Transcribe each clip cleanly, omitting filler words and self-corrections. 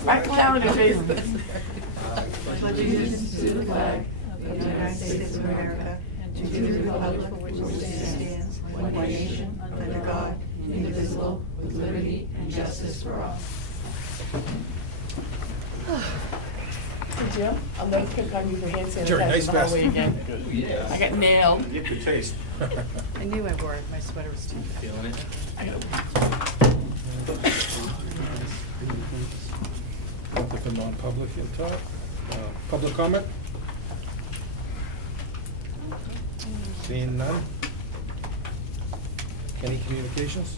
My calendar face. Allegiance to the flag of the United States of America and to the republic for which it stands, one nation, under God, indivisible, with liberty and justice for all. Jim, I'll never pick on you for hand sanitizer Jerry, nice the vest. hallway again. I got nailed. You could taste. I knew I wore it. My sweater was too tight. Feeling it? I got Nothing for non-public at top. Public comment? Seeing none? Any communications?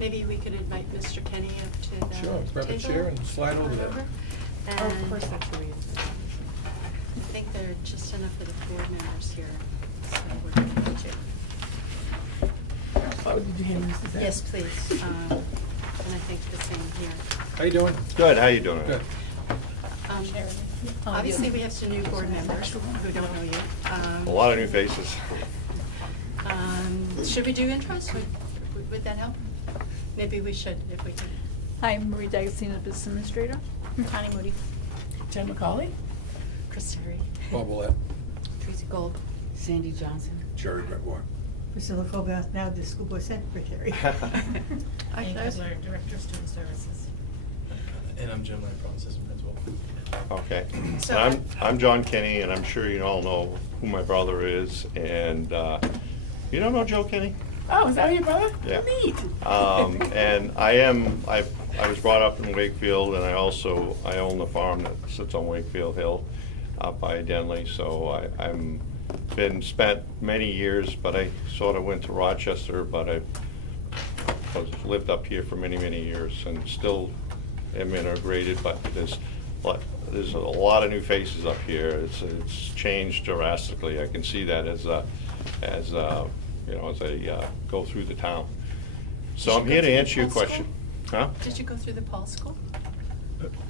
Maybe we could invite Mr. Kenny up to the Sure, grab a table, chair and slide over there. remember? Oh, of And course, that's the reason. I think there are just enough of the board members here, so we're going to. Oh, did you hand me this? Yes, please. And I think the same here. How you doing? Good, how you doing? Good. Obviously, we have some new board members who don't know you. A lot of new faces. Should we do intros? Would that help? Maybe we should, if we can. Hi, I'm Marie D'Agostino, Business Administrator. Connie Moody. Jen McCauley? Chris Terry. Bob Willett. Tracy Gold. Sandy Johnson. Jerry Gregoire. Priscilla Colbert, now the school board secretary. Actually, I was- Director of Student Services. And I'm Jim Lamprone, assistant principal. Okay. So- I'm John Kenny, and I'm sure you all know who my brother is, and you don't know Joe Kenny? Oh, is that your brother? Yeah. Neat. And I was brought up in Wakefield, and I own the farm that sits on Wakefield Hill out by Denley, so I'm spent many years, but I sort of went to Rochester, but I lived up here for many, many years and still am integrated, but there's a lot of new faces up here. It's changed drastically. I can see that as I go through the town. So I'm here to answer your question. Huh? Did you go through the Paul School?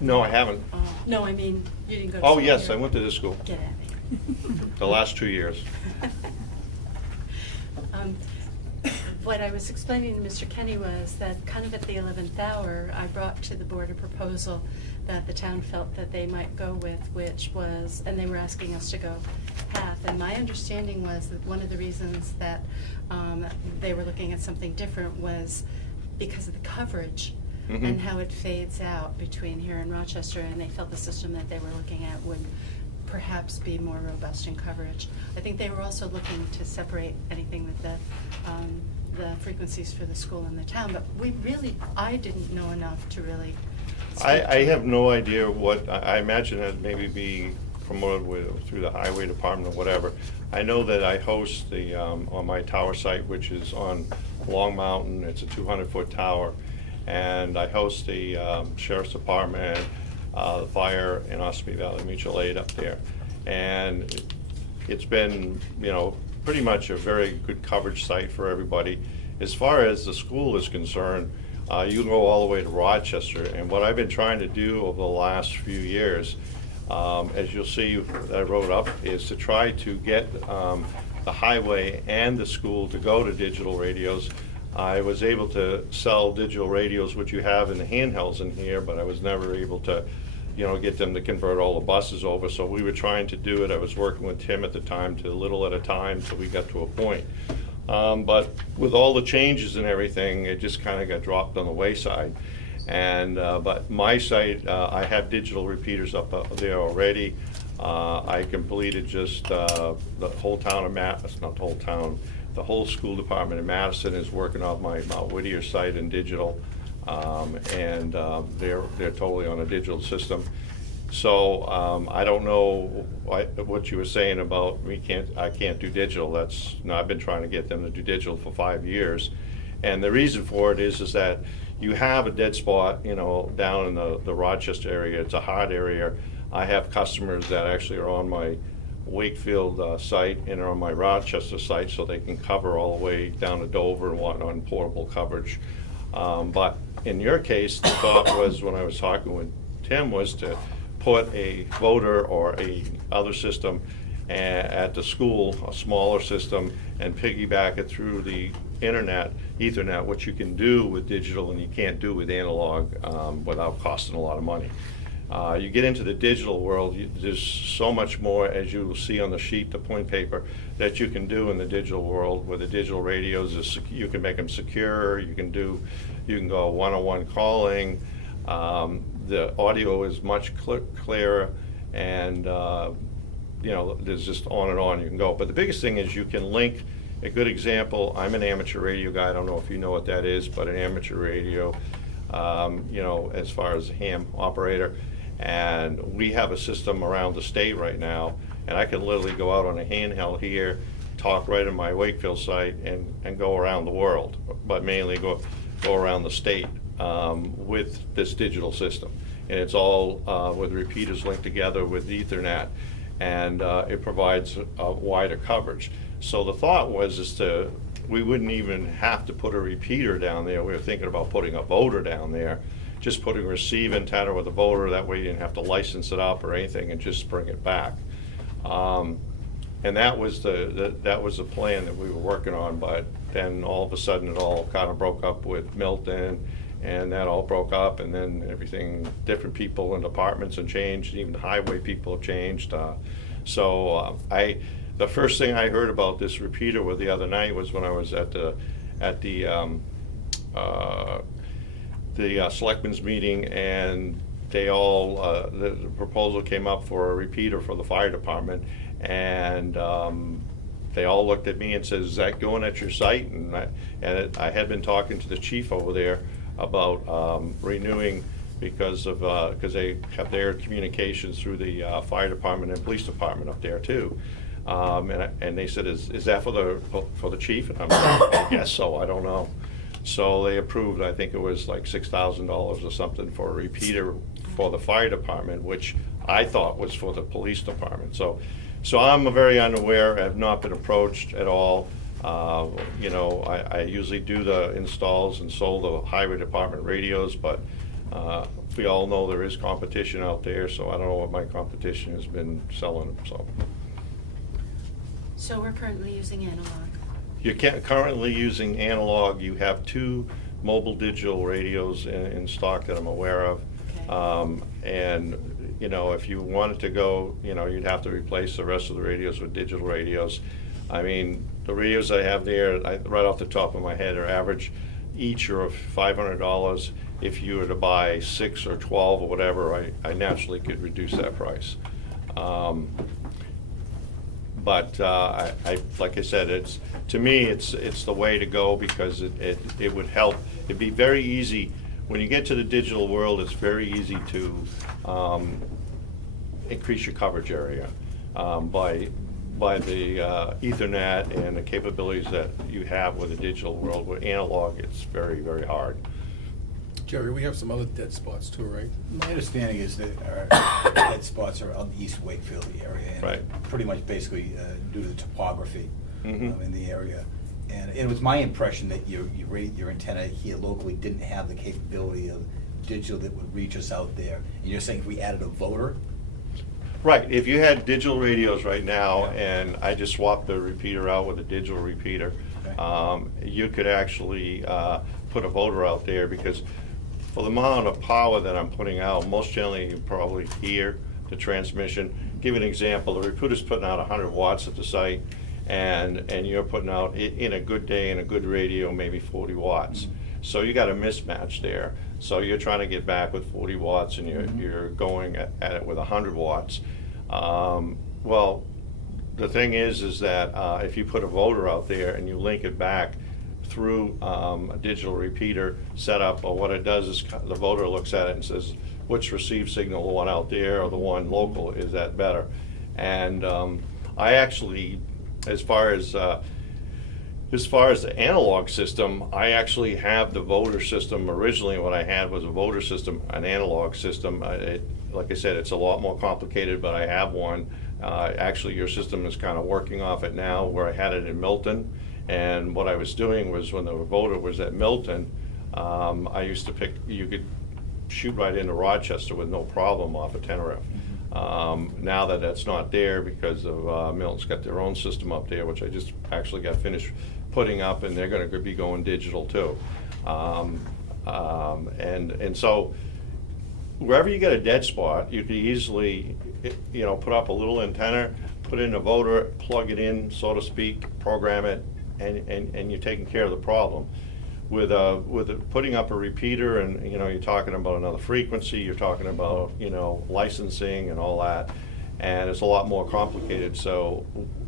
No, I haven't. No, I mean, you didn't go to Oh, school yes, here. I went to this school, Get out of here. the last 2 years. What I was explaining to Mr. Kenny was that kind of at the 11th hour, I brought to the board a proposal that the town felt that they might go with, which was, and they were asking us to go path. And my understanding was that one of the reasons that they were looking at something different was because of the coverage Mhm. and how it fades out between here and Rochester, and they felt the system that they were looking at would perhaps be more robust in coverage. I think they were also looking to separate anything with the frequencies for the school and the town, but I didn't know enough to really speak I to have it. no idea what, I imagine that maybe be promoted through the highway department or whatever. I know that I host on my tower site, which is on Long Mountain. It's a 200-foot tower. And I host the sheriff's department, the fire, and Ossipee Valley Mutual Aid up there. And it's been, pretty much a very good coverage site for everybody. As far as the school is concerned, you go all the way to Rochester, and what I've been trying to do over the last few years, as you'll see that I wrote up, is to try to get the highway and the school to go to digital radios. I was able to sell digital radios, which you have in the handhelds in here, but I was never able to get them to convert all the buses over. So we were trying to do it. I was working with Tim at the time, to a little at a time, till we got to a point. But with all the changes and everything, it just kind of got dropped on the wayside. And but my site, I have digital repeaters up there already. I completed just the whole town of Madison, not the whole town, the whole school department in Madison is working off my Mount Whittier site in digital. And they're totally on a digital system. So I don't know what you were saying about I can't do digital. I've been trying to get them to do digital for 5 years, and the reason for it is that you have a dead spot, down in the Rochester area. It's a hard area. I have customers that actually are on my Wakefield site and are on my Rochester site, so they can cover all the way down to Dover and whatnot on portable coverage. But in your case, the thought was, when I was talking with Tim, was to put a voter or a other system at the school, a smaller system, and piggyback it through the internet, Ethernet, which you can do with digital and you can't do with analog without costing a lot of money. You get into the digital world, there's so much more, as you will see on the sheet, the point paper, that you can do in the digital world. With the digital radios, you can make them secure. You can go one-on-one calling. The audio is much clearer, and there's just on and on you can go. But the biggest thing is you can link. A good example, I'm an amateur radio guy. I don't know if you know what that is, but an amateur radio, as far as a ham operator. And we have a system around the state right now, and I can literally go out on a handheld here, talk right in my Wakefield site, and go around the world, but mainly go around the state with this digital system. And it's all with repeaters linked together with Ethernet, and it provides a wider coverage. So the thought was we wouldn't even have to put a repeater down there. We were thinking about putting a voter down there, just putting a receive antenna with a voter. That way you didn't have to license it up or anything, and just bring it back. And that was the plan that we were working on. But then all of a sudden it all kind of broke up with Milton, and that all broke up, and then everything, different people in departments and changed. Even the highway people have changed. The first thing I heard about this repeater the other night was when I was at the selectmen's meeting, and they all the proposal came up for a repeater for the fire department, and they all looked at me and said, "Is that going at your site?" And I had been talking to the chief over there about renewing, because they have their communications through the fire department and police department up there too. And they said, "Is that for the chief?" And I'm like, "I guess so. I don't know." So they approved. I think it was like $6,000 or something for a repeater for the fire department, which I thought was for the police department. So I'm very unaware. I have not been approached at all. I usually do the installs and sold the highway department radios, but we all know there is competition out there. So I don't know what my competition has been selling. So we're currently using analog. You're currently using analog. You have 2 mobile digital radios in stock that I'm aware of. Okay. And if you wanted to go, you'd have to replace the rest of the radios with digital radios. I mean, the radios I have there, right off the top of my head, are average each are $500. If you were to buy 6 or 12 or whatever, I naturally could reduce that price. But like I said, to me, it's the way to go, because it would help. It'd be very easy when you get to the digital world. It's very easy to increase your coverage area by the Ethernet and the capabilities that you have with the digital world. With analog, it's very, very hard. Jerry, we have some other dead spots too, right? My understanding is that our dead spots are on the East Wakefield area, and Right. pretty much basically due to the topography Mhm. in the area. And it was my impression that your antenna here locally didn't have the capability of digital that would reach us out there. And you're saying if we added a voter? Right. If you had digital radios right now, Yeah. and I just swapped the repeater out with a digital repeater, Okay. you could actually put a voter out there, because for the amount of power that I'm putting out, most generally you probably hear the transmission. Give you an example, the repeater's putting out 100 watts at the site, and you're putting out, in a good day, in a good radio, maybe 40 watts. So you got a mismatch there. So you're trying to get back with 40 watts, and you're going at it with 100 watts. Well, the thing is that if you put a voter out there and you link it back through a digital repeater setup, or what it does is the voter looks at it and says, which received signal, the one out there or the one local, is that better? And I actually, as far as the analog system, I actually have the voter system. Originally what I had was a voter system, an analog system. Like I said, it's a lot more complicated, but I have one. Actually, your system is kind of working off it now, where I had it in Milton. And what I was doing was, when the voter was at Milton, I used to you could shoot right into Rochester with no problem off of Tenerife. Now that that's not there, because of Milton's got their own system up there, which I just actually got finished putting up, and they're going to be going digital too. And so wherever you get a dead spot, you could easily, put up a little antenna, put in a voter, plug it in, so to speak, program it, and you're taking care of the problem. With putting up a repeater, and you're talking about another frequency, you're talking about licensing and all that, and it's a lot more complicated. So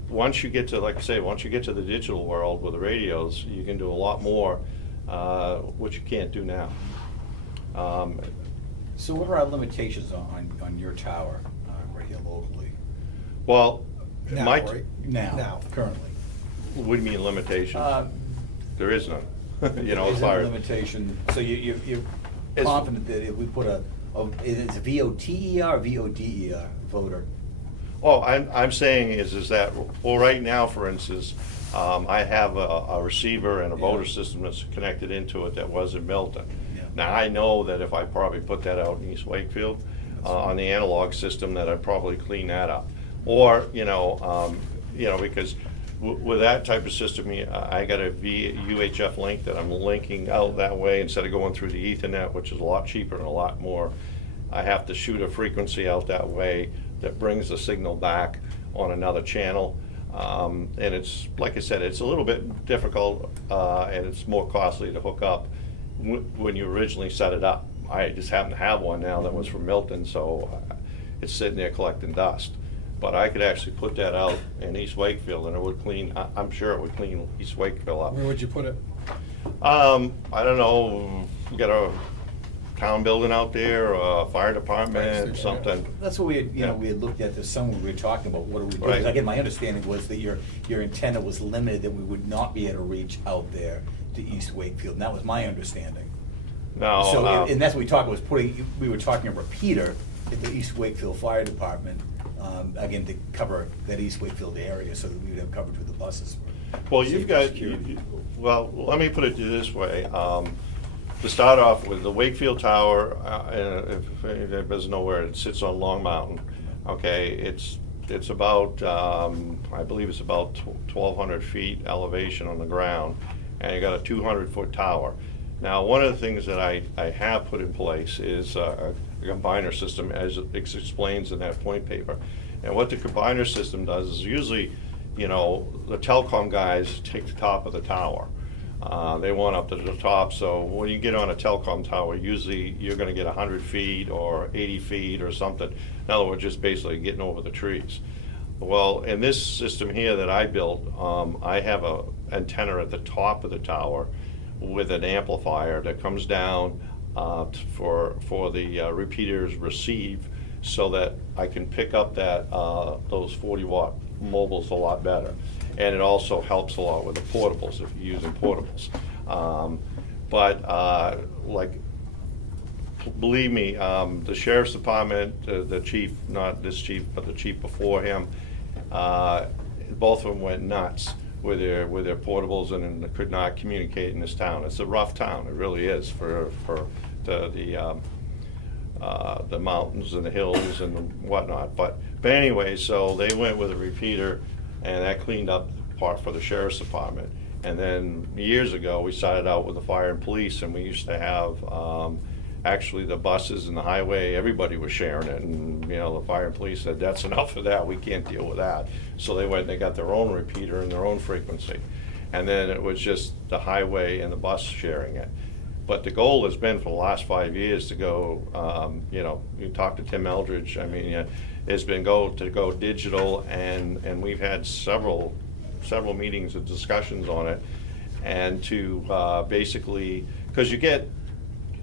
once you get to, like I say, once you get to the digital world with the radios, you can do a lot more, which you can't do now. So what are our limitations on your tower right here locally? Well, Now, my right? Now, currently. what do you mean limitation? There is none. As Is there far a as limitation, so you're It's- confident that if we put is it VOTER or VODER voter? Oh, I'm saying is that, well, right now, for instance, I have a receiver and a voter system that's connected into it that was in Milton. Yeah. Now, I know that if I probably put that out in East Wakefield, on the analog system, that I'd probably clean that up. Or, because with that type of system, I got a UHF link that I'm linking out that way instead of going through the Ethernet, which is a lot cheaper and a lot more. I have to shoot a frequency out that way that brings the signal back on another channel. And it's, like I said, it's a little bit difficult, and it's more costly to hook up when you originally set it up. I just happen to have one now that was from Milton, so it's sitting there collecting dust. But I could actually put that out in East Wakefield, and it would clean, I'm sure it would clean East Wakefield up. Where would you put it? I don't know, we got a town building out there, a fire department, something. That's what we had, Yeah. we had looked at this summer, we were talking about what do we do. Right. Again, my understanding was that your antenna was limited, that we would not be able to reach out there to East Wakefield, and that was my understanding. No, So, and that's what we talked about, we were talking a repeater at the East Wakefield Fire Department, again, to cover that East Wakefield area, so that we would have coverage with the buses. well, Safety you've got, security. well, let me put it this way. To start off with, the Wakefield Tower, if anybody doesn't know where it sits on Long Mountain, okay, it's about, I believe it's about 1,200 feet elevation on the ground, and you got a 200-foot tower. Now, one of the things that I have put in place is a combiner system, as it explains in that point paper. And what the combiner system does is usually, the telecom guys take the top of the tower. They want up to the top, so when you get on a telecom tower, usually you're gonna get 100 feet or 80 feet or something. In other words, just basically getting over the trees. Well, in this system here that I built, I have a antenna at the top of the tower with an amplifier that comes down for the repeaters receive, so that I can pick up that those 40-watt mobiles a lot better. And it also helps a lot with the portables if you're using portables. Believe me, the sheriff's department, the chief, not this chief, but the chief before him, both of them went nuts with their portables and could not communicate in this town. It's a rough town, it really is, for the mountains and the hills and whatnot. But anyway, so they went with a repeater, and that cleaned up the part for the sheriff's department. And then years ago, we started out with the fire and police, and we used to have actually the buses and the highway, everybody was sharing it, and the fire and police said, that's enough of that, we can't deal with that. So they went and they got their own repeater and their own frequency. And then it was just the highway and the bus sharing it. But the goal has been for the last 5 years to go, you talk to Tim Eldridge, it's been to go digital, and we've had several meetings and discussions on it, and to basically, because you get,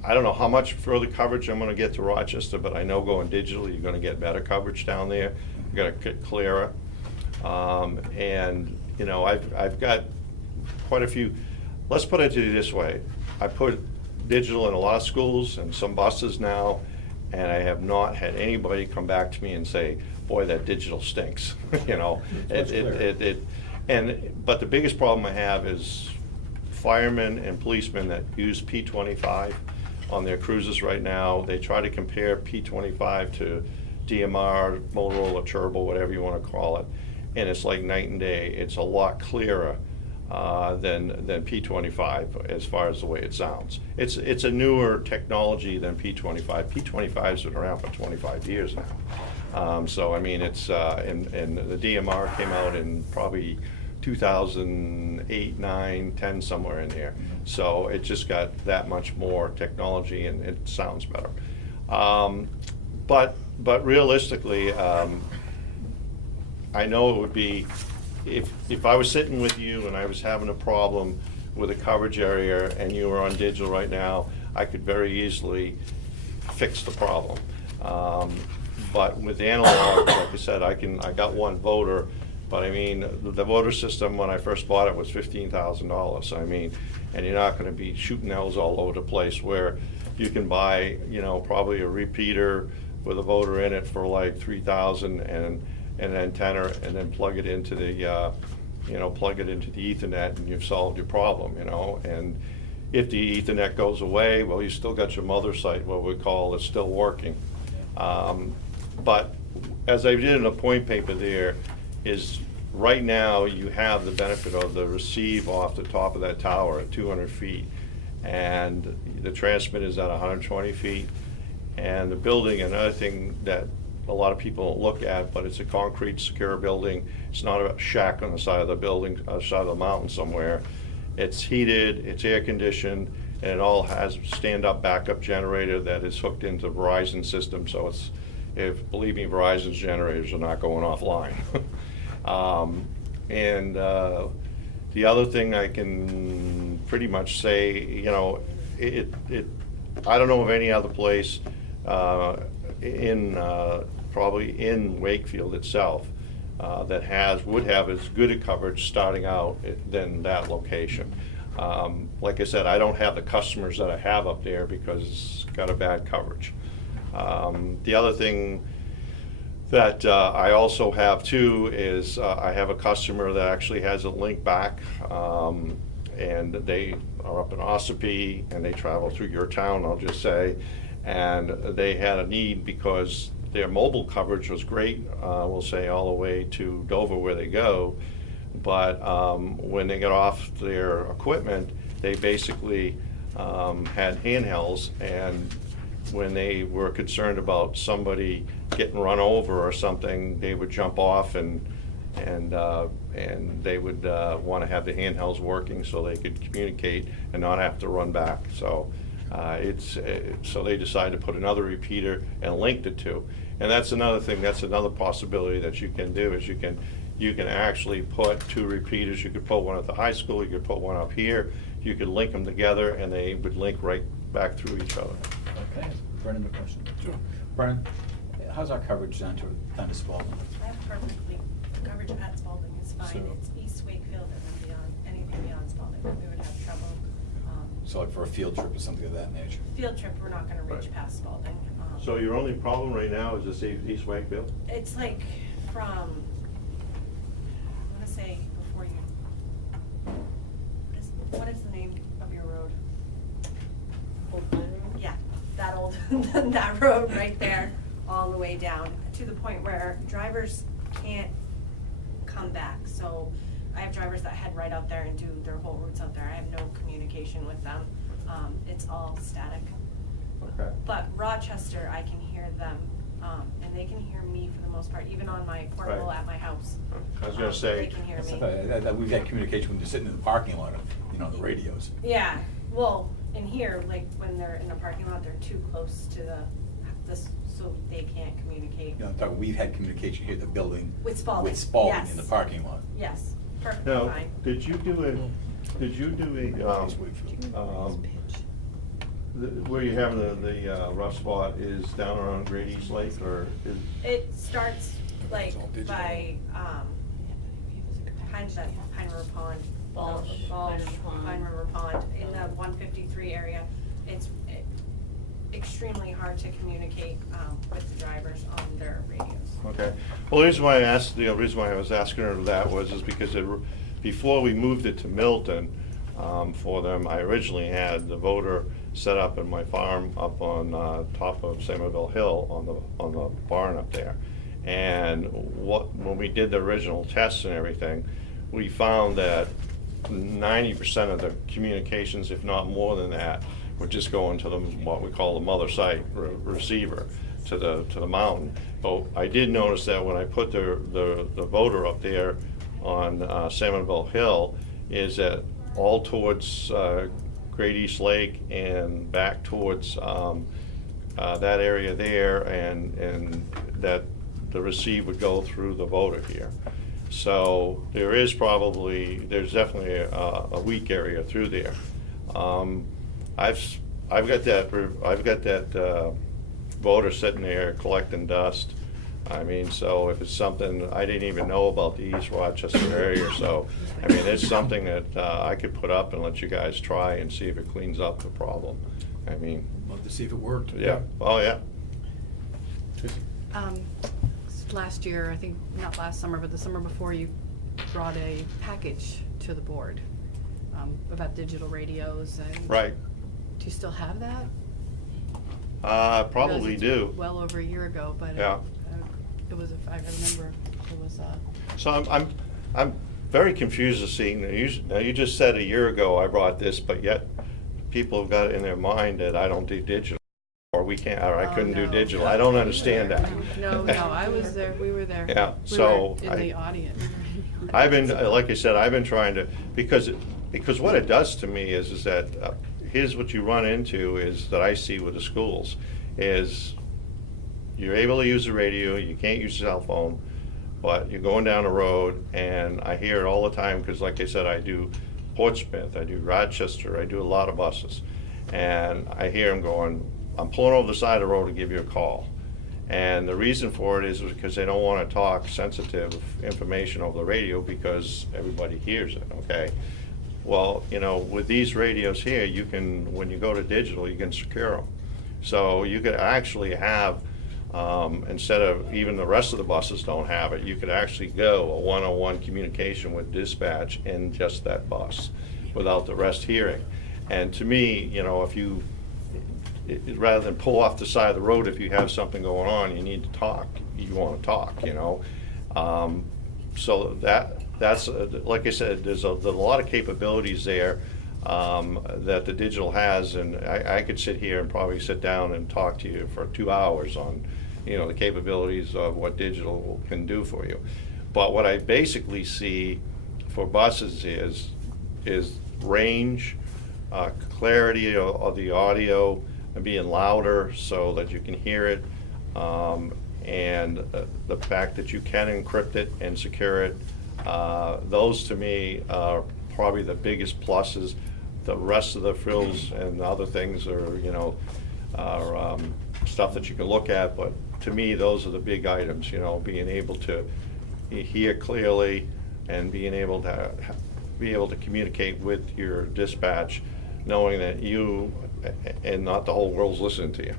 I don't know how much further coverage I'm gonna get to Rochester, but I know going digital, you're gonna get better coverage down there. You're gonna get clearer. I've got quite a few, let's put it to you this way. I put digital in a lot of schools and some buses now, and I have not had anybody come back to me and say, boy, that digital stinks. But the biggest problem I have is firemen and policemen that use P25 on their cruises right now. They try to compare P25 to DMR, Motorola Turbo, whatever you want to call it, and it's like night and day. It's a lot clearer than P25 as far as the way it sounds. It's a newer technology than P25. P25's been around for 25 years now. So I mean, it's and the DMR came out in probably 2008, 9, 10, somewhere in there. So it just got that much more technology, and it sounds better. But realistically, I know it would be, if I was sitting with you and I was having a problem with a coverage area and you were on digital right now, I could very easily fix the problem. But with analog, like I said, I got one voter, but I mean, the voter system, when I first bought it, was $15,000. I mean, and you're not gonna be shooting those all over the place, where you can buy, you know, probably a repeater with a voter in it for like $3,000 and an antenna, and then plug it into the, you know, plug it into the Ethernet, and you've solved your problem, you know. And if the Ethernet goes away, well, you still got your mother site, what we call, it's still working. But as I did in a point paper there, is right now you have the benefit of the receive off the top of that tower at 200 feet, and the transmit is at 120 feet. And the building, another thing that a lot of people don't look at, but it's a concrete secure building. It's not a shack on the side of the building, side of the mountain somewhere. It's heated, it's air conditioned, and it all has stand-up backup generator that is hooked into Verizon system. So it's, believe me, Verizon's generators are not going offline. The other thing I can pretty much say, you know, I don't know of any other place probably in Wakefield itself that would have as good a coverage starting out than that location. Like I said, I don't have the customers that I have up there because it's got a bad coverage. The other thing that I also have too is I have a customer that actually has a link back, and they are up in Ossipee, and they travel through your town, I'll just say, and they had a need because their mobile coverage was great, we'll say all the way to Dover where they go, but when they got off their equipment, they basically had handhelds, and when they were concerned about somebody getting run over or something, they would jump off and they would want to have the handhelds working so they could communicate and not have to run back. So so they decided to put another repeater and link the two. And that's another thing. That's another possibility that you can do is you can actually put two repeaters. You could put one at the high school. You could put one up here. You could link them together, and they would link right back through each other. Okay, Brennan, a question? Sure. Brennan, how's our coverage down to Spalding? I have perfectly, the coverage at Spalding is fine, So- it's East Wakefield and then beyond, anything beyond Spalding, we would have trouble. So like for a field trip or something of that nature? Field trip, we're not gonna reach Right. past Spalding. So your only problem right now is this East Wakefield? It's like from, I wanna say before you, what is the name of your road? Yeah, that old, that road right there, all the way down, to the point where drivers can't come back. So I have drivers that head right out there and do their whole routes out there. I have no communication with them. It's all static. Okay. But Rochester, I can hear them, and they can hear me for the most part, even on my portable Right. at my house. I was gonna say. They can hear That's me. not- We've had communication when they're sitting in the parking lot, you know, the radios. Yeah, well, in here, like, when they're in the parking lot, they're too close to this, so they can't communicate. You know, I'm talking, we've had communication here at the building. With Spalding, With Spalding in the yes. parking lot. Yes, perfectly Now, fine. did you do a, East Wakefield. where you have the rough spot is down around Great East Lake, or is? It starts like It's all digital. by, Pine River Pond. Balch, Balch, Pine River Pond. Pine River Pond, in the 153 area. It's extremely hard to communicate, with the drivers on their radios. Okay. Well, the reason why I was asking her that is because before we moved it to Milton, for them, I originally had the voter set up in my farm up on top of Somerville Hill on the barn up there. And when we did the original tests and everything, we found that 90% of the communications, if not more than that, would just go into the, what we call the mother site receiver to the mountain. But I did notice that when I put the voter up there on Salmonville Hill, is that all towards Great East Lake and back towards that area there, and that the receive would go through the voter here. So there's definitely a weak area through there. I've got that voter sitting there collecting dust. I mean, so if it's something, I didn't even know about the East Rochester area, so, I mean, it's something that I could put up and let you guys try and see if it cleans up the problem. I mean. Love to see if it worked. Yeah, oh, yeah. Last year, I think, not last summer, but the summer before, you brought a package to the board about digital radios. And Right. do you still have that? Probably do. Well over a year ago, but Yeah. it was, I remember it was. So I'm very confused as seeing, now you just said a year ago I brought this, but yet people have got it in their mind that I don't do digital, or we can't, or I couldn't do no. digital. I don't understand that. No, I was there, we were there. Yeah, We so were in the audience. I've been, like I said, I've been trying to, because what it does to me is that, here's what you run into is that I see with the schools, is you're able to use the radio, you can't use a cell phone, but you're going down the road, and I hear it all the time, because like I said, I do Portsmouth, I do Rochester, I do a lot of buses, and I hear them going, I'm pulling over the side of the road to give you a call. And the reason for it is because they don't want to talk sensitive information over the radio because everybody hears it, okay? Well, you know, with these radios here, you can, when you go to digital, you can secure them. So you could actually have, instead of, even the rest of the buses don't have it, you could actually go a one-on-one communication with dispatch in just that bus without the rest hearing. And to me, you know, if you, rather than pull off the side of the road, if you have something going on, you need to talk, you want to talk, you know. So that's like I said, there's a lot of capabilities there that the digital has, and I could sit here and probably sit down and talk to you for 2 hours on, you know, the capabilities of what digital can do for you. But what I basically see for buses is range, clarity of the audio, and being louder so that you can hear it, and the fact that you can encrypt it and secure it. Those to me are probably the biggest pluses. The rest of the frills and other things are, you know, are stuff that you can look at, but to me those are the big items, you know, being able to hear clearly and being able to communicate with your dispatch, knowing that you and not the whole world's listening to you.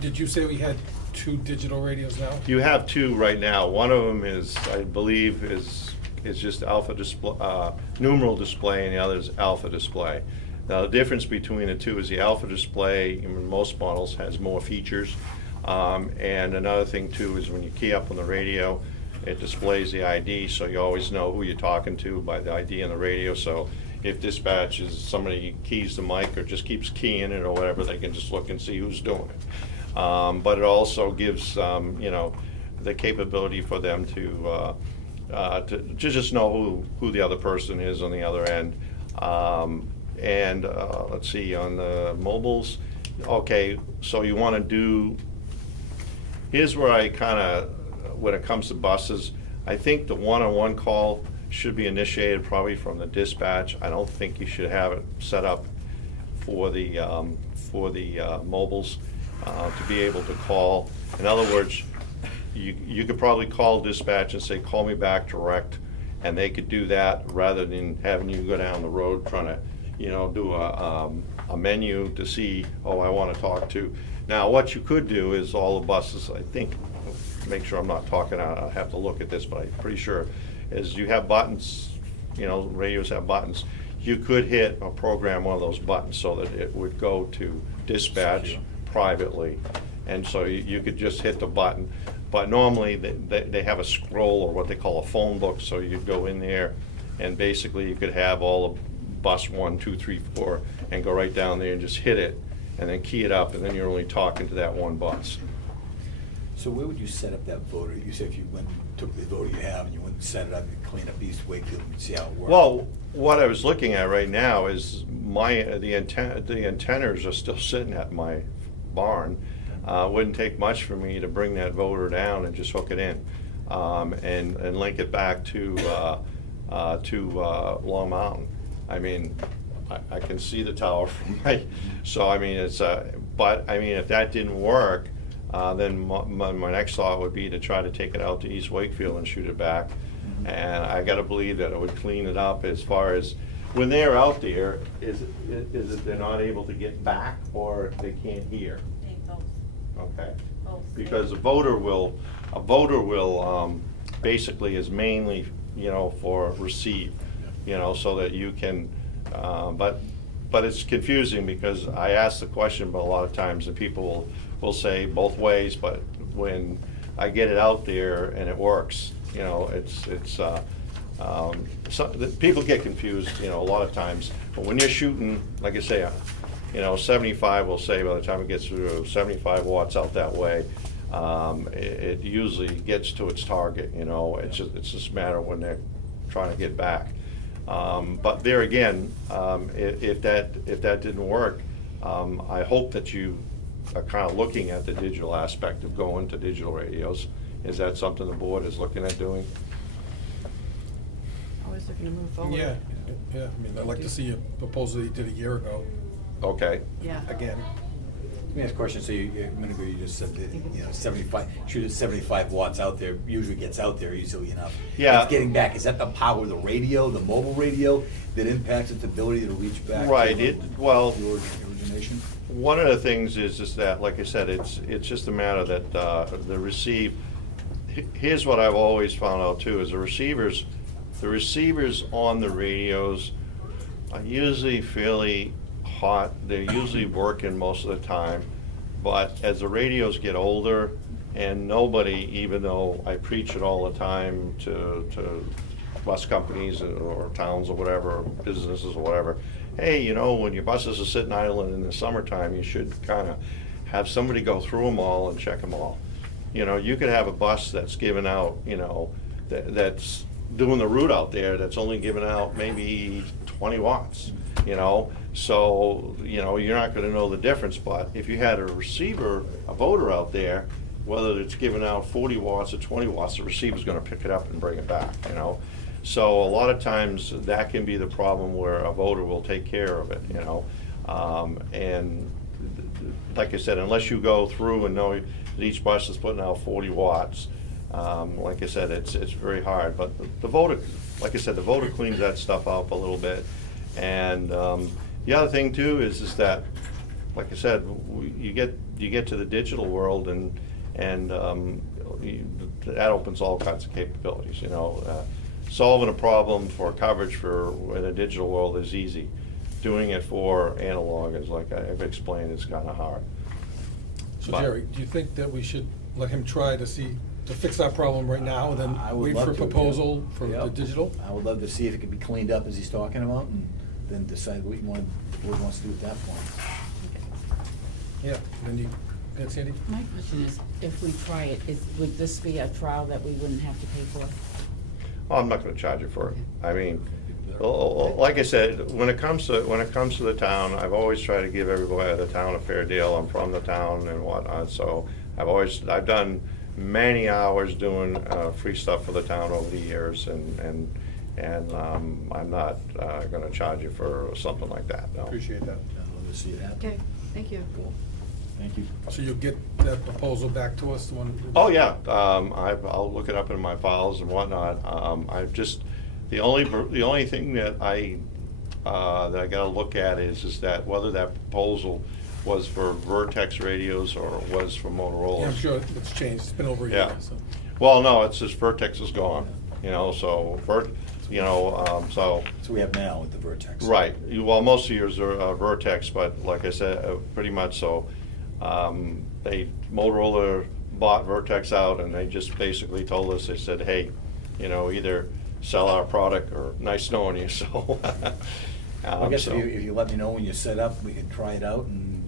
Did you say we had 2 digital radios now? You have 2 right now. One of them is, I believe, is just alpha display, numeral display, and the other is alpha display. Now the difference between the 2 is the alpha display in most models has more features, and another thing too is when you key up on the radio, it displays the ID, so you always know who you're talking to by the ID on the radio. So if dispatch is somebody keys the mic or just keeps keying it or whatever, they can just look and see who's doing it. But it also gives you know, the capability for them to just know who the other person is on the other end. And let's see, on the mobiles, okay, so you want to do, here's where I kind of, when it comes to buses, I think the one-on-one call should be initiated probably from the dispatch. I don't think you should have it set up for the mobiles to be able to call. In other words, you could probably call dispatch and say, call me back direct, and they could do that rather than having you go down the road trying to, you know, do a menu to see, oh, I want to talk to. Now, what you could do is all the buses, I think, make sure I'm not talking out, I have to look at this, but I'm pretty sure, is you have buttons, you know, radios have buttons. You could hit or program one of those buttons so that it would go to dispatch privately, and so you could just hit the button. But normally they have a scroll or what they call a phone book, so you'd go in there and basically you could have all of bus 1, 2, 3, 4, and go right down there and just hit it, and then key it up, and then you're only talking to that one bus. So where would you set up that voter? You said if you went and took the voter you have and you went and set it up, and clean up East Wakefield and see how it works. Well, what I was looking at right now is the antennas are still sitting at my barn. Wouldn't take much for me to bring that voter down and just hook it in, and link it back to Long Mountain. I mean, I can see the tower from so I mean, but I mean, if that didn't work, then my next thought would be to try to take it out to East Wakefield and shoot it back. And I gotta believe that it would clean it up as far as, when they're out there, is it they're not able to get back, or they can't hear? They both, Okay. both. Because a voter will, basically is mainly, for receive, so that you can, but it's confusing because I ask the question, but a lot of times the people will say both ways, but when I get it out there and it works, people get confused, a lot of times. But when you're shooting, like I say, 75, we'll say by the time it gets through 75 watts out that way, it usually gets to its target, it's just a matter of when they're trying to get back. But there again, if that didn't work, I hope that you are kind of looking at the digital aspect of going to digital radios. Is that something the board is looking at doing? Always looking to move forward. Yeah, I mean, I'd like to see a proposal you did a year ago, Okay. Yeah. again. Let me ask a question. So a minute ago you just said that, 75, shoot at 75 watts out there, usually gets out there easily enough. Yeah. It's getting back. Is that the power of the radio, the mobile radio, that impacts its ability to reach back? Right, to well, the origination? one of the things is that, like I said, it's just a matter that the receive. Here's what I've always found out too: is the receivers on the radios are usually fairly hot. They're usually working most of the time, but as the radios get older, and nobody, even though I preach it all the time to bus companies or towns or whatever, businesses or whatever, hey, when your buses are sitting idle in the summertime, you should kind of have somebody go through them all and check them all. You could have a bus that's giving out, that's doing the route out there, that's only giving out maybe 20 watts, so, you're not gonna know the difference. But if you had a receiver, a voter out there, whether it's giving out 40 watts or 20 watts, the receiver's gonna pick it up and bring it back, So a lot of times that can be the problem where a voter will take care of it, and like I said, unless you go through and know that each bus is putting out 40 watts, like I said, it's very hard. But the voter, like I said, the voter cleans that stuff up a little bit. And the other thing too is that, like I said, you get to the digital world, and that opens all kinds of capabilities. Solving a problem for coverage in a digital world is easy. Doing it for analog is, like I've explained, is kind of hard. So But- Jerry, do you think that we should let him try to fix that problem right now, and I then would wait love for a to, yeah. proposal for the Yep. digital? I would love to see if it can be cleaned up as he's talking about, and then decide what the board wants to do at that point. Yeah, then Sandy? My question is, if we try it, would this be a trial that we wouldn't have to pay for? Well, I'm not gonna charge you for it. I mean, like I said, when it comes to the town, I've always tried to give everybody at the town a fair deal. I'm from the town and whatnot, so I've done many hours doing free stuff for the town over the years, and I'm not gonna charge you for something like that, no. Appreciate that. I'd love to see it happen. Okay, thank you. Cool. Thank you. So you'll get that proposal back to us, the one? Oh, yeah, I'll look it up in my files and whatnot. The only thing that I gotta look at is that whether that proposal was for Vertex radios or was for Motorola. Yeah, I'm sure it's changed, it's been over a Yeah. year, so. Well, no, it's just Vertex is gone, so So we have now with the Vertex. right. Well, most of yours are Vertex, but like I said, pretty much so. Motorola bought Vertex out, and they just basically told us, they said, hey, either sell our product, or nice knowing you, so. I guess so- if you let me know when you set up, we can try it out and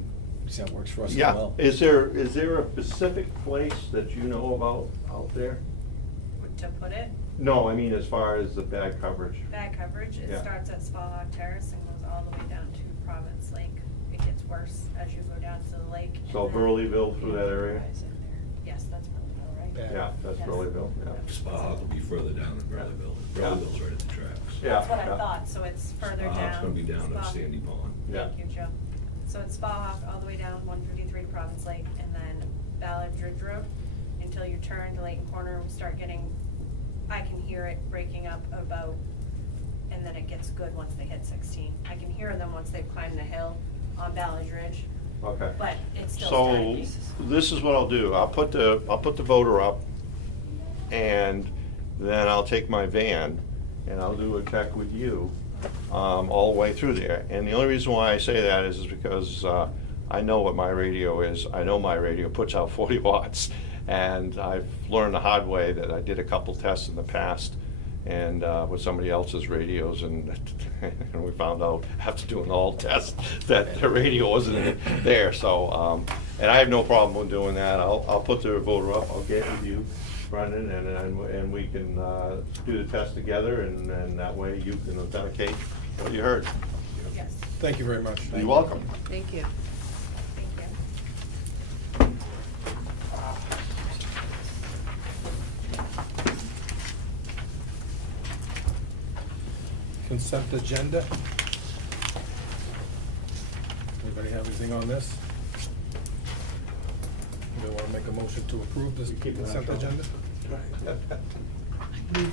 see how it works for us as Yeah, well. is there a specific place that you know about out there? To put it, No, I mean as far as the bad coverage. bad coverage, it Yeah. starts at Spalhawk Terrace and goes all the way down to Province Lake. It gets worse as you go down to the lake. and So then- Burleyville through that area? Yes, that's Burleyville, right? Yeah. Yeah, that's Yes. Burleyville, yeah. Spa will be further down than Burleyville. Yeah. Burleyville's right at the tracks. Yeah. That's what I yeah. thought, so it's further down. Spahawk's gonna be down at Spa- Sandy Pond. Yeah. Thank you, Joe. So it's Spahawk all the way down 153 to Province Lake, and then Ballard Ridge Road until you turn to Layton Corner and start getting, I can hear it breaking up about, and then it gets good once they hit 16. I can hear them once they've climbed the hill on Ballard Ridge, Okay. but it's still So, starting. this is what I'll do, I'll put the voter up, and then I'll take my van, and I'll do a check with you, all the way through there. And the only reason why I say that is because, I know what my radio is, I know my radio puts out 40 watts, and I've learned the hard way that I did a couple tests in the past, and with somebody else's radios, and we found out after doing all the tests that the radio wasn't there. So, and I have no problem with doing that. I'll put the voter up. I'll get with you, Brendan, and we can do the test together, and that way you can authenticate what you heard. Yes, Thank you very much. You're welcome. Thank you. thank you. Consent agenda. Anybody have anything on this? Do you want to make a motion to approve this consent agenda? I move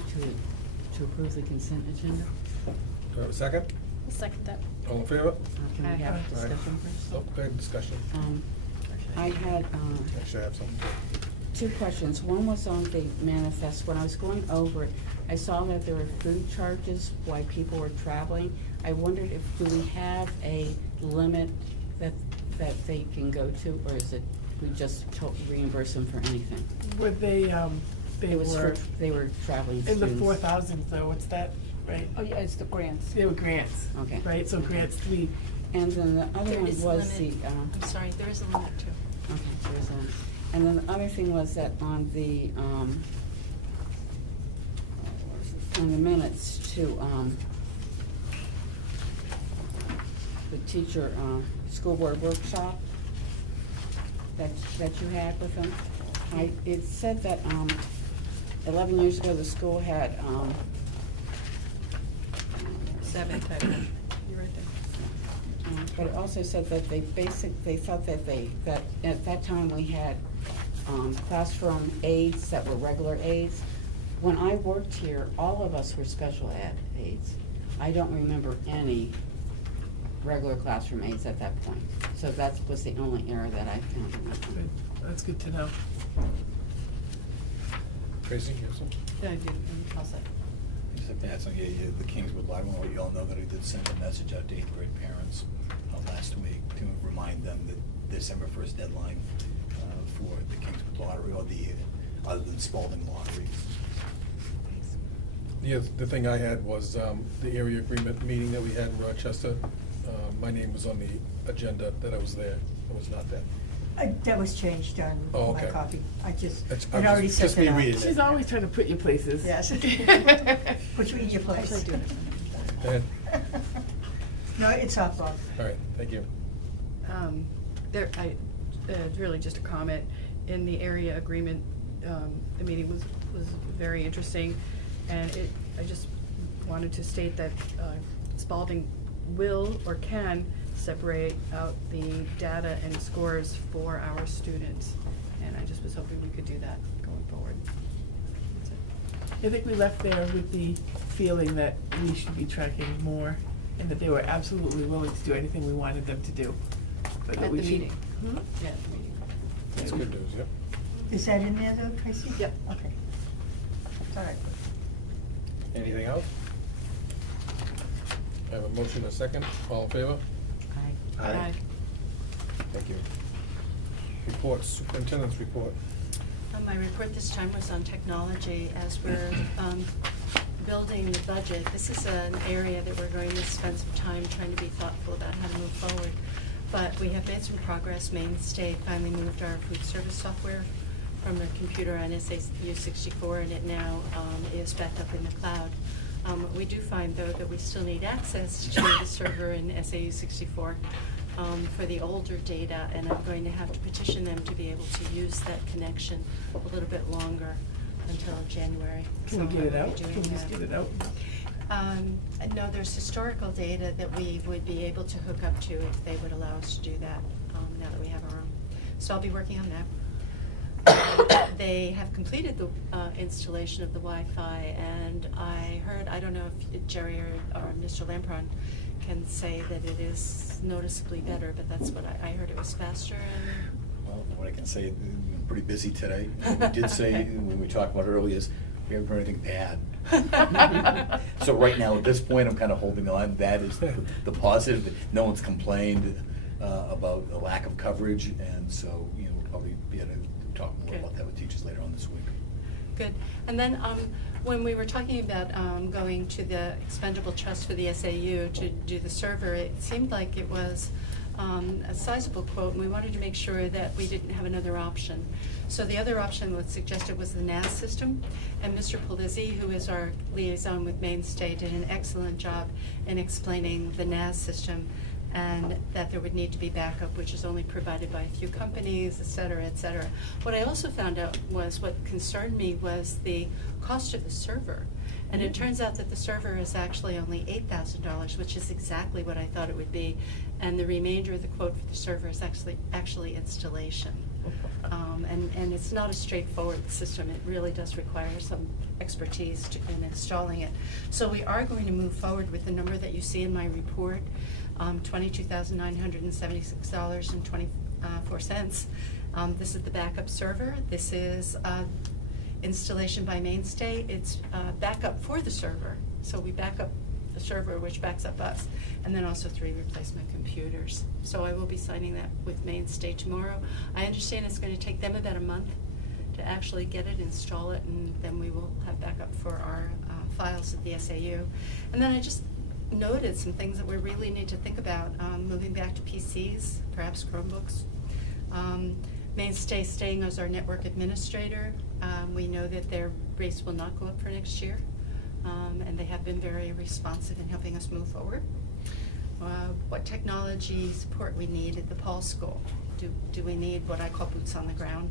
to approve the consent agenda. Do I have a second? I'll second that. All in favor? Can we have Aye. discussion first? Oh, go ahead, discussion. I had, Actually, I have something. two questions. One was on the manifest. When I was going over it, I saw that there were food charges while people were traveling. I wondered if, do we have a limit that they can go to, or is it, we just reimburse them for anything? Were they It was were they were traveling in the students. 4,000s though, what's that, right? Oh, yeah, it's the grants. They were grants. Okay. Right, so grants, And then the other There one is a was the, limit. I'm sorry, there is a limit too. okay, there's a, and then the other thing was that on the minutes to, the teacher, school board workshop that you had with them, it said that, 11 years ago, the school had, 7 type, you're right there. but it also said that they thought that that at that time we had, classroom aides that were regular aides. When I worked here, all of us were special ed aides. I don't remember any regular classroom aides at that point. So that was the only error that I found in that good, one. that's good to know. Tracy, you have something? Yeah, I do, I'll say. Except that's, the Kingswood Live, I want to let you all know that I did send a message out to 8th grade parents last week to remind them that December 1st deadline for the Kingswood lottery, or the, other than Spalding lottery. Yeah, the thing I had was the area agreement meeting that we had in Rochester. My name was on the agenda that I was there. I was not there. That was changed on Oh, my okay. copy. I just, That's- it already just says me it out. reading it. She's always trying to put you places. Yes. Put you in your place. Actually, do it. Go ahead. No, it's up, Bob. All right, thank you. Really just a comment, in the area agreement, the meeting was very interesting, and I just wanted to state that Spalding will or can separate out the data and scores for our students, and I just was hoping we could do that going forward. That's it. I think we left there with the feeling that we should be tracking more, and that they were absolutely willing to do anything we wanted them to do. But that At we the should- meeting. Hmm? Yeah, at the meeting. That's good news, yep. Is that in there though, Tracy? Yep. Okay. All right. Anything else? I have a motion, a second. All in favor? Aye. Thank you. Reports, superintendent's report. My report this time was on technology, as we're building the budget, this is an area that we're going to spend some time trying to be thoughtful about how to move forward. But we have made some progress. Maine State finally moved our food service software from their computer on SAU 64, and it now is back up in the cloud. We do find, though, that we still need access to the server in SAU 64 for the older data, and I'm going to have to petition them to be able to use that connection a little bit longer until January. Can we get it I will out? be doing Can we just that. get it out? No, there's historical data that we would be able to hook up to if they would allow us to do that, now that we have our own. So I'll be working on that. They have completed the installation of the Wi-Fi, and I heard, I don't know if Jerry or Mr. Lampron can say that it is noticeably better, but that's what I heard. It was faster and. Well, what I can say, I'm pretty busy today. We did say, when we talked about it earlier, is we haven't heard anything bad. So right now, at this point, I'm kind of holding on. That is the positive. No one's complained about the lack of coverage, and so, we'll probably be able to talk more Good. about that with teachers later on this week. Good. And then when we were talking about going to the expendable trust for the SAU to do the server, it seemed like it was a sizable quote, and we wanted to make sure that we didn't have another option. So the other option was suggested was the NAS system, and Mr. Polizzi, who is our liaison with Maine State, did an excellent job in explaining the NAS system and that there would need to be backup, which is only provided by a few companies, et cetera, et cetera. What I also found out was what concerned me was the cost of the server. And it turns out that the server is actually only $8,000, which is exactly what I thought it would be. And the remainder of the quote for the server is actually installation. And it's not a straightforward system. It really does require some expertise in installing it. So we are going to move forward with the number that you see in my report, $22,976.24. This is the backup server. This is installation by Maine State. It's backup for the server. So we back up the server, which backs up us, and then also 3 replacement computers. So I will be signing that with Maine State tomorrow. I understand it's going to take them about a month to actually get it, install it, and then we will have backup for our files at the SAU. And then I just noted some things that we really need to think about, moving back to PCs, perhaps Chromebooks. Maine State staying as our network administrator. We know that their rates will not go up for next year, and they have been very responsive in helping us move forward. What technology support we need at the Paul School. Do we need what I call boots on the ground?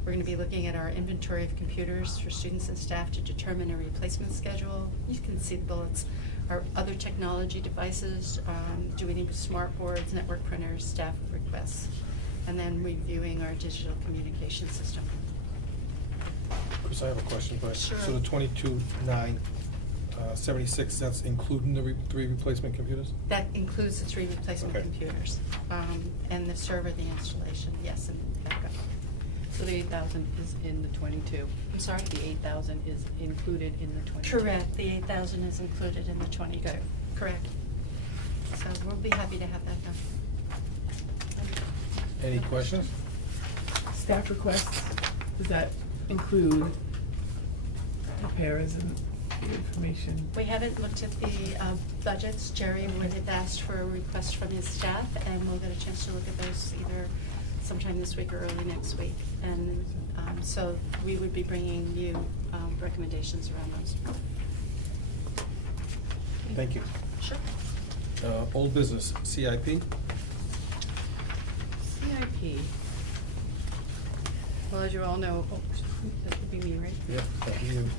We're going to be looking at our inventory of computers for students and staff to determine a replacement schedule. You can see the bullets. Our other technology devices, do we need smart boards, network printers, staff requests, and then reviewing our digital communication system. Chris, I have a question, but, Sure. so the 22,976, that's including the 3 replacement computers? That includes the 3 replacement Okay. computers, and the server, the installation, yes, and backup. So the 8,000 is in the 22. I'm sorry? The 8,000 is included in the 22. Correct, the 8,000 is included in the 22. Okay. Correct. So we'll be happy to have that done. Any questions? Staff requests, does that include repairs and the information? We haven't looked at the budgets. Jerry would have asked for a request from his staff, and we'll get a chance to look at those either sometime this week or early next week. And so we would be bringing you recommendations around those. Thank you. Sure. Old business, CIP? CIP. Well, as you all know, that would be me, right? Yep, thank you.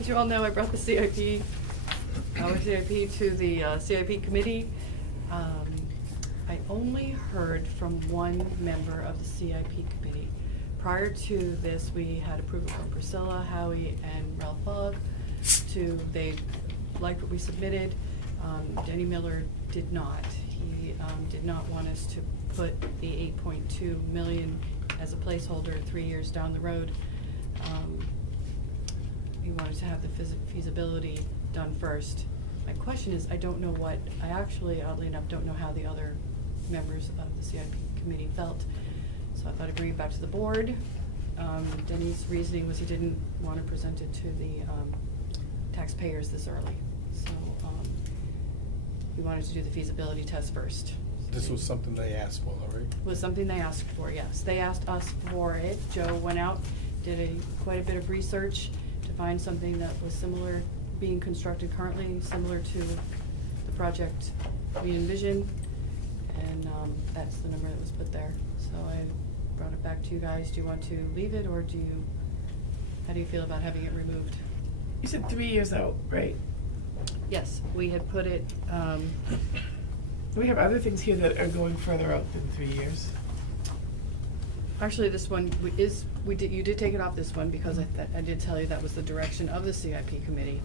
As you all know, I brought the CIP, our CIP to the CIP committee. I only heard from one member of the CIP committee. Prior to this, we had approval from Priscilla, Howie, and Ralph Fogg. They liked what we submitted. Denny Miller did not. He did not want us to put the 8.2 million as a placeholder 3 years down the road. He wanted to have the feasibility done first. My question is, I don't know what, I actually, oddly enough, don't know how the other members of the CIP committee felt. So I thought I'd bring it back to the board. Denny's reasoning was he didn't want to present it to the taxpayers this early. So, we wanted to do the feasibility test first. This was something they asked for, all right? Was something they asked for, yes. They asked us for it. Joe went out, did quite a bit of research to find something that was similar, being constructed currently, similar to the project we envisioned. And that's the number that was put there. So I brought it back to you guys. Do you want to leave it, or how do you feel about having it removed? You said 3 years out, right? Yes, we had put it, We have other things here that are going further out than 3 years. actually, this one you did take it off this one because I did tell you that was the direction of the CIP committee.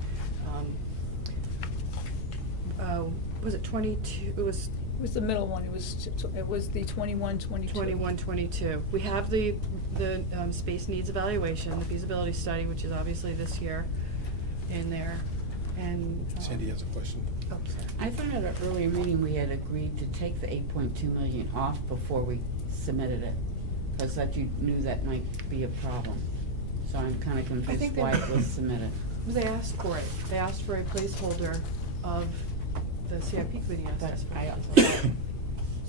Was it 22, it was It was the middle one, it was the 21, 22. 21, 22. We have the space needs evaluation, the feasibility study, which is obviously this year in there, and. Sandy has a question. Oh, sorry. I thought at an earlier meeting, we had agreed to take the 8.2 million off before we submitted it, because that you knew that might be a problem. So I'm kind of confused think why that- it was submitted. They asked for it. They asked for a placeholder of, the CIP committee asked us for it.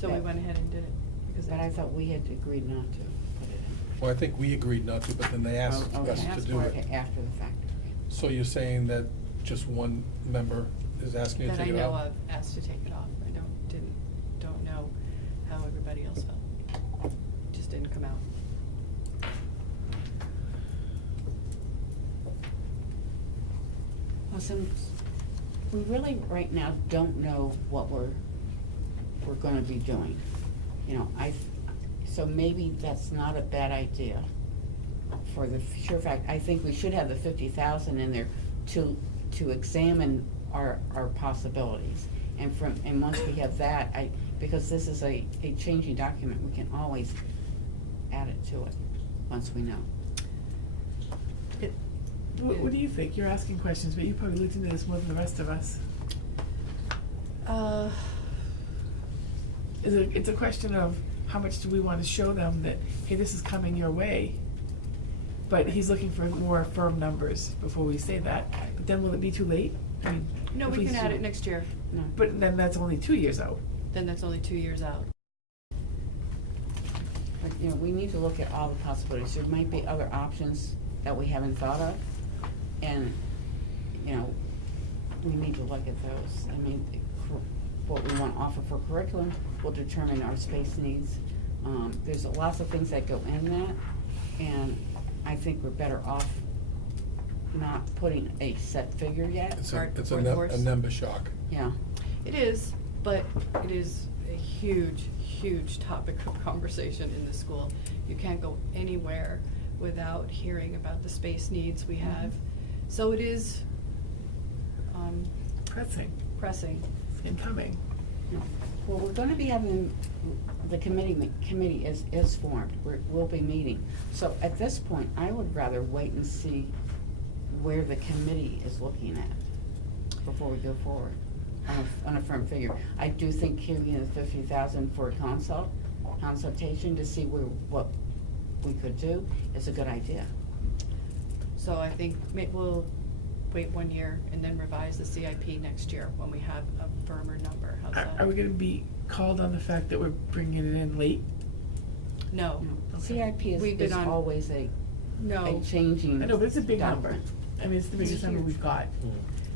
So we went ahead and did it. Because But I thought we had agreed not to put it in. Well, I think we agreed not to, but then they asked Oh, okay. us to Asked do for it. after the fact. So you're saying that just one member is asking you to That I take it know out? of, asked to take it off. I don't know how everybody else felt. It just didn't come out. Well, since we really right now don't know what we're gonna be doing. You know, so maybe that's not a bad idea. For the sure fact, I think we should have the 50,000 in there to examine our possibilities. And once we have that, because this is a changing document, we can always add it to it, once we know. What do you think? You're asking questions, but you probably looked into this more than the rest of us. It's a question of how much do we want to show them that, hey, this is coming your way. But he's looking for more firm numbers before we say that. But then will it be too late? I mean, No, if we can add should- it next year. No. But then that's only 2 years out. Then that's only 2 years out. But, you know, we need to look at all the possibilities. There might be other options that we haven't thought of. And, you know, we need to look at those. I mean, what we want to offer for curriculum will determine our space needs. There's lots of things that go in that, and I think we're better off not putting a set figure yet. It's Card a workforce. number shock. Yeah. It is, but it is a huge, huge topic of conversation in the school. You can't go anywhere without hearing about the space needs we have. So it is Pressing and coming. Well, we're gonna be having, the committee is formed, we'll be meeting. So at this point, I would rather wait and see where the committee is looking at before we go forward on a firm figure. I do think giving the 50,000 for a consultation to see what we could do is a good idea. So I think we'll wait 1 year and then revise the CIP next year when we have a firmer number. How's that? Are we gonna be called on the fact that we're bringing it in late? No. CIP We've been is on- always a No. changing. I know, but it's a big number. document. I mean, it's the biggest number we've got.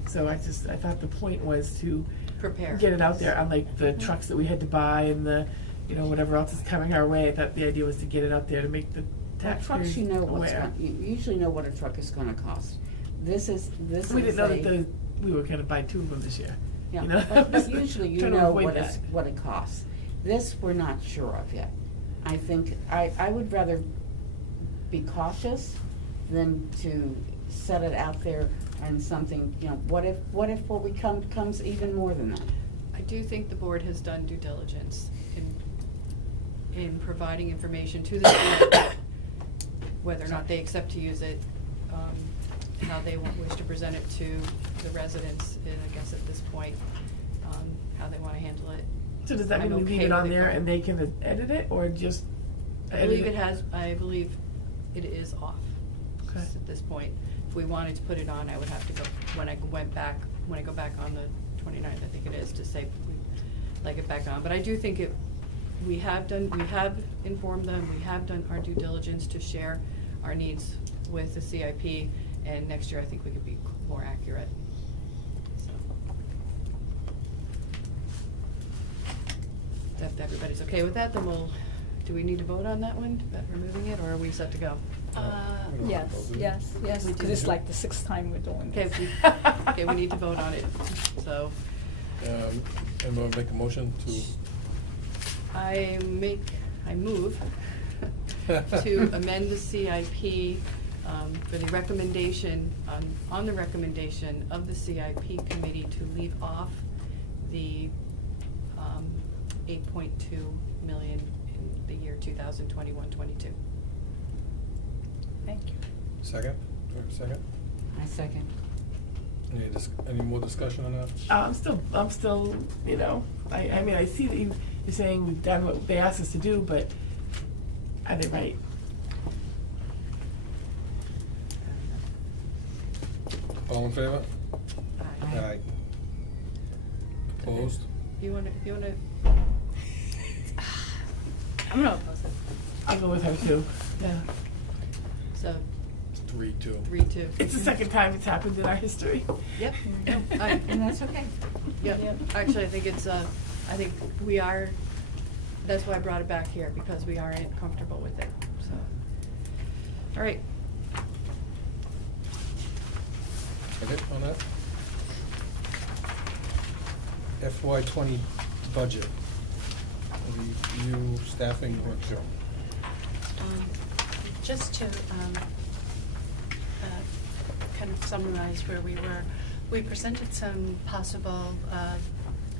So I thought the point was to Prepare. get it out there, unlike the trucks that we had to buy and the, whatever else is coming our way. I thought the idea was to get it out there to make the taxpayers Trucks, you know aware. you usually know what a truck is gonna cost. This is We didn't know a- that we were gonna buy 2 of them this year. Yeah, You know? but usually you Trying to know avoid what that. what it costs. This, we're not sure of yet. I think, I would rather be cautious than to set it out there and something, what if what we comes even more than that? I do think the board has done due diligence in providing information to the board, whether or not they accept to use it, how they wish to present it to the residents, and I guess at this point, how they wanna handle it. So does that mean I'm we leave okay it on with there going. and they can edit it, or just? I believe it is off Okay. at this point. we wanted to put it on, I would have to go, when I go back on the 29th, I think it is, to say, we'd like it back on. But I do think we have informed them, we have done our due diligence to share our needs with the CIP, and next year I think we could be more accurate. So. If everybody's okay with that, then do we need to vote on that one, about removing it, or are we set to go? Yes, because it's like the 6th time we're doing Okay, this. okay, we need to vote on it, so. And we'll make a motion to. I move to amend the CIP for the recommendation, on the recommendation of the CIP committee to leave off the 8.2 million in the year 2021-22. Thank you. Second? Second? I second. Any more discussion on that? I'm still, you know, I mean, I see that you're saying we've done what they asked us to do, but are they right? All in favor? Aye. Opposed? If you wanna, I'm not opposed. I'll go with her too, yeah. so, 3-2. 3-2. It's the second time it's happened in our history. Yep. And that's okay. Yep, actually, I think it's, I think we are, that's why I brought it back here, because we aren't comfortable with it, so. All right. Okay, on that? FY20 budget, review staffing workshop. Just to kind of summarize where we were, we presented some possible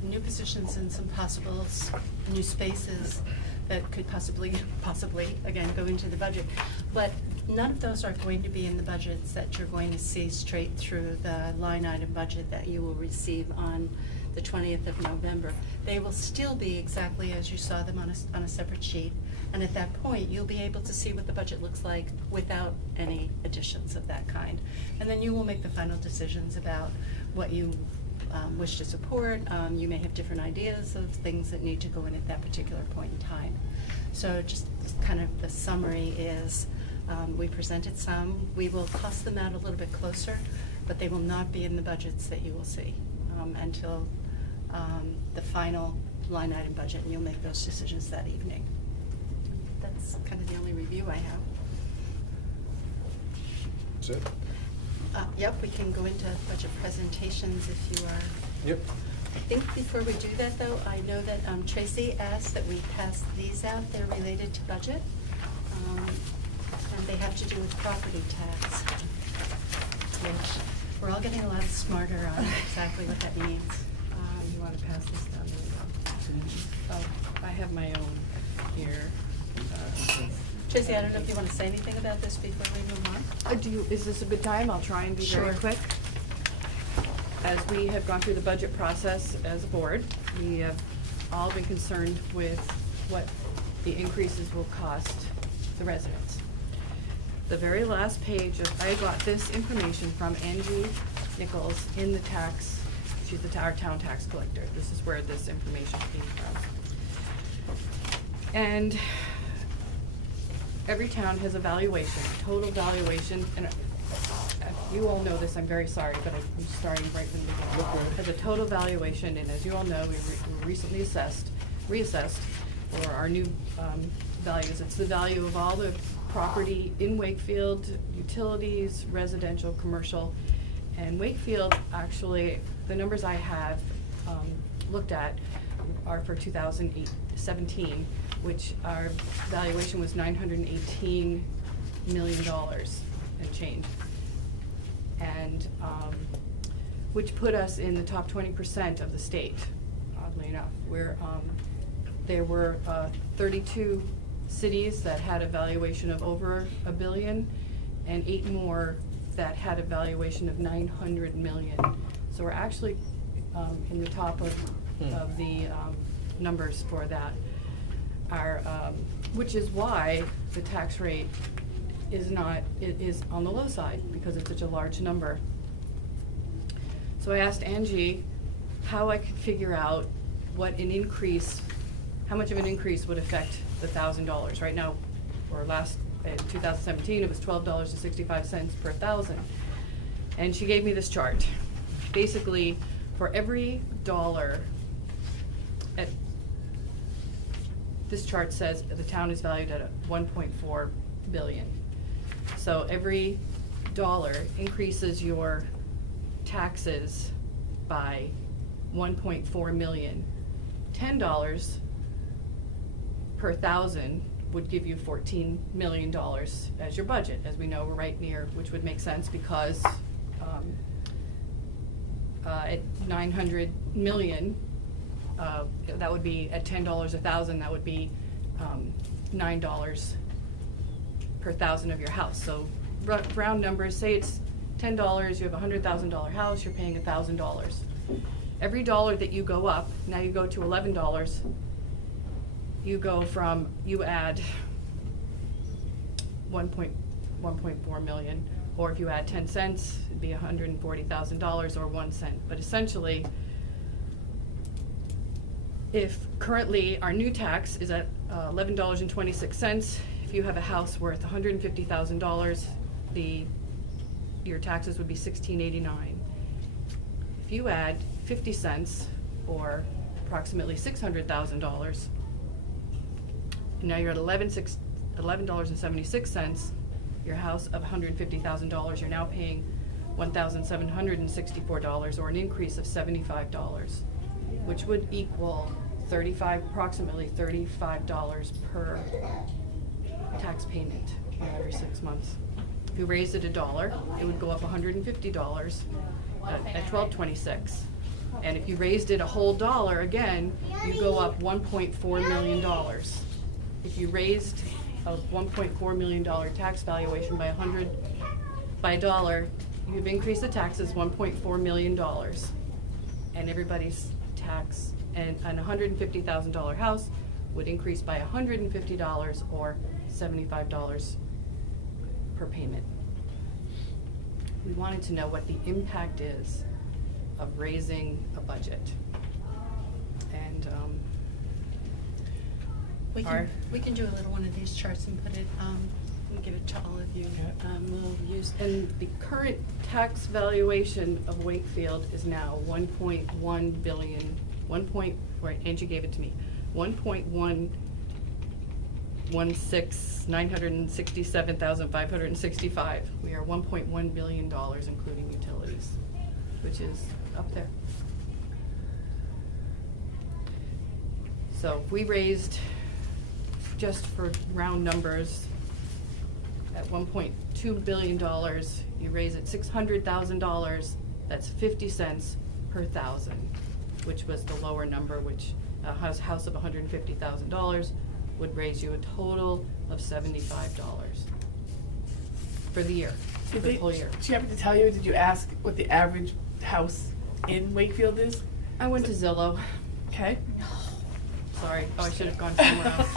new positions and some possible new spaces that could possibly, again, go into the budget. But none of those are going to be in the budgets that you're going to see straight through the line item budget that you will receive on the 20th of November. They will still be exactly as you saw them on a separate sheet. And at that point, you'll be able to see what the budget looks like without any additions of that kind. And then you will make the final decisions about what you wish to support. You may have different ideas of things that need to go in at that particular point in time. So just kind of the summary is, we presented some. We will cost them out a little bit closer, but they will not be in the budgets that you will see until the final line item budget, and you'll make those decisions that evening. That's kind of the only review I have. That's it? Yep, we can go into budget presentations if you are. Yep. I think before we do that though, I know that Tracy asked that we pass these out. They're related to budget. And they have to do with property tax, which we're all getting a lot smarter on exactly what that means. You want to pass this down? There we go. Oh, I have my own here. Tracy, I don't know if you want to say anything about this before we move on? Is this a good time? I'll try and be very Sure. quick. As we have gone through the budget process as a board, we have all been concerned with what the increases will cost the residents. The very last page I got this information from Angie Nichols in the tax, she's our town tax collector. This is where this information came from. And every town has a valuation, total valuation, and you all know this, I'm very sorry, but I'm starting right from the beginning. Has a total valuation, and as you all know, we recently reassessed for our new values. It's the value of all the property in Wakefield, utilities, residential, commercial. And Wakefield, actually, the numbers I have looked at are for 2017, which our valuation was $918 million and change. And which put us in the top 20% of the state, oddly enough. There were 32 cities that had a valuation of over $1 billion, and 8 more that had a valuation of 900 million. So we're actually in the top of the numbers for that. Which is why the tax rate is not, it is on the low side because it's such a large number. So I asked Angie how I could figure out what an increase, how much of an increase would affect the $1,000. Right now, or last, 2017, it was $12.65 per thousand. And she gave me this chart. Basically, for every dollar, this chart says the town is valued at 1.4 billion. So every dollar increases your taxes by 1.4 million. $10 per thousand would give you $14 million as your budget. As we know, we're right near, which would make sense because at 900 million, that would be at $10 a thousand, that would be $9 per thousand of your house. So round numbers, say it's $10, you have a $100,000 house, you're paying $1,000. Every dollar that you go up, now you go to $11, you add 1.4 million, or if you add 10 cents, it'd be $140,000 or 1 cent. But essentially, if currently our new tax is at $11.26, if you have a house worth $150,000, your taxes would be $16.89. If you add 50 cents, or approximately $600,000, now you're at $11.76. Your house of $150,000, you're now paying $1,764, or an increase of $75, which would equal approximately $35 per tax payment every 6 months. If you raised it $1, it would go up $150 at $12.26. And if you raised it a whole dollar again, you go up $1.4 million. If you raised a $1.4 million tax valuation by $1, you've increased the taxes $1.4 million. And everybody's tax, and a $150,000 house would increase by $150 or $75 per payment. We wanted to know what the impact is of raising a budget. And we can do a little one of these charts and put it, and give it to all of you. We'll use. And the current tax valuation of Wakefield is now 1.1 billion. Right, Angie gave it to me. 1.116,967,565. We are $1.1 billion, including utilities, which is up there. So if we raised, just for round numbers, at $1.2 billion, you raise it $600,000, that's 50 cents per thousand, which was the lower number, which a house of $150,000 would raise you a total of $75 for the year, for the whole year. Did she happen to tell you, or did you ask what the average house in Wakefield is? I went to Zillow. Okay. Sorry, I should have gone somewhere else.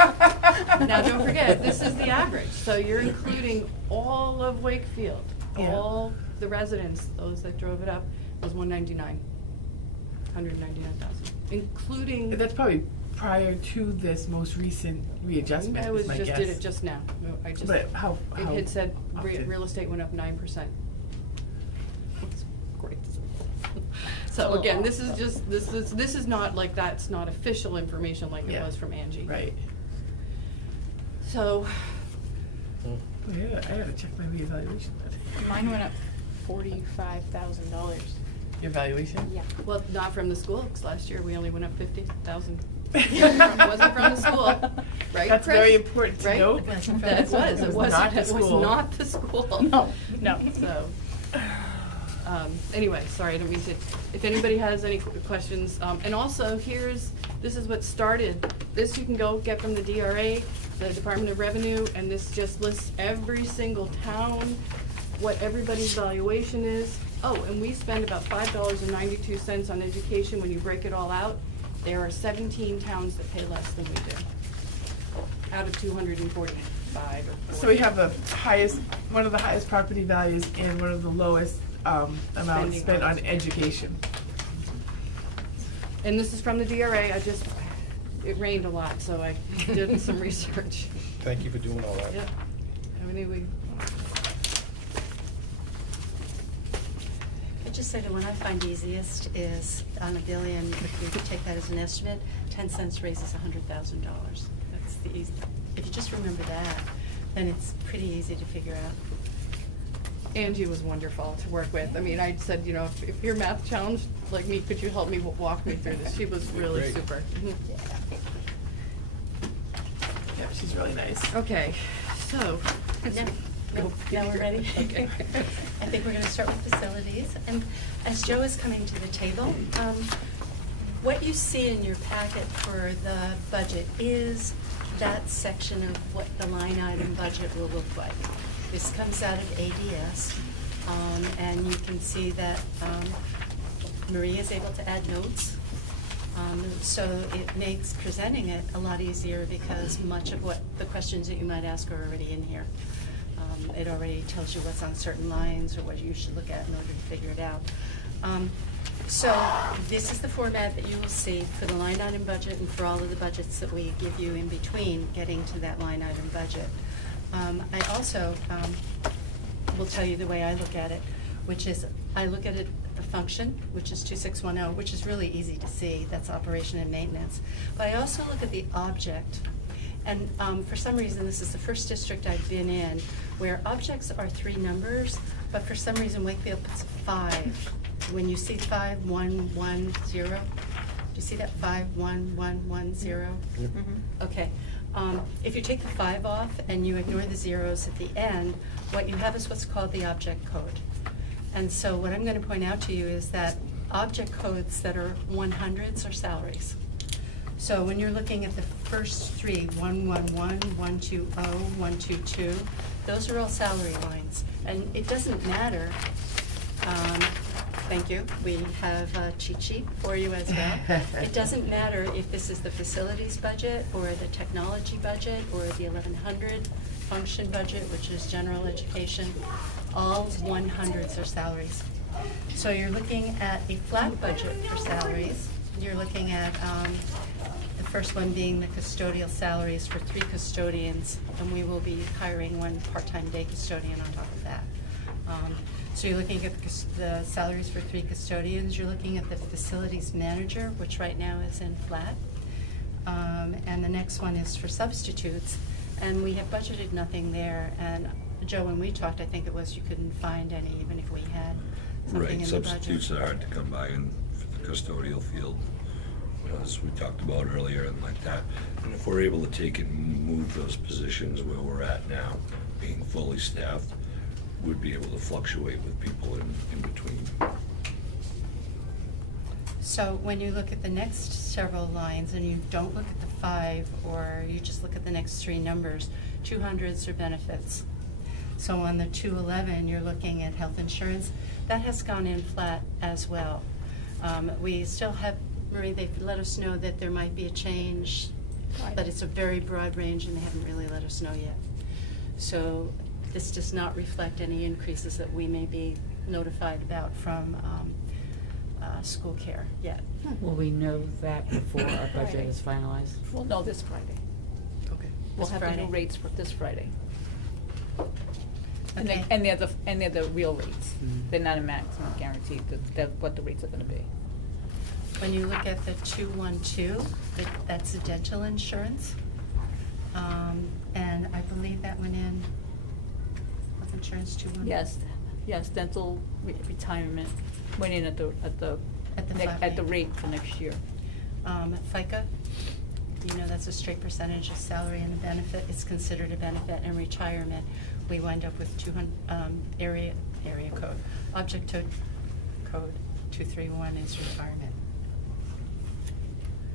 Now, don't forget, this is the average, so you're including all of Wakefield, all the residents, those that drove it up, was 199,000, including. That's probably prior to this most recent readjustment, I is my guess. did it just now. No, I just. But how It had said often? real estate went up 9%. It's great. So again, this is not like, that's not official information like it was from Angie. Right. So. Oh, yeah, I gotta check my reevaluation then. Mine went up $45,000. Your valuation? Yeah. Well, not from the school, 'cause last year we only went up 50,000. It wasn't from the school, right, That's Chris? very important to Right? note. That was, It it was not the wasn't, it was school. not the school. No. So, anyway, sorry, I don't mean to, if anybody has any questions, and also this is what started, this you can go get from the DRA, the Department of Revenue, and this just lists every single town, what everybody's valuation is. Oh, and we spend about $5.92 on education when you break it all out. There are 17 towns that pay less than we do, out of 240. 5 or 4. So we have the highest, one of the highest property values and one of the lowest, amounts Spending spent on on- education. And this is from the DRA, it rained a lot, so I did some research. Thank you for doing all that. Yep. I'd just say the one I find easiest is on $1 billion, if we take that as an estimate, 10 cents raises $100,000. That's the easy, if you just remember that, then it's pretty easy to figure out. Angie was wonderful to work with. I mean, I said, you know, if you're math challenged like me, could you help me walk me through this? She was really Great. super. Yeah, she's really nice. Okay, so. Now we're ready? Okay. I think we're gonna start with facilities, and as Joe is coming to the table, what you see in your packet for the budget is that section of what the line item budget will look like. This comes out of ADS, and you can see that Maria is able to add notes. So it makes presenting it a lot easier because much of what the questions that you might ask are already in here. It already tells you what's on certain lines or what you should look at in order to figure it out. So this is the format that you will see for the line item budget and for all of the budgets that we give you in between getting to that line item budget. I also will tell you the way I look at it, which is I look at it a function, which is 2610, which is really easy to see. That's operation and maintenance. But I also look at the object. And for some reason, this is the first district I've been in where objects are 3 numbers, but for some reason Wakefield puts 5. When you see 5110, do you see that 51110? Okay. If you take the 5 off and you ignore the zeros at the end, what you have is what's called the object code. And so what I'm going to point out to you is that object codes that are 100s are salaries. So when you're looking at the first 3, 111, 120, 122, those are all salary lines. And it doesn't matter. Thank you. We have a cheat sheet for you as well. It doesn't matter if this is the facilities budget or the technology budget or the 1100 function budget, which is general education. All 100s are salaries. So you're looking at a flat budget for salaries. You're looking at the first one being the custodial salaries for 3 custodians, and we will be hiring 1 part-time day custodian on top of that. So you're looking at the salaries for 3 custodians. You're looking at the facilities manager, which right now is in flat. And the next one is for substitutes, and we have budgeted nothing there. And Joe, when we talked, I think it was you couldn't find any, even if we had something in the budget. Right, substitutes are hard to come by in the custodial field, as we talked about earlier and like that. And if we're able to take and move those positions where we're at now, being fully staffed, we'd be able to fluctuate with people in between. So when you look at the next several lines and you don't look at the 5, or you just look at the next 3 numbers, 200s are benefits. So on the 211, you're looking at health insurance. That has gone in flat as well. We still have, Marie, they've let us know that there might be a change, but it's a very broad range and they haven't really let us know yet. So this does not reflect any increases that we may be notified about from school care yet. Will we know that before our budget Friday. is finalized? We'll know this Friday. Okay. We'll This have the Friday. new rates for this Friday. And Okay. they're the real rates. They're not a maximum guarantee, what the rates are gonna be. When you look at the 212, that's the dental insurance. And I believe that went in, health insurance 212? Yes, dental retirement went in at the flat rate. rate for next year. FICA, you know, that's a straight percentage of salary and benefit. It's considered a benefit. And retirement, we wind up with 200, area code. Object code 231 is retirement.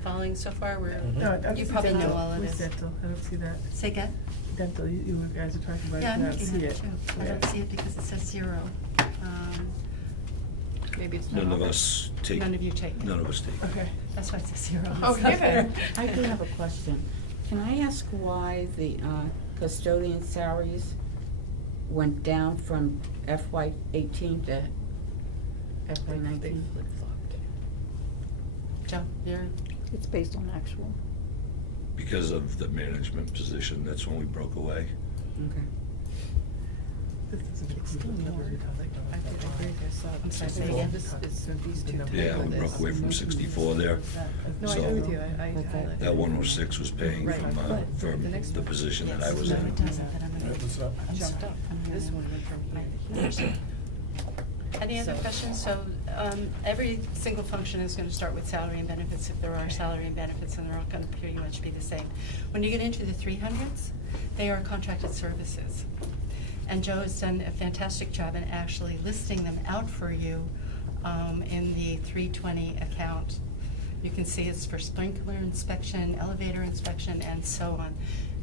Following so far? No, I don't You see probably know dental. all of Where's this. dental? I don't see that. Say again? Dental, you guys are talking about it, Yeah, I I'm don't looking see at it it. too. I don't see it because it says 0. Maybe it's not. None of us take. None of you take it. None of us take. Okay. That's why it says 0. Okay then. I do have a question. Can I ask why the custodian salaries went down from FY 18 to FY 19. Joe, you're, It's based on actual. Because of the management position, that's when we broke away. Okay. I agree, I saw it. I'm sorry, say again? This is, these two. Yeah, we broke away from 64 there. No, I So agree with you, I highlighted. that 106 was paying Right, from, but from the next the one- position that I yes, was no, in. it doesn't, but I'm gonna. Right, what's up? Jumped up. This one went from here. Any other So- questions? So, every single function is gonna start with salary and benefits, if there are salary and benefits, and they're all gonna pretty much be the same. When you get into the 300s, they are contracted services. And Joe has done a fantastic job in actually listing them out for you, in the 320 account. You can see it's for sprinkler inspection, elevator inspection, and so on.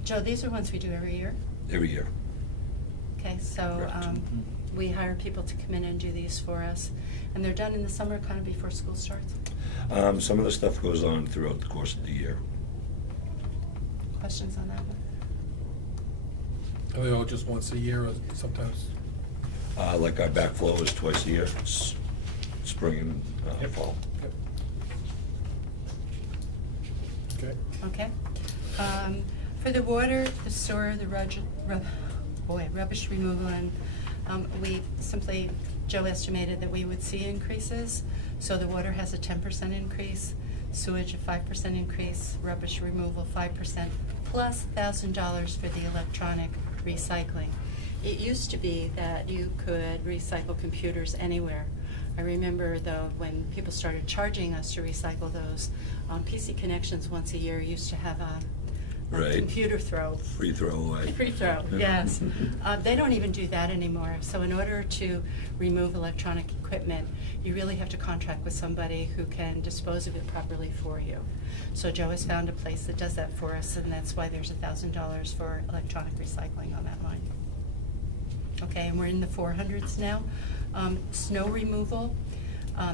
Joe, these are ones we do every year? Every year. Okay, so, Correct. we hire people to come in and do these for us, and they're done in the summer, kind of before school starts. Some of the stuff goes on throughout the course of the year. Questions on that one? Are they all just once a year or sometimes? Like our backflow is twice a year, spring and Yep. fall. Yep. Okay. Okay. For the water, the sewer, the rubbish removal, and we simply, Joe estimated that we would see increases. So the water has a 10% increase, sewage a 5% increase, rubbish removal 5%, plus $1,000 for the electronic recycling. It used to be that you could recycle computers anywhere. I remember though, when people started charging us to recycle those, PC Connections once a year used to have a Right. computer throw. Free throw away. Free throw, yes. They don't even do that anymore. So in order to remove electronic equipment, you really have to contract with somebody who can dispose of it properly for you. So Joe has found a place that does that for us, and that's why there's $1,000 for electronic recycling on that line. Okay, and we're in the 400s now. Snow removal,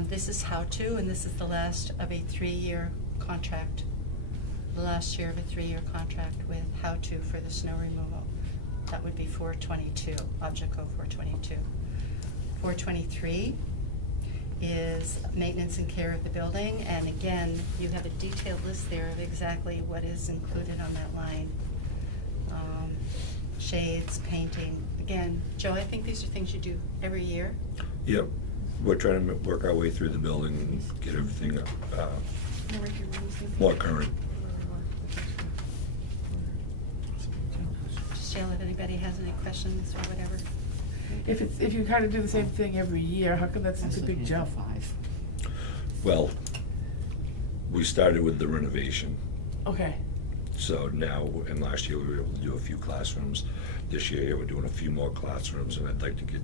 this is how to, and this is the last of a 3-year contract. The last year of a 3-year contract with how to for the snow removal. That would be 422, Object Code 422. 423 is maintenance and care of the building, and again, you have a detailed list there of exactly what is included on that line. Shades, painting. Again, Joe, I think these are things you do every year. Yep, we're trying to work our way through the building and get everything more current. Just yell if anybody has any questions or whatever. If you kind of do the same thing every year, how come that's such a big jump? Well, we started with the renovation. Okay. So now, and last year we were able to do a few classrooms. This year we're doing a few more classrooms, and I'd like to get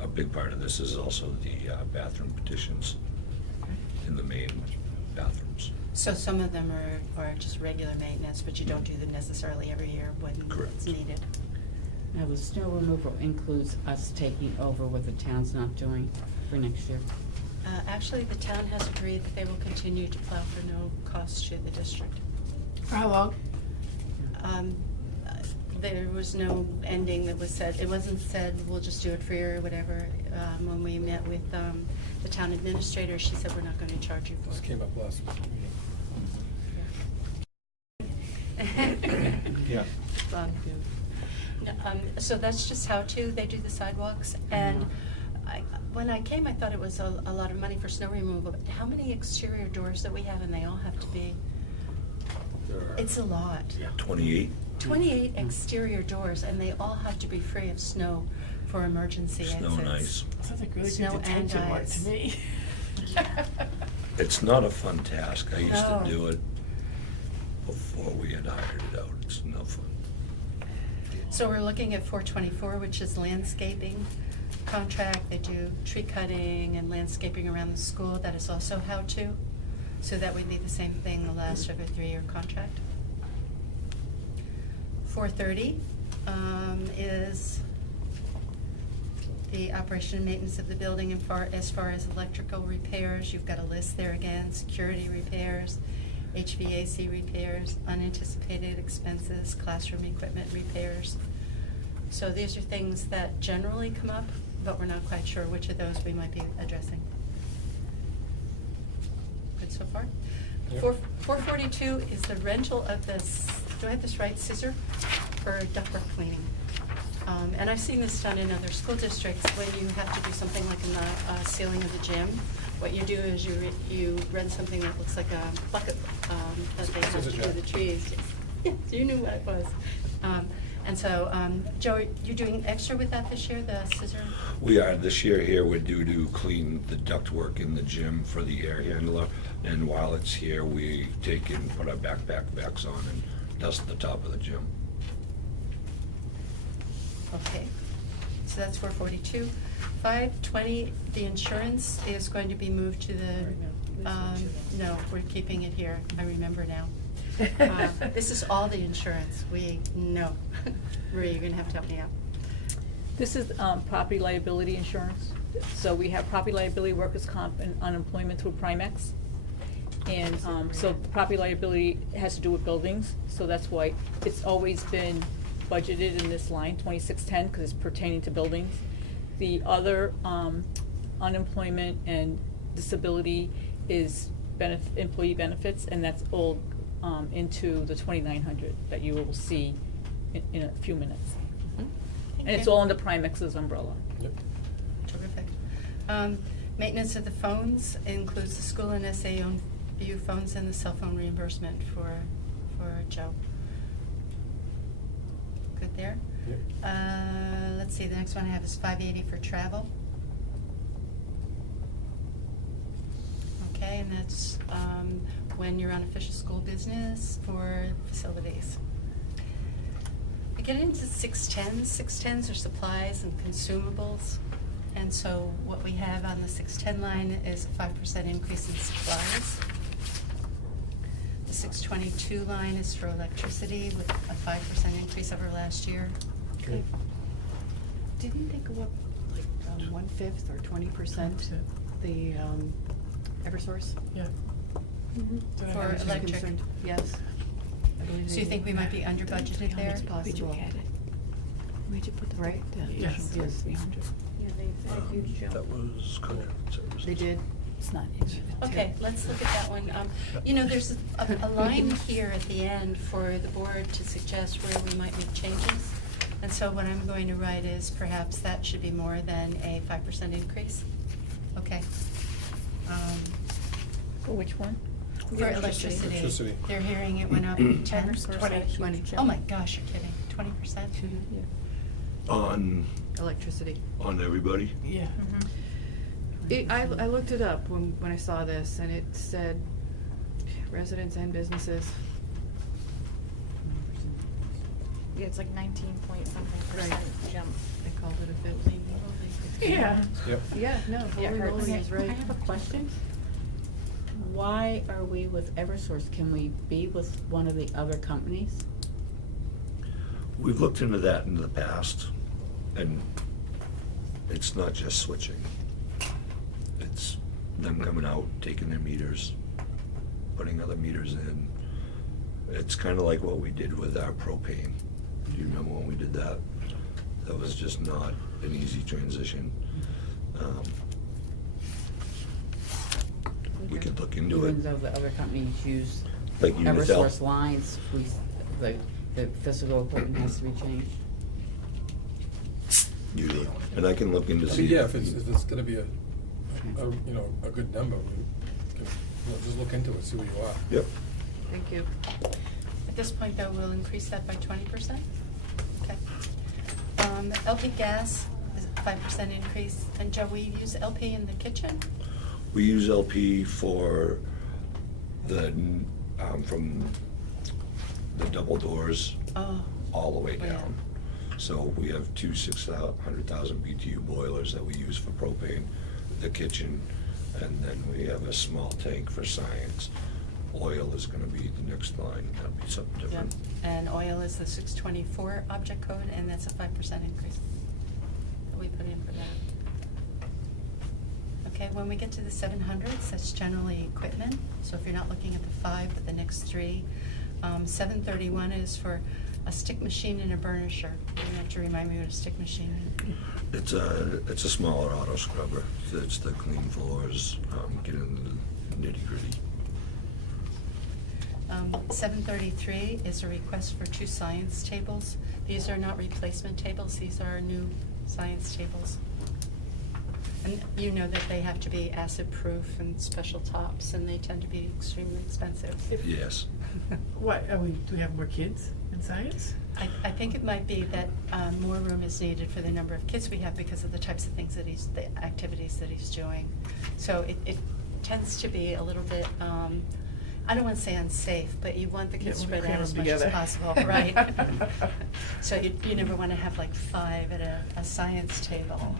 a big part of this is also the bathroom petitions in the main bathrooms. So some of them are just regular maintenance, but you don't do them necessarily every year when it's needed. Now, the snow removal includes us taking over what the town's not doing for next year. Actually, the town has agreed that they will continue to plow for no cost to the district. For how long? There was no ending that was said. It wasn't said, we'll just do it free or whatever. When we met with the town administrator, she said, we're not going to charge you for This it. came up last meeting. Yeah. No, so that's just how to, they do the sidewalks, and when I came, I thought it was a lot of money for snow removal, but how many exterior doors that we have, and they all have to be, it's a lot. 28. 28 exterior doors, and they all have to be free of snow for emergency exits. Snow and ice. Sounds like really Snow good and detention work ice. to me. It's not a fun task. I used to No. do it before we had hired it out. It's no fun. So we're looking at 424, which is landscaping contract. They do tree cutting and landscaping around the school. That is also how to. So that would be the same thing, the last of a 3-year contract. 430 is the operation and maintenance of the building as far as electrical repairs. You've got a list there again, security repairs, HVAC repairs, unanticipated expenses, classroom equipment repairs. So these are things that generally come up, but we're not quite sure which of those we might be addressing. Good so far? Yep. 442 is the rental of this, do I have this right, scissor, for ductwork cleaning. And I've seen this done in other school districts when you have to do something like in the ceiling of the gym. What you do is you rent something that looks like a bucket that they have to Scissor do jack. the trees. Yes, you knew what it was. And so, Joe, you're doing extra with that this year, the scissor? We are, this year here, we're due to clean the ductwork in the gym for the air handler, and while it's here, we take and put our backpacks on and dust the top of the gym. Okay, so that's 442. 520, the insurance is going to be moved to the, no, we're keeping it here, I remember now. This is all the insurance, we know. Maria, you're gonna have to help me out. This is property liability insurance. So we have property liability, workers' comp, and unemployment through Primex. And so property liability has to do with buildings, so that's why it's always been budgeted in this line, 2610, because it's pertaining to buildings. The other unemployment and disability is employee benefits, and that's all into the 2900 that you will see in a few minutes. Thank And it's you. all under Primex's umbrella. Yep. Terrific. Maintenance of the phones includes the school and SAU phones and the cell phone reimbursement for Joe. Good there? Yep. Let's see, the next one I have is 580 for travel. Okay, and that's when you're on official school business for facilities. We get into 610s. 610s are supplies and consumables. And so what we have on the 610 line is a 5% increase in supplies. The 622 line is for electricity with a 5% increase over last year. Okay. Didn't they go up like 1/5 or 20%? The Eversource? Yeah. For I was just electric. concerned. Yes. I believe So they you think we might be under budgeted there? It's possible. Where'd you put the Right? Yes. Yes. 300. Yeah, they've had a huge jump. That was contract services. They did. It's not in here. Okay, let's look at that one. You know, there's a line here at the end for the board to suggest where we might make changes. And so what I'm going to write is perhaps that should be more than a 5% increase. Okay. For which one? For electricity. Electricity. They're hearing it went up 10%. 20. Oh my gosh, you're kidding. 20%? On Electricity. everybody? Yeah. I looked it up when I saw this, and it said residents and businesses. Yeah, it's like 19.something% Right. jump. They called it a building. Yeah. Yep. Yeah, no, Yeah, holy it hurts. moly is right. I have a question. Why are we with Eversource? Can we be with one of the other companies? We've looked into that in the past, and it's not just switching. It's them coming out, taking their meters, putting other meters in. It's kind of like what we did with our propane. Do you remember when we did that? That was just not an easy transition. We could look into it. Even though the other companies use Like Unitel. Eversource lines, the physical equipment has to be changed. Usually, and I can look into I see. mean, yeah, if it's gonna be a good number, we can, just look into it, see where you are. Yep. Thank you. At this point, though, we'll increase that by 20%. Okay. LP gas is a 5% increase. And Joe, we use LP in the kitchen? We use LP for the, from the double doors Oh. all the way Oh, yeah. down. So we have two 600,000 BTU boilers that we use for propane, the kitchen, and then we have a small tank for science. Oil is gonna be the next line, that'll be something Yep. different. And oil is the 624 object code, and that's a 5% increase that we put in for that. Okay, when we get to the 700s, that's generally equipment. So if you're not looking at the 5, but the next 3. 731 is for a stick machine and a burnisher. You have to remind me what a stick machine is. It's a smaller auto scrubber. It's to clean floors, get into the nitty-gritty. 733 is a request for 2 science tables. These are not replacement tables, these are new science tables. And you know that they have to be acid-proof and special tops, and they tend to be extremely expensive. Yes. What, do we have more kids in science? I think it might be that more room is needed for the number of kids we have because of the types of things that the activities that he's doing. So it tends to be a little bit, I don't want to say unsafe, but you want the kids Yeah, spread cram out as them much as together. possible, right? So you never want to have like 5 at a science table.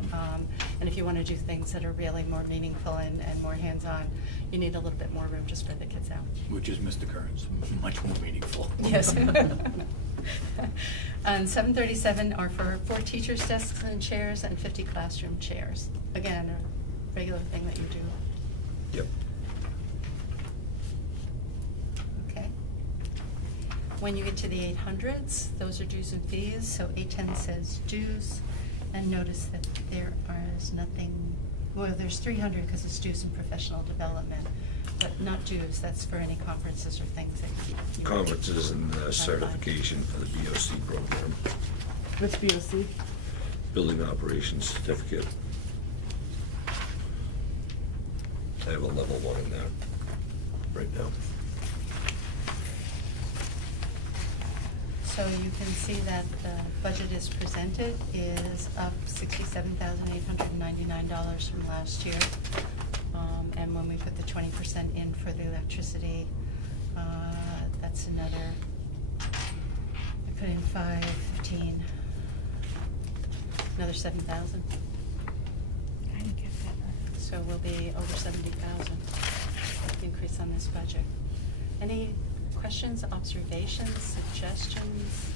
And if you want to do things that are really more meaningful and more hands-on, you need a little bit more room to spread the kids out. Which is Mr. Kearns, much more meaningful. Yes. And 737 are for 4 teachers' desks and chairs and 50 classroom chairs. Again, a regular thing that you do. Yep. Okay. When you get to the 800s, those are dues and fees. So 810 says dues, and notice that there is nothing, well, there's 300 because it's dues and professional development, but not dues. That's for any conferences or things that you. Conferences and certification for the BOC program. What's BOC? Building operations certificate. I have a level 1 in that right now. So you can see that the budget is presented is up $67,899 from last year. And when we put the 20% in for the electricity, that's another, I put in 5, 15, another 7,000. I didn't get that. So we'll be over 70,000 increase on this budget. Any questions, observations, suggestions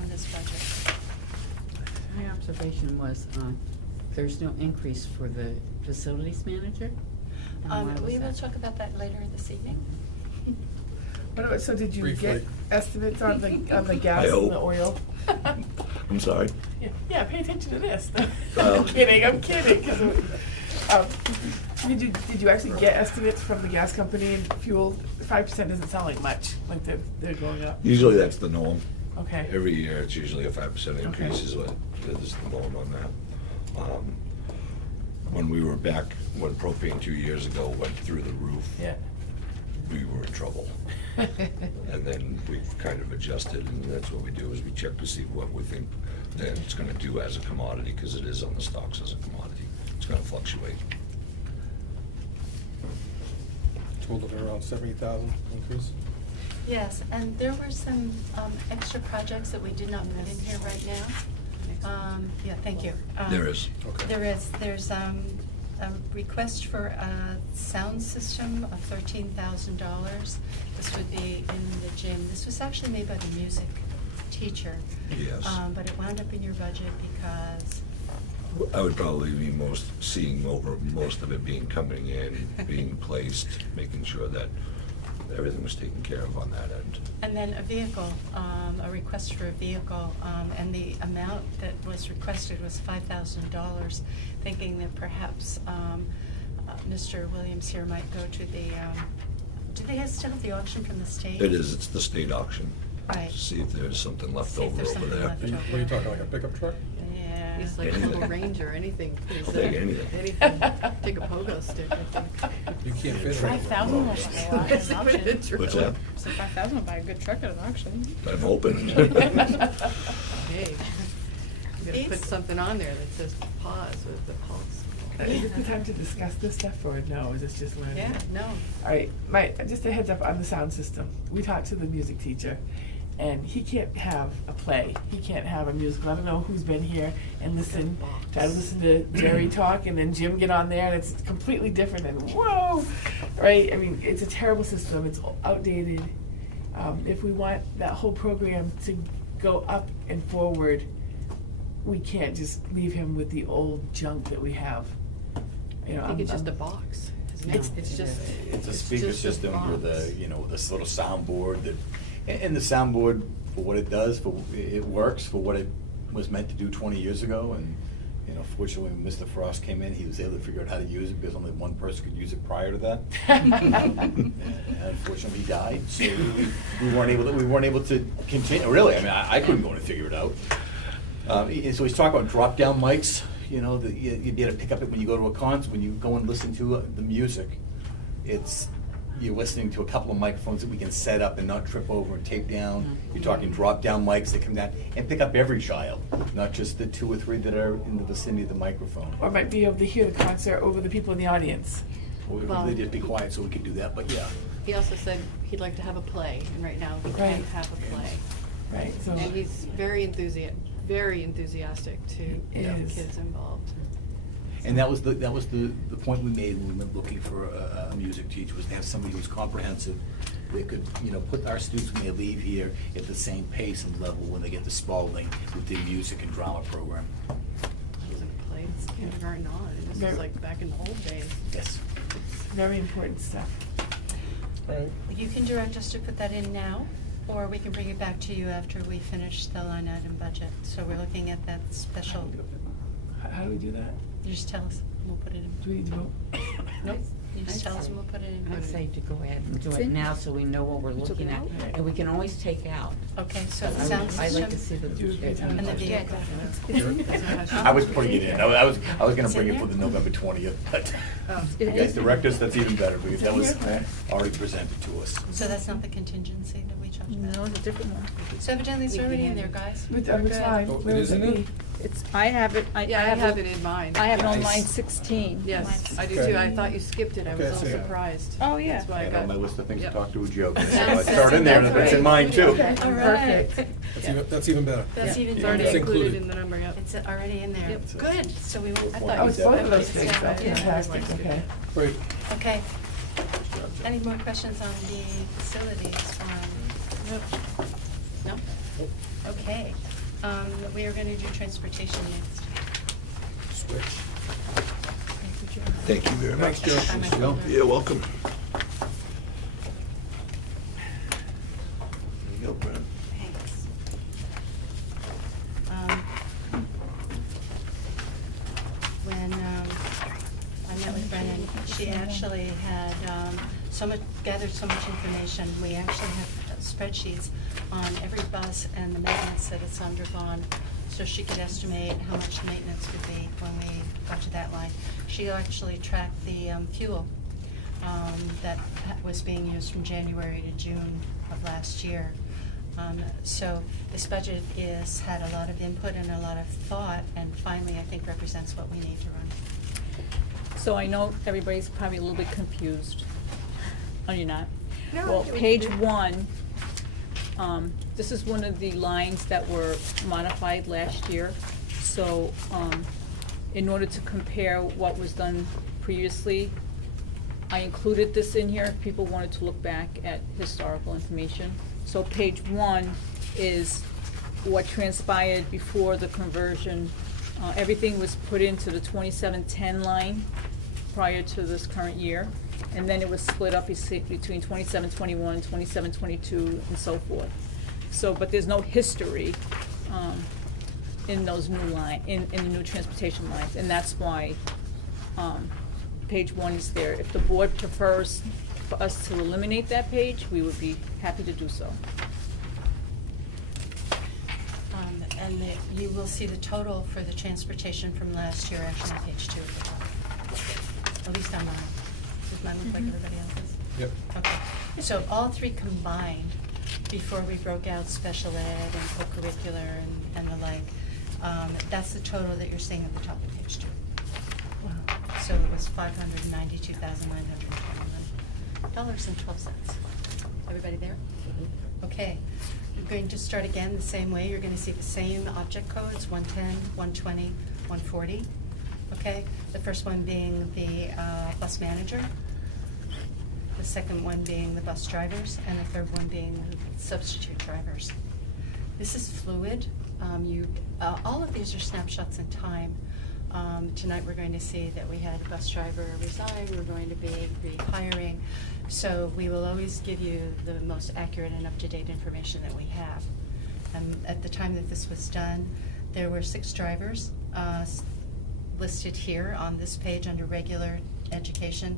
on this budget? My observation was, there's no increase for the facilities manager. Why was We will that? talk about that later this evening. So did you Briefly. get estimates on the gas I and hope. the oil? I'm sorry? Yeah, pay attention to this. Well- I'm kidding. 'Cause, did you actually get estimates from the gas company and fuel? 5% doesn't sound like much, like they're going up. Usually that's the norm. Okay. Every year, it's usually a 5% increase Okay. is what is the norm on that. When we were back, when propane 2 years ago went through the roof, Yeah. we were in trouble. And then we've kind of adjusted, and that's what we do, is we check to see what we think that it's gonna do as a commodity, because it is on the stocks as a commodity. It's gonna fluctuate. Total of around 70,000 increase. Yes, and there were some extra projects that we did not put in here right now. Yeah, thank you. There is. Okay. There's a request for a sound system of $13,000. This would be in the gym. This was actually made by the music teacher. Yes. But it wound up in your budget because, I would probably be seeing over most of it being coming in, being placed, making sure that everything was taken care of on that end. and then a vehicle, a request for a vehicle, and the amount that was requested was $5,000, thinking that perhaps Mr. Williams here might go to the, do they still have the auction from the state? It is, it's the state auction. Right. See if there's something left See if over there's over something there. left. What are you talking, like a pickup truck? Yeah. He's like a Anything. little Ranger, anything. I'll take anything. Anything. Take a pogo stick, I think. You can't fit it. 5,000 will buy a lot at an auction. What's that? So 5,000 will buy a good truck at an auction. I'm hoping. Hey, you gotta These- put something on there that says pause with the pulse. Is it the time to discuss this stuff, or no, is this just learning? Yeah, no. All right, just a heads up on the sound system. We talked to the music teacher, and he can't have a play. He can't have a musical. I don't know who's been here and tried to listen to Jerry talk, and then Jim get on there, and it's completely different, and whoa, right? I mean, it's a terrible system. It's outdated. If we want that whole program to go up and forward, we can't just leave him with the old junk that we have. you know, I think it's just a I'm- box. isn't it? No, It's it just. isn't. It's a it's speaker just a system with box. a, you know, this little soundboard that, and the soundboard, for what it does, it works for what it was meant to do 20 years ago, and, you know, fortunately, when Mr. Frost came in, he was able to figure out how to use it, because only one person could use it prior to that. And unfortunately, he died, so we weren't able to continue, really, I mean, I couldn't go in and figure it out. And so he's talking about drop-down mics, you know, that you'd be able to pick up it when you go to a concert, when you go and listen to the music. You're listening to a couple of microphones that we can set up and not trip over and tape down. You're talking drop-down mics that come down and pick up every child, not just the 2 or 3 that are in the vicinity of the microphone. Or might be able to hear the concert over the people in the audience. Or Well- they just be quiet so we could do that, but yeah. He also said he'd like to have a play, and right now we Right. can't have a play. Right, so. And he's very enthusiastic to He get the is. kids involved. And that was the point we made when we went looking for a music teacher, was to have somebody who was comprehensive, that could, you know, put our students when they leave here at the same pace and level when they get to Spalding with their music and drama program. He hasn't played since kindergarten on, and this Very- is like back in the old days. Yes. Very important stuff. Right. You can direct us to put that in now, or we can bring it back to you after we finish the line item budget. So we're looking at that special, How do we do that? you just tell us, and we'll put it in. Do we need to vote? Nope, you just I'd tell us say- and we'll put it in. I'd say to go ahead and do It's it in. now so we know what we're You took looking it at. out? And we can always take out. Okay, so I the would- sound I'd like to see system the. and the vehicle. I was putting it in. I was gonna bring it for the November 20th, but you guys direct us, that's even better, because that was already presented to us. So that's not the contingency that we talked about? No, it's a different one. So evidently it's We can already in hand there, it. guys. But, We're it's good. fine. Oh, Where it would is in be? there? It's, I have it, Yeah, I have it in mine. I have it on Nice. line 16. Yes, I do Okay. too. I thought you skipped it. I was Okay, all so yeah. surprised. Oh, yeah. That's why I And got. on my list of things to Yep. talk to a joke, so I That's- started in there, and that's that's in right. mine too. Okay, All right. perfect. That's even better. That's Yeah, even it's Yeah. already It's included included. in the number, yep. It's already in there. Yep. Good, so we won't, I thought. Oh, it's both of those Yeah. things, that's Yeah. fantastic, okay. Great. Okay. Any more questions on the facilities? No? Okay. We are gonna do transportation next. Switch. Thank you very much. Thanks, Joe. By my folder. You're welcome. There you go, Brad. Thanks. When I met with Brennan, she actually had gathered so much information. We actually have spreadsheets on every bus and the maintenance that it's undergone, so she could estimate how much the maintenance would be when we got to that line. She actually tracked the fuel that was being used from January to June of last year. So this budget had a lot of input and a lot of thought, and finally, I think, represents what we need to run. So I know everybody's probably a little bit confused. Oh, you're not? No, Well, it was page good. 1, this is one of the lines that were modified last year. So, in order to compare what was done previously, I included this in here if people wanted to look back at historical information. So page 1 is what transpired before the conversion. Everything was put into the 2710 line prior to this current year. And then it was split up between 2721, 2722, and so forth. So, but there's no history in those new in the new transportation lines. And that's why page 1 is there. If the board prefers for us to eliminate that page, we would be happy to do so. And you will see the total for the transportation from last year actually on page 2 of the top. At least on mine. Does mine look like everybody else's? Yep. Okay. So all three combined, before we broke out special ed and co-curricular and the like, that's the total that you're seeing at the top of page 2. So it was $592,921.12. Everybody there? Okay. You're going to start again the same way. You're going to see the same object codes, 110, 120, 140. Okay? The first one being the bus manager, the second one being the bus drivers, and the third one being the substitute drivers. This is fluid. All of these are snapshots in time. Tonight, we're going to see that we had a bus driver resign, we're going to be rehiring. So we will always give you the most accurate and up-to-date information that we have. At the time that this was done, there were 6 drivers listed here on this page under regular education.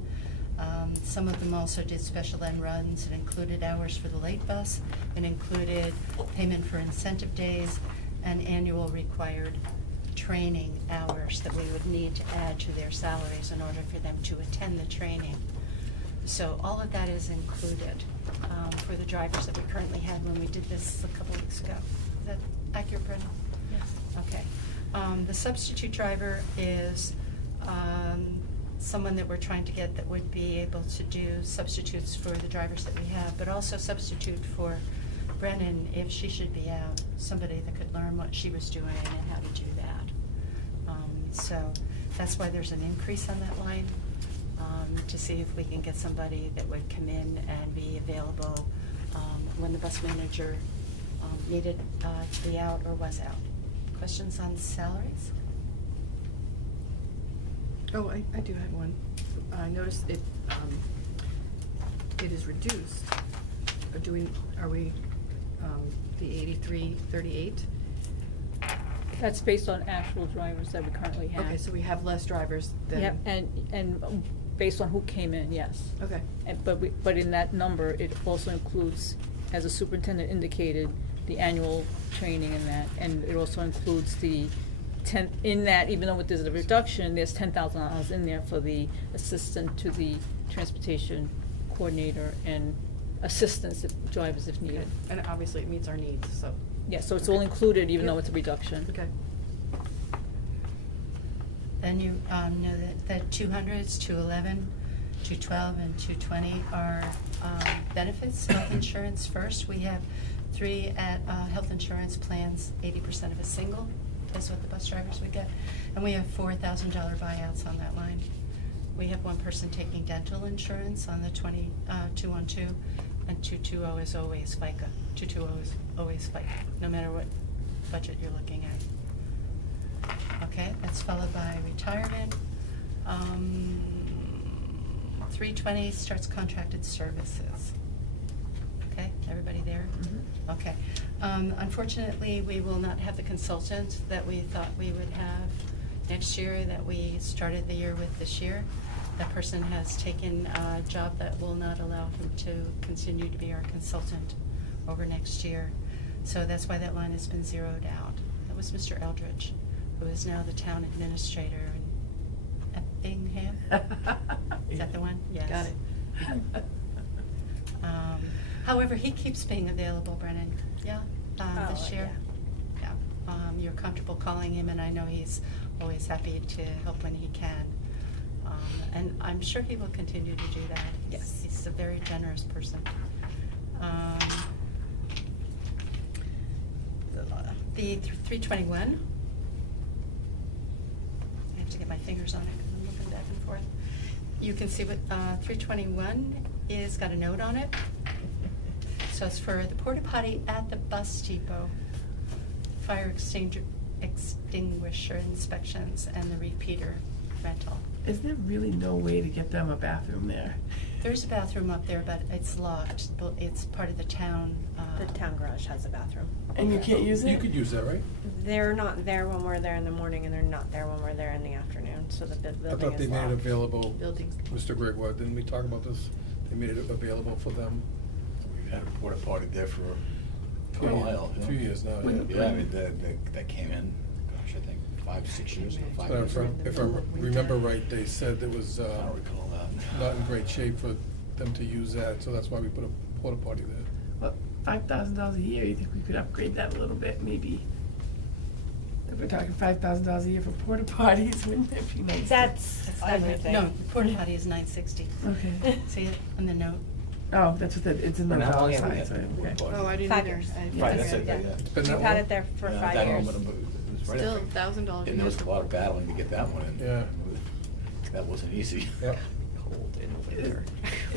Some of them also did special ed runs. It included hours for the late bus. It included payment for incentive days and annual required training hours that we would need to add to their salaries in order for them to attend the training. So all of that is included for the drivers that we currently had when we did this a couple weeks ago. Is that accurate, Brendan? Yes. Okay. The substitute driver is someone that we're trying to get that would be able to do substitutes for the drivers that we have, but also substitute for Brennan if she should be out, somebody that could learn what she was doing and how to do that. So that's why there's an increase on that line, to see if we can get somebody that would come in and be available when the bus manager needed to be out or was out. Questions on salaries? Oh, I do have one. I noticed it is reduced. Are we the 8338? That's based on actual drivers that we currently have. Okay, so we have less drivers than. Yep, and based on who came in, yes. Okay. But in that number, it also includes, as the superintendent indicated, the annual training and that, and it also includes the in that, even though there's a reduction, there's $10,000 in there for the assistant to the transportation coordinator and assistance if drivers if needed. And obviously it meets our needs, so. Yeah, so it's all included, even though Yep. it's a reduction. Okay. Then you know that 200s, 211, 212, and 220 are benefits. Health insurance first. We have 3 at health insurance plans, 80% of a single is what the bus drivers would get. And we have $4,000 buyouts on that line. We have 1 person taking dental insurance on the 212, and 220 is always FICA. 220 is always FICA, no matter what budget you're looking at. Okay, that's followed by retirement. 320 starts contracted services. Okay, everybody there? Mhm. Okay. Unfortunately, we will not have the consultant that we thought we would have next year, that we started the year with this year. That person has taken a job that will not allow him to continue to be our consultant over next year. So that's why that line has been zeroed out. That was Mr. Eldridge, who is now the town administrator in Effingham. Is that the one? Yes. Got it. However, he keeps being available, Brennan. Yeah, this Oh, year. Yeah. You're comfortable calling him, and I know he's always happy to help when he can. And I'm sure he will continue to do that. Yes. He's a very generous person. The 321. I have to get my fingers on it because I'm looking back and forth. You can see what 321 is, got a note on it. So it's for the porta potty at the bus depot, fire extinguisher inspections, and the repeater rental. Is there really no way to get them a bathroom there? There's a bathroom up there, but it's locked. It's part of the town. The town garage has a bathroom. And you can't use it? You could use that, right? They're not there when we're there in the morning, and they're not there when we're there in the afternoon, so the I building thought they is made it locked. available, Buildings. Mr. Gregoire, didn't we talk about this? They made it available for them. We've had a porta potty there for a Few years- while. Few years now, When- yeah. Yeah, I mean, that came in, gosh, I think 5, 6 years ago, 5 But years ago. if I remember right, they said it was I don't recall that. not in great shape for them to use that, so that's why we put a porta potty there. Well, $5,000 a year, you think we could upgrade that a little bit, maybe? If we're talking $5,000 a year for porta potties, wouldn't that be nice? That's everything. No, the porta potty is $960. Okay. See it on the note? Oh, that's what it's in the And how long dollar have we sign, had so, the porta okay. potty? Oh, I didn't 5 either. years. Right, that's it, Yeah. yeah. It's been We've that had long? it there for Yeah, 5 that years. one, but it was right Still after- $1,000. And there was a lot of battling to get that one in. Yeah. That wasn't easy. Yep. Cold in winter.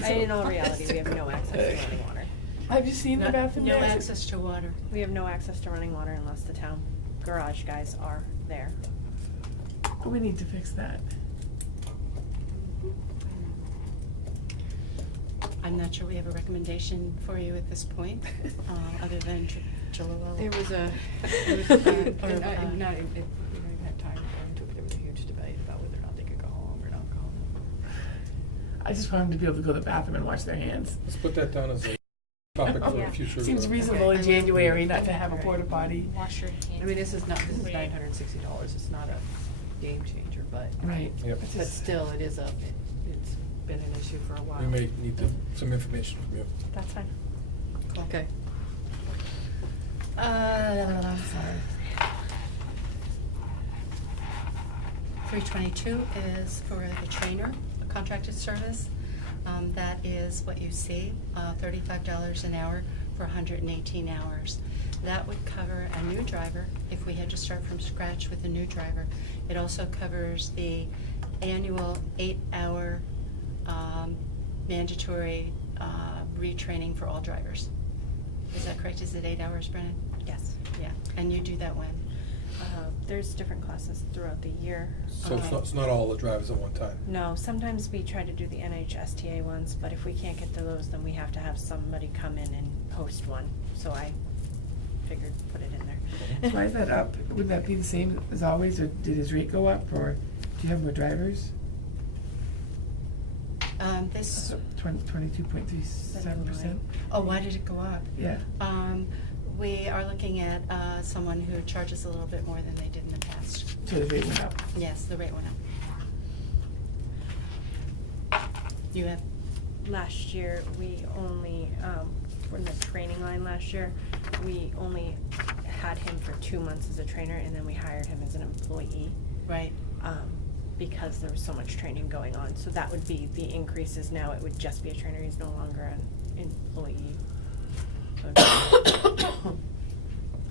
And in all reality, we have no access to running water. Have you seen the bathroom No there? access to water. We have no access to running water unless the town garage guys are there. We need to fix that. I'm not sure we have a recommendation for you at this point, other than Jalil. There was a, Or, we don't even have time to go into it, there was a huge debate about whether or not they could go home or not go home. I just want them to be able to go to the bathroom and wash their hands. Let's put that down as a topic for Yeah. a future. Seems reasonable in January not to have a porta potty. Wash your hands. I mean, this is $960, it's not a game changer, but. Right. Yep. It's But just- still, it's been an issue for a while. We may need some information from you. That's fine. Okay. Sorry. 322 is for the trainer, a contracted service. That is what you see, $35 an hour for 118 hours. That would cover a new driver if we had to start from scratch with a new driver. It also covers the annual 8-hour mandatory retraining for all drivers. Is that correct? Is it 8 hours, Brennan? Yes. Yeah, and you do that when? There's different classes throughout the year. So it's not all the drivers at one time. No, sometimes we try to do the NHSTA ones, but if we can't get to those, then we have to have somebody come in and host one. So I figured put it in there. So why is that up? Would that be the same as always, or did his rate go up, or do you have more drivers? This, 22.37%? oh, why did it go up? Yeah. We are looking at someone who charges a little bit more than they did in the past. So the rate went up. Yes, the rate went up. You have, Last year, we only, for the training line last year, we only had him for 2 months as a trainer, and then we hired him as an employee. right, Because there was so much training going on. So that would be the increases now. It would just be a trainer. He's no longer an employee.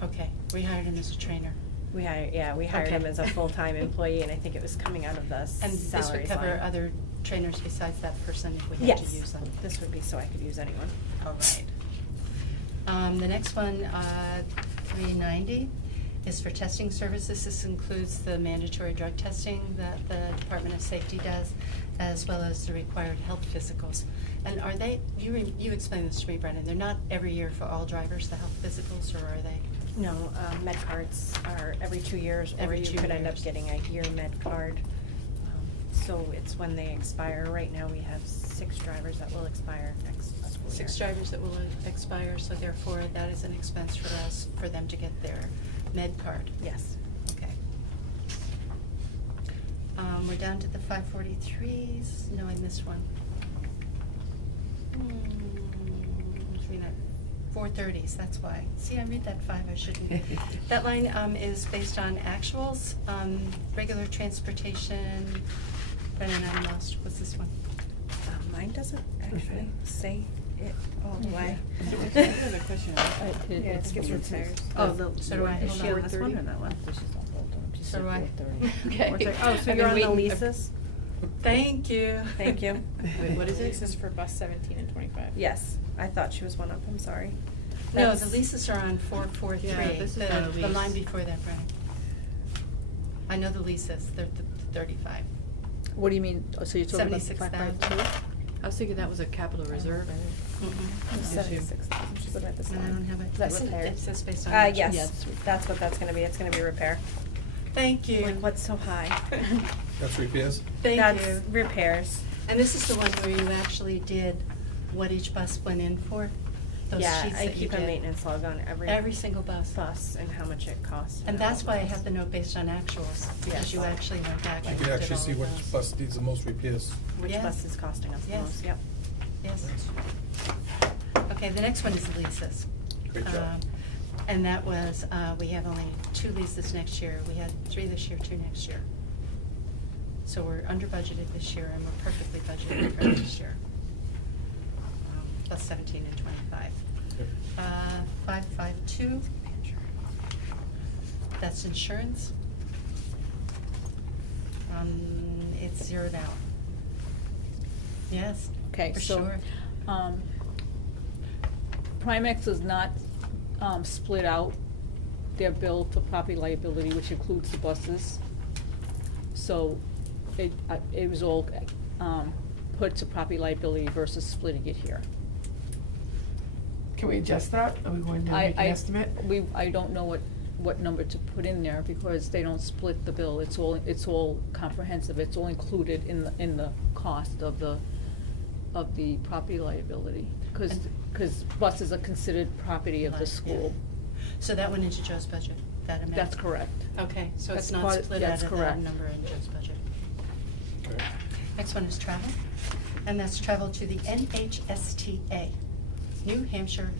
okay, we hired him as a trainer. We hired him Okay. as a full-time employee, and I think it was coming out of the And this would salaries cover line. other trainers besides that person if we had to Yes, use them? this would be so I could use anyone. All right. The next one, 390, is for testing services. This includes the mandatory drug testing that the Department of Safety does, as well as the required health physicals. And are they, you explained this to me, Brendan, they're not every year for all drivers, the health physicals, or are they? No, med cards are every 2 years, or Every you 2 could end up years. getting a year med card. So it's when they expire. Right now, we have 6 drivers that will expire next school year. 6 drivers that will expire, so therefore that is an expense for us, for them to get their med card. Yes. Okay. We're down to the 543s. No, I missed one. 430s, that's why. See, I read that 5, I shouldn't. That line is based on actuals, regular transportation. Brennan, I'm lost. What's this one? Mine doesn't actually say it all the way. I have a question. It's repairs. Oh, So do I. Is Hold she on. on this one or that one? So do I. Okay. Oh, so you're on the leases? Thank you. Thank you. Wait, what is it? This is for bus 17 and 25. Yes, I thought she was one up, I'm sorry. No, That's- the leases are on 443. Yeah, this is not a The lease. line before that, Brennan. I know the leases, they're 35. What do you mean? Oh, so you're talking about the 76,000. 552? I was thinking that was a capital reserve. Mhm. 76,000, she's looking at this And I line. don't have it. Is that It says- repairs? It says based on. Yes, Yes. that's what that's gonna be, it's gonna be repair. Thank I'm you. like, what's so high? That's repairs? Thank That's you. repairs. And this is the one where you actually did what each bus went in for? Those Yeah, sheets I that you keep a did? maintenance log on Every single bus. bus and how much it costs. And that's why I have the note based on actuals, because Yes. you actually went back You and can did actually all see of which those. bus needs the most repairs. Which Yes. bus is costing us the Yes. most, yep. Yes. Okay, the next one is the leases. Great job. And that was, we have only 2 leases next year. We had 3 this year, 2 next year. So we're under budgeted this year, and we're perfectly budgeted for next year. Plus 17 and 25. Yep. 552. That's insurance. It's zeroed out. Yes, Okay, for so, sure. Primex is not, split out their bill for property liability, which includes the buses. So it was all put to property liability versus splitting it here. Can we adjust that? Are we going to make an estimate? I don't know what number to put in there because they don't split the bill. It's all comprehensive. It's all included in the cost of the property liability. Because buses are considered property of the school. So that went into Joe's budget, that amount? That's correct. Okay, so it's That's not part- split that's out of that correct. number in Joe's budget. Okay. Next one is travel, and that's travel to the NHSTA, New Hampshire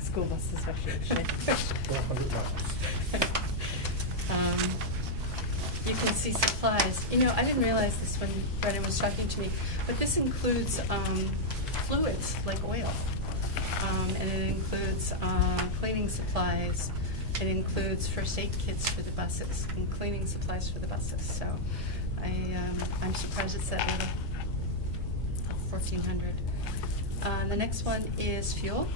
School Bus Association. 400 miles. You can see supplies. You know, I didn't realize this when Brennan was talking to me, but this includes fluids like oil. And it includes cleaning supplies. It includes first aid kits for the buses and cleaning supplies for the buses. So I'm surprised it's that little, 1,400. The next one is fuel.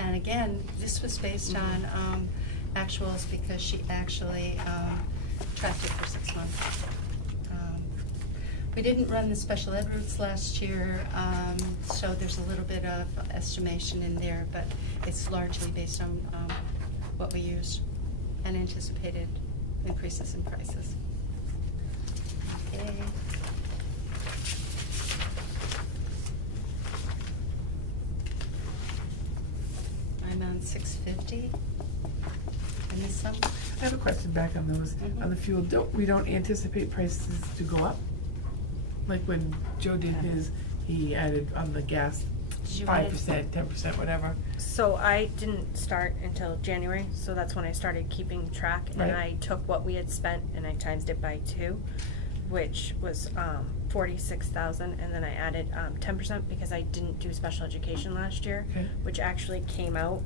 And again, this was based on actuals because she actually tracked it for 6 months. We didn't run the special ed routes last year, so there's a little bit of estimation in there, but it's largely based on what we used and anticipated increases in prices. Okay. I'm on 650. And this some? I have a question back on those, on the fuel. We don't anticipate prices to go up? Like when Joe did his, he added on the gas, Did you want 5%, 10%, whatever. So I didn't start until January, so that's when I started keeping track, and Right. I took what we had spent and I times it by 2, which was 46,000, and then I added 10% because I didn't do special education last year, Okay. which actually came out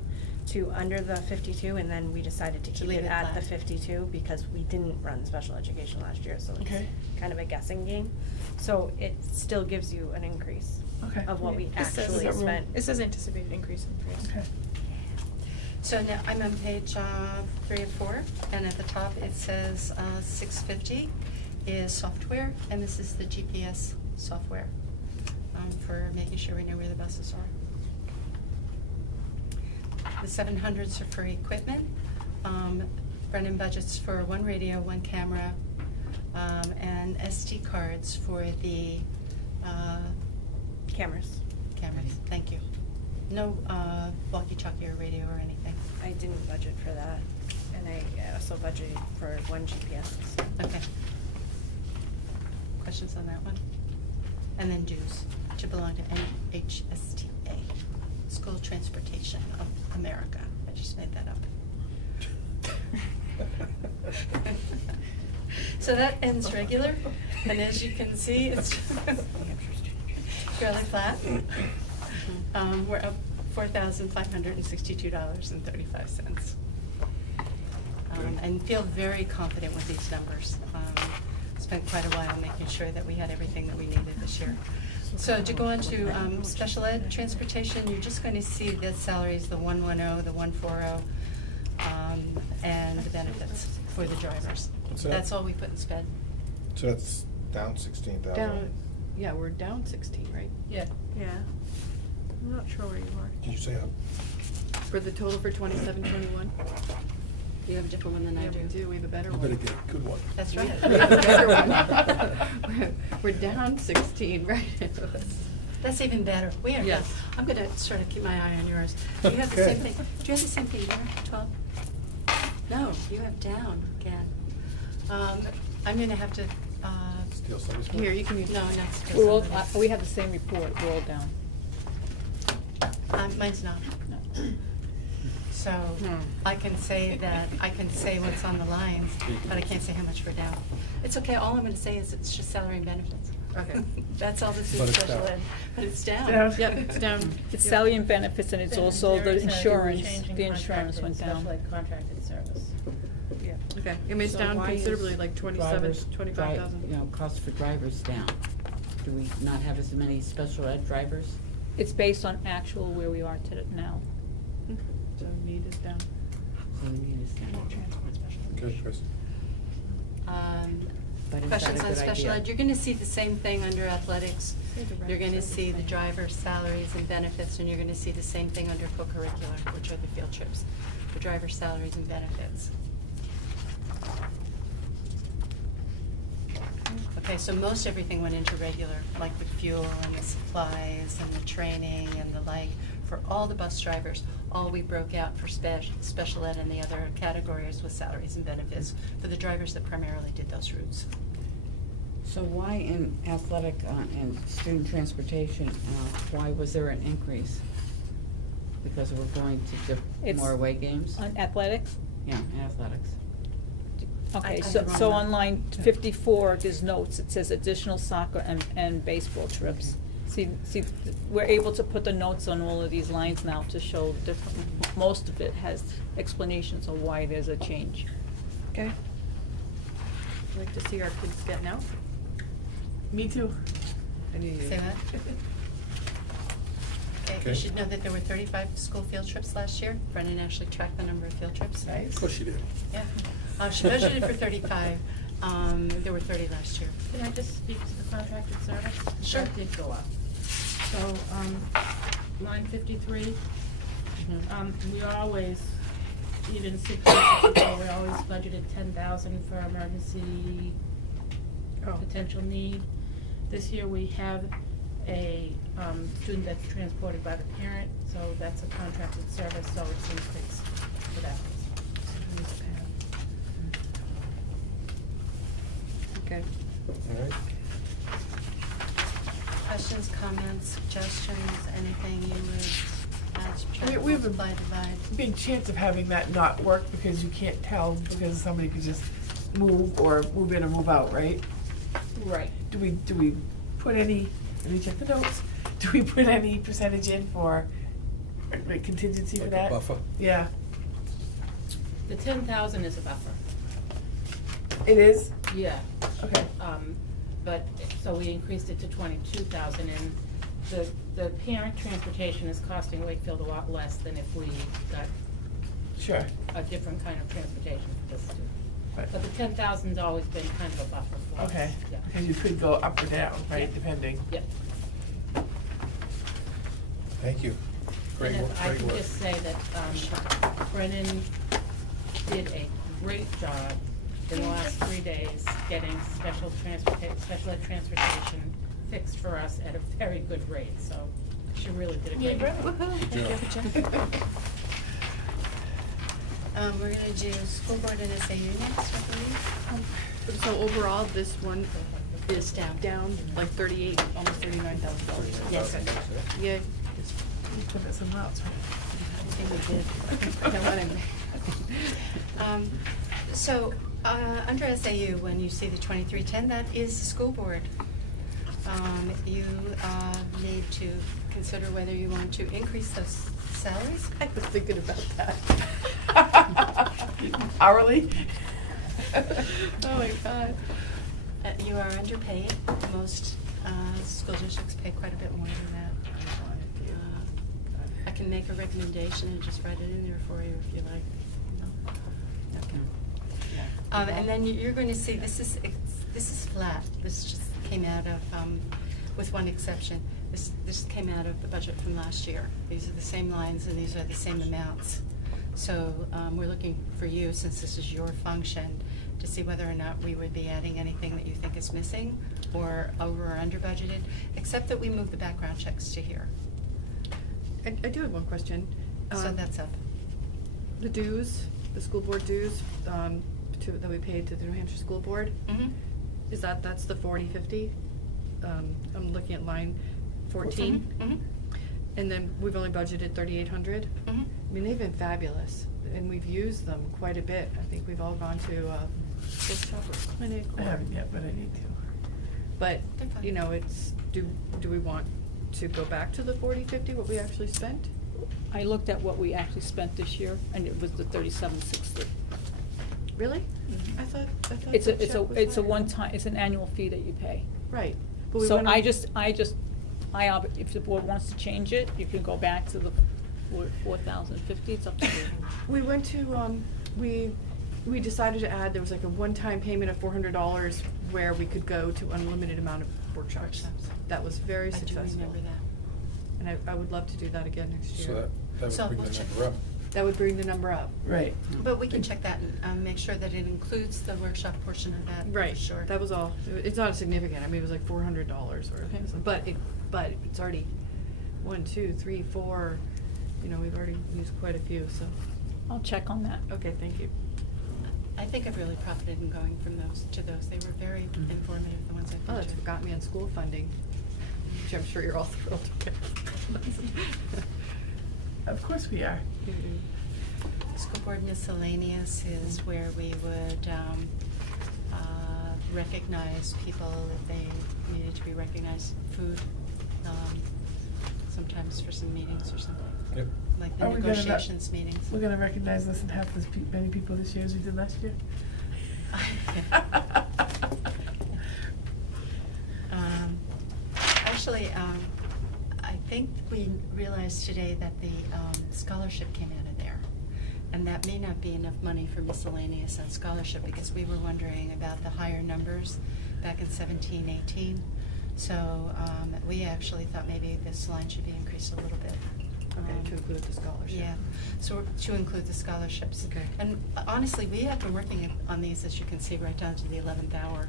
to under the 52, and then we decided to keep leave it it at the flat. 52 because we didn't run special education last year, so it's Okay. kind of a guessing game. So it still gives you an increase Okay. of what we It says- actually Is that spent. It says anticipated increase in price. Okay. So now I'm on page 3 of 4, and at the top it says 650 is software, and this is the GPS software for making sure we know where the buses are. The 700s are for equipment. Brennan budgets for 1 radio, 1 camera, and SD cards for the Cameras. cameras. Thank you. No walkie-talkie or radio or anything. I didn't budget for that, and I also budgeted for 1 GPS. Okay. Questions on that one? And then dues to belong to NHSTA, School Transportation of America. I just made that up. So that ends regular, and as you can see, it's fairly flat. We're up $4,562.35. And feel very confident with these numbers. Spent quite a while making sure that we had everything that we needed this year. So to go on to special ed transportation, you're just going to see the salaries, the 110, the 140, and the benefits for the drivers. What's that? That's all we put in sped. So that's down 16,000. Down, yeah, we're down 16, right? Yeah. Yeah. I'm not sure where you are. Did you say up? For the total for 27, 21? You have a different one than I Yeah, we do, we have a better You one. better get a good one. That's right. We have a better one. We're down 16, right? That's even better. We are. Yes. I'm going to sort of keep my eye on yours. Do you have the same thing? Do you have the same thing there, 12? No, you have down again. I'm going to have to. Steal somebody's one. Here, you can use. No, not still We're all, somebody's. we have the same report, we're all down. Mine's not. No. So I can say that, I can say what's on the lines, but I can't say how much we're down. It's okay, all I'm going to say is it's just salary and benefits. Okay. That's all this But is, it's special down. ed. But it's down. Down. Yep, it's down. It's Yep. salary and benefits, and it's also the insurance, Change in the insurance contracted, went down. Special ed contracted service. Yeah, okay. I mean, it's So down why is considerably, like 27, drivers 25,000. You know, cost for drivers down. Do we not have as many special ed drivers? It's based on actual where we are today now. So need is down. So we need to send- Good, Chris. but is that a Questions on good special idea? ed? You're gonna see the same thing under athletics. Say the You're gonna reps are the see the same. driver's salaries and benefits, and you're gonna see the same thing under co-curricular, which are the field trips, the driver's salaries and benefits. Okay, so most everything went into regular, like the fuel and the supplies and the training and the like, for all the bus drivers. All we broke out for special ed and the other categories was salaries and benefits for the drivers that primarily did those routes. So why in athletic and student transportation, why was there an increase? Because we're going to It's more away games? On athletics? Yeah, athletics. Okay, I so, have so wrong on line 54, there's notes, it says additional soccer and baseball trips. See, we're able to put the notes on all of these lines now to show different, most of it has explanations of why there's a change. Okay. Like to see our kids getting out. Me too. Say that? Okay, Okay. you should know that there were 35 school field trips last year. Brennan actually tracked the number of field trips. Nice. Of course she did. Yeah. She budgeted for 35. There were 30 last year. Can I just speak to the contracted service? Sure. That did go up. So, line 53, we always, even 6 years ago, we always budgeted 10,000 for emergency potential need. This year, we have a student that's transported by the parent, so that's a contracted service, so it's increased for that. Okay. All right. Questions, comments, suggestions, anything you would add, subtract, We have a multiply, divide? big chance of having that not work because you can't tell because somebody could just move or move in or move out, right? Right. Do we put any, let me check the notes, do we put any percentage in for like contingency for Like a that? buffer? Yeah, The 10,000 is a buffer. it is? Yeah. Okay. But, so we increased it to 22,000, and the parent transportation is costing Wakefield a lot less than if we got Sure. a different kind of transportation for this student. Right. But the 10,000's always been kind of a buffer for us. Okay, Yeah. because you could go up or down, right, Yeah. depending. Yep. Thank you. Great And work, if I great can work. just say that Brennan did a great job in the last 3 days getting special ed transportation fixed for us at a very good rate, so she really did a great job. We're gonna do school board and SAU next, I believe. So overall, this one Is down. down like 38, almost $39,000. Yes. Okay. Yeah. You put it somewhere else, right? I think we did. No, what I mean. So, under SAU, when you see the 2310, that is the school board. You need to consider whether you want to increase those salaries. I was thinking about that. Hourly? Oh my God. You are underpaid. Most school districts pay quite a bit more than that. I can make a recommendation and just write it in there for you if you like. No? And then you're going to see, this is flat. This just came out of, with one exception, this came out of the budget from last year. These are the same lines and these are the same amounts. So we're looking for you, since this is your function, to see whether or not we would be adding anything that you think is missing or over or under budgeted, except that we move the background checks to here. I do have one question. So that's up. The dues, the school board dues, that we paid to the New Hampshire School Board, Mm-hmm. is that's the 40/50? I'm looking at line 14. Mm-hmm. And then we've only budgeted 3,800. Mm-hmm. I mean, they've been fabulous, and we've used them quite a bit. I think we've all gone to bookshop or clinic. I or- haven't yet, but I need to. But, They're fine. you know, it's, do we want to go back to the 40/50, what we actually spent? I looked at what we actually spent this year, and it was the 3760. Really? I thought It's the a check was it's a higher. one-time, it's an annual fee that you pay. Right. But we So went on- if the board wants to change it, you can go back to the 4,050, it's up to you. We went to, we decided to add, there was like a one-time payment of $400 where we could go to unlimited amount of workshops. That was very I do successful. remember that. And I would love to do that again next year. So that So would bring we'll the check. number up. That would bring the number up. Right. But we can check that and make sure that it includes the workshop portion of that, Right, for sure. that was all. It's not significant, I mean, it was like $400 or, but it's already 1, 2, 3, 4, you know, we've already used quite a few, so. I'll check on that. Okay, thank you. I think I've really profited in going from those to those. They were very informative, the ones I've Oh, been that's to. what got me on school funding, which I'm sure you're all thrilled to get. Of course we are. School board miscellaneous is where we would recognize people if they needed to be recognized, food, sometimes for some meetings or something. Yep. Like the Are we gonna negotiations meetings. We're gonna recognize less than half as many people this year as we did last year? Actually, I think we realized today that the scholarship came out of there. And that may not be enough money for miscellaneous on scholarship, because we were wondering about the higher numbers back in 17, 18. So we actually thought maybe this line should be increased a little bit. Okay, to include the scholarship. Yeah, so to include the scholarships. Okay. And honestly, we have been working on these, as you can see, right down to the 11th hour.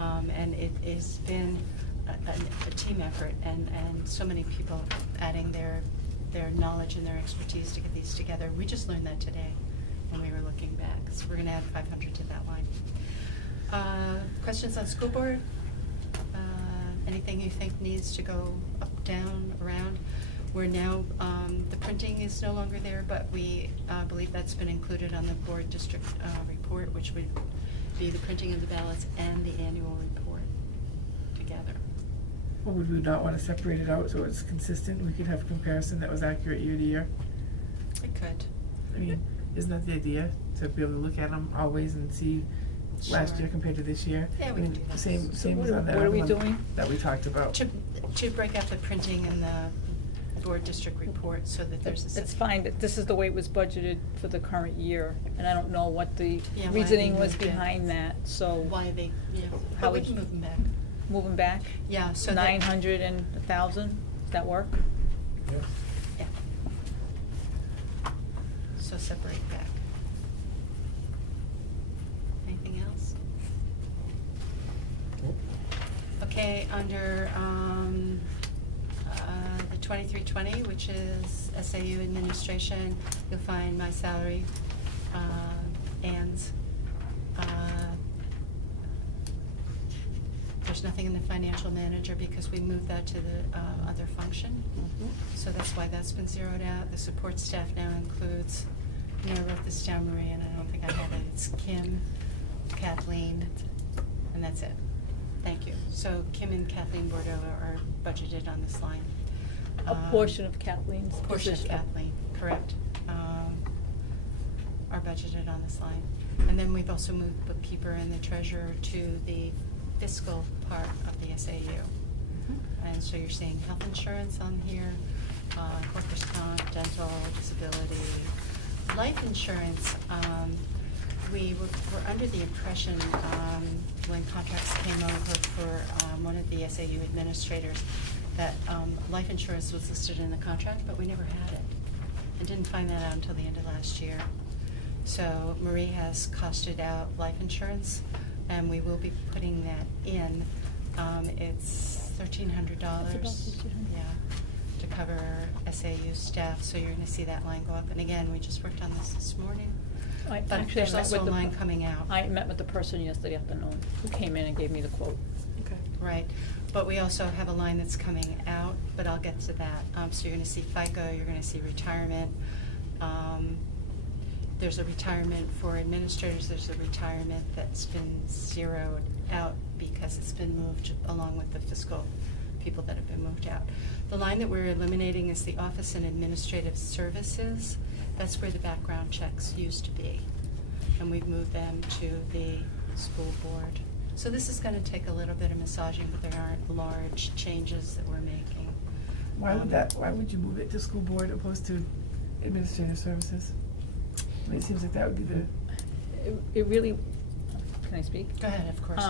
And it has been a team effort, and so many people adding their knowledge and their expertise to get these together. We just learned that today when we were looking back. So we're gonna add 500 to that line. Questions on school board? Anything you think needs to go up, down, around? We're now, the printing is no longer there, but we believe that's been included on the board district report, which would be the printing of the ballots and the annual report together. Or would we not wanna separate it out so it's consistent? We could have a comparison that was accurate year to year. It could. I mean, isn't that the idea? To be able to look at them always and see last Sure. year compared to this year? Yeah, we I can mean, do that. Same So as on that what are we other one doing? that we talked about. To break out the printing and the board district report so that there's a. It's fine, but this is the way it was budgeted for the current year, and I don't know what the Yeah, why they reasoning was moved it. behind that, so. Why they, yeah, How but we would can you- move them back. Moving back? Yeah, so that. 900 and 1,000, does that work? Yeah. Yeah. So separate back. Anything else? Nope. Okay, under the 2320, which is SAU administration, you'll find my salary, Ann's. There's nothing in the financial manager because we moved that to the other function. So that's why that's been zeroed out. The support staff now includes, I wrote this down, Marie, and I don't think I have it. It's Kim, Kathleen, and that's it. Thank you. So Kim and Kathleen Bordeaux are budgeted on this line. A portion of Kathleen's Portion of position. Kathleen, correct. Are budgeted on this line. And then we've also moved bookkeeper and the treasurer to the fiscal part of the SAU. And so you're seeing health insurance on here, workers' comp, dental, disability. Life insurance, we were under the impression when contracts came over for one of the SAU administrators that life insurance was listed in the contract, but we never had it. And didn't find that out until the end of last year. So Marie has costed out life insurance, and we will be putting that in. It's $1,300. That's about $1,300. Yeah, to cover SAU staff, so you're gonna see that line go up. And again, we just worked on this morning. But Actually, there's I met also with a the line coming out. I met with the person yesterday afternoon who came in and gave me the quote. Okay. Right, but we also have a line that's coming out, but I'll get to that. So you're gonna see FICA, you're gonna see retirement. There's a retirement for administrators, there's a retirement that's been zeroed out because it's been moved along with the fiscal people that have been moved out. The line that we're eliminating is the office and administrative services. That's where the background checks used to be. And we've moved them to the school board. So this is gonna take a little bit of massaging, but there aren't large changes that we're making. Why would you move it to school board opposed to administrative services? I mean, it seems like that would be the it really, can I speak? Go ahead, of course.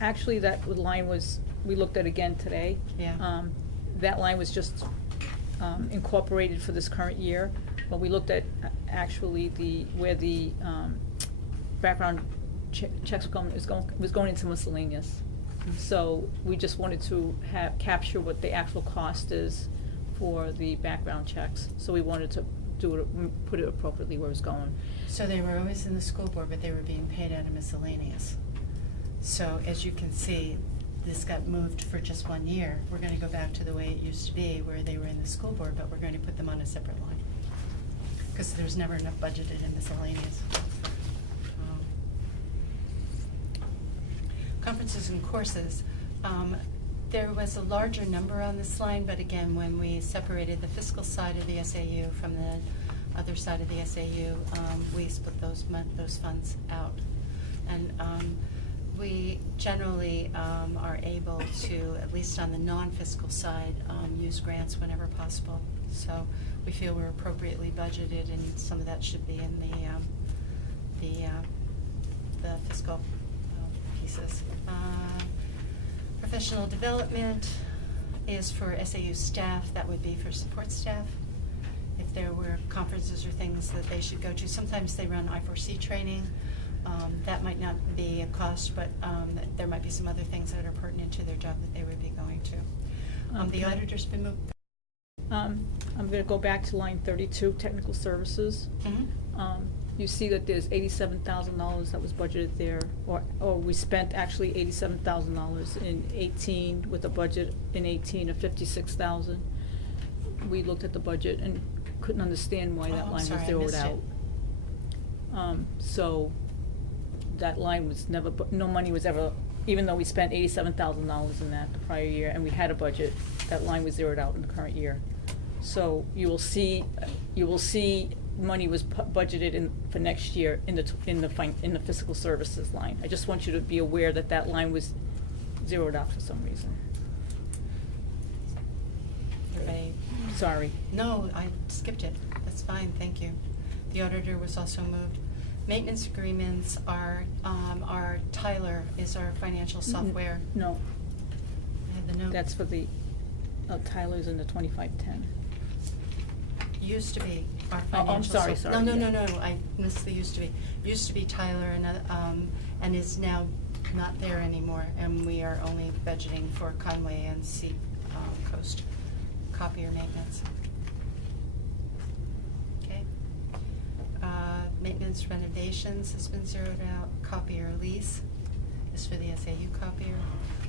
Actually, that line was, we looked at again today. Yeah. That line was just incorporated for this current year, but we looked at actually where the background checks was going into miscellaneous. So we just wanted to capture what the actual cost is for the background checks. So we wanted to put it appropriately where it's going. So they were always in the school board, but they were being paid out of miscellaneous. So as you can see, this got moved for just 1 year. We're gonna go back to the way it used to be, where they were in the school board, but we're going to put them on a separate line. Because there's never enough budgeted in miscellaneous. Conferences and courses. There was a larger number on this line, but again, when we separated the fiscal side of the SAU from the other side of the SAU, we split those funds out. And we generally are able to, at least on the non-fiscal side, use grants whenever possible. So we feel we're appropriately budgeted, and some of that should be in the fiscal pieces. Professional development is for SAU staff. That would be for support staff. If there were conferences or things that they should go to, sometimes they run I4C training. That might not be a cost, but there might be some other things that are pertinent to their job that they would be going to. The auditor's been moved. I'm going to go back to line 32, technical services. Mm-hmm. You see that there's $87,000 that was budgeted there, or we spent actually $87,000 in 18 with a budget in 18 of $56,000. We looked at the budget and couldn't understand why that line was zeroed out. So that line was never, no money was ever, even though we spent $87,000 in that the prior year and we had a budget, that line was zeroed out in the current year. So you will see money was budgeted for next year in the fiscal services line. I just want you to be aware that that line was zeroed out for some reason. Everybody? Sorry. No, I skipped it. That's fine, thank you. The auditor was also moved. Maintenance agreements are Tyler is our financial software. No. I had the note. That's for the Tyler's in the 2510. Used to be our Oh, financial. I'm sorry, sorry. No, I missed the used to be. Used to be Tyler and is now not there anymore, and we are only budgeting for Conway and Coast copier maintenance. Okay. Maintenance renovations has been zeroed out. Copier lease is for the SAU copier.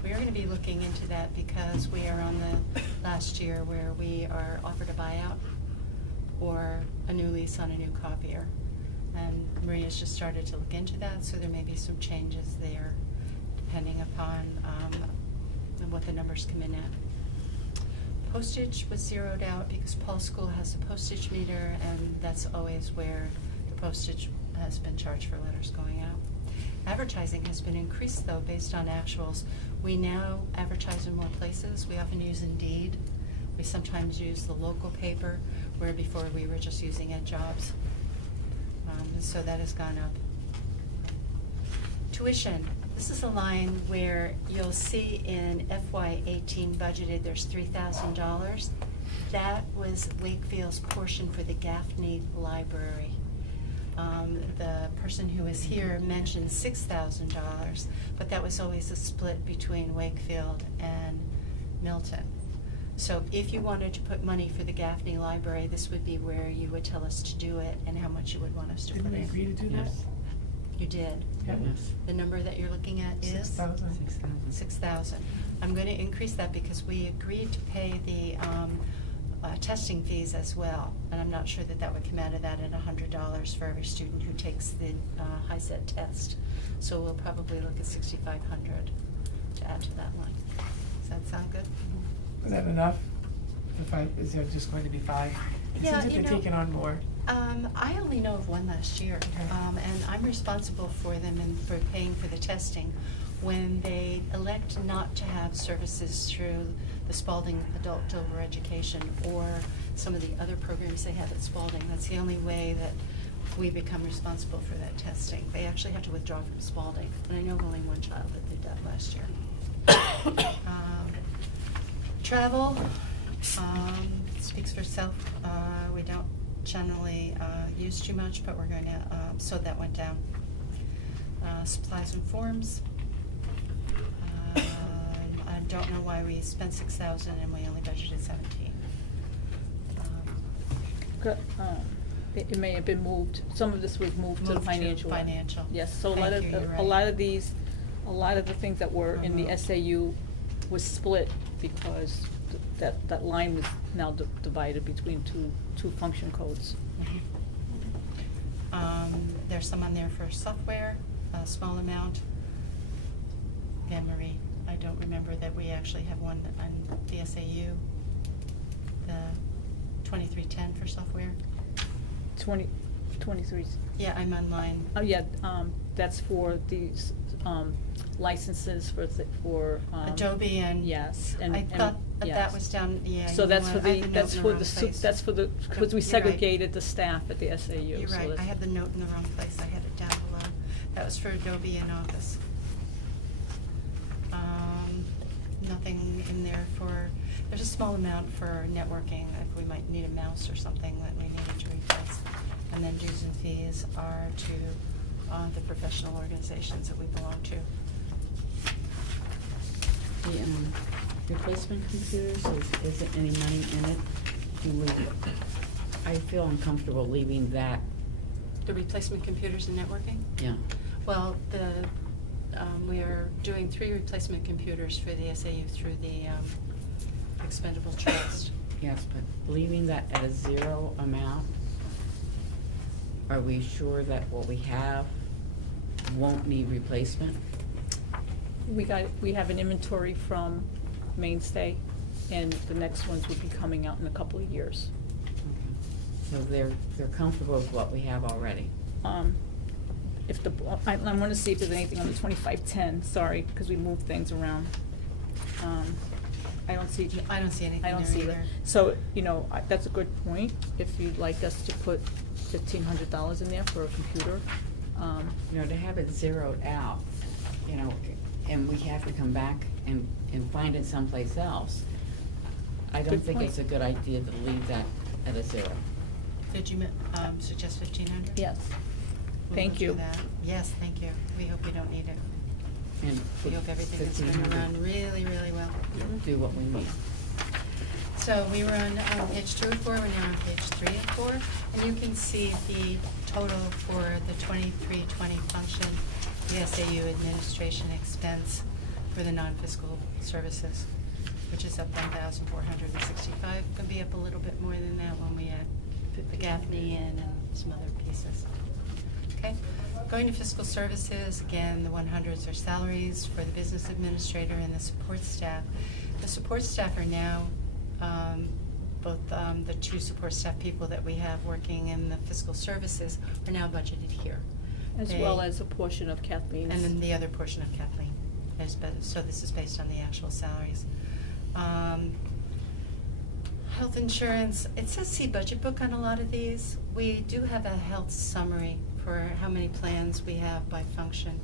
We are going to be looking into that because we are on the last year where we are offered a buyout or a new lease on a new copier. And Maria's just started to look into that, so there may be some changes there depending upon what the numbers come in at. Postage was zeroed out because Paul's school has a postage meter, and that's always where the postage has been charged for letters going out. Advertising has been increased though based on actuals. We now advertise in more places. We often use Indeed. We sometimes use the local paper, where before we were just using EdJobs. So that has gone up. Tuition. This is a line where you'll see in FY18 budgeted there's $3,000. That was Wakefield's portion for the Gaffney Library. The person who was here mentioned $6,000, but that was always a split between Wakefield and Milton. So if you wanted to put money for the Gaffney Library, this would be where you would tell us to do it and how much you would want us to put in. Didn't we agree to do that? You did. Yes. The number that you're looking at is? 6,000. 6,000. I'm going to increase that because we agreed to pay the testing fees as well, and I'm not sure that that would come out of that at $100 for every student who takes the high-set test. So we'll probably look at $6,500 to add to that line. Does that sound good? Is that enough? The 5, is there just going to be 5? It Yeah, seems like they're taking on more. I only know of one last year, and I'm responsible for them and for paying for the testing. When they elect not to have services through the Spalding Adult Over Education or some of the other programs they have at Spalding, that's the only way that we become responsible for that testing. They actually have to withdraw from Spalding, and I know of only one child that did that last year. Travel, speaks for itself. We don't generally use too much, but we're going to, so that went down. Supplies and forms. I don't know why we spent 6,000 and we only budgeted 17. It may have been moved, some of this was moved to the Moved to financial. financial. Yes, so Thank you, you're a right. lot of these, a lot of the things that were in the Uh-huh. SAU was split because that line was now divided between two function codes. There's some on there for software, a small amount. Again, Marie, I don't remember that we actually have one on the SAU, the 2310 for software. 23. Yeah, I'm online. Oh, yeah, that's for these, licenses for. Adobe and. Yes, and. I thought that yes. that was down, yeah. So you that's know for what, I the, have the that's note in for wrong the, place. that's for the, because we You're right. segregated the staff at the SAU. You're so right, that's- I had the note in the wrong place, I had it down below. That was for Adobe and Office. Nothing in there for, there's a small amount for networking, if we might need a mouse or something that we needed to replace. And then dues and fees are to the professional organizations that we belong to. The replacement computers, is there any money in it? Do we, I feel uncomfortable leaving that, The replacement computers and networking? yeah. Well, we are doing 3 replacement computers for the SAU through the expendable trust. Yes, but leaving that at a zero amount, are we sure that what we have won't need replacement? We have an inventory from Mainstay, and the next ones would be coming out in a couple of years. So they're comfortable with what we have already? If I wanna see if there's anything on the 2510, sorry, because we moved things around. I don't see. I don't see anything I don't there see that. either. So, that's a good point, if you'd like us to put $1,500 in there for a computer. To have it zeroed out, and we have to come back and find it someplace else, I don't Good think point. it's a good idea to leave that at a zero. Did you suggest 1,500? Yes. We Thank will do you. that. Yes, thank you. We hope we don't need it. And We hope everything is going to 1,500. run really, really well. Do what we need. So we were on page 2 of 4, we're now on page 3 of 4, and you can see the total for the 2320 function, the SAU administration expense for the non-fiscal services, which is up 1,465. Could be up a little bit more than that when we add the Gaffney in and some other pieces. Okay, going to fiscal services, again, the 100s are salaries for the business administrator and the support staff. The support staff are now, both the 2 support staff people that we have working in the fiscal services are now budgeted here. As well as a portion of Kathleen's. And then the other portion of Kathleen. So this is based on the actual salaries. Health insurance, it says see budget book on a lot of these. We do have a health summary for how many plans we have by function.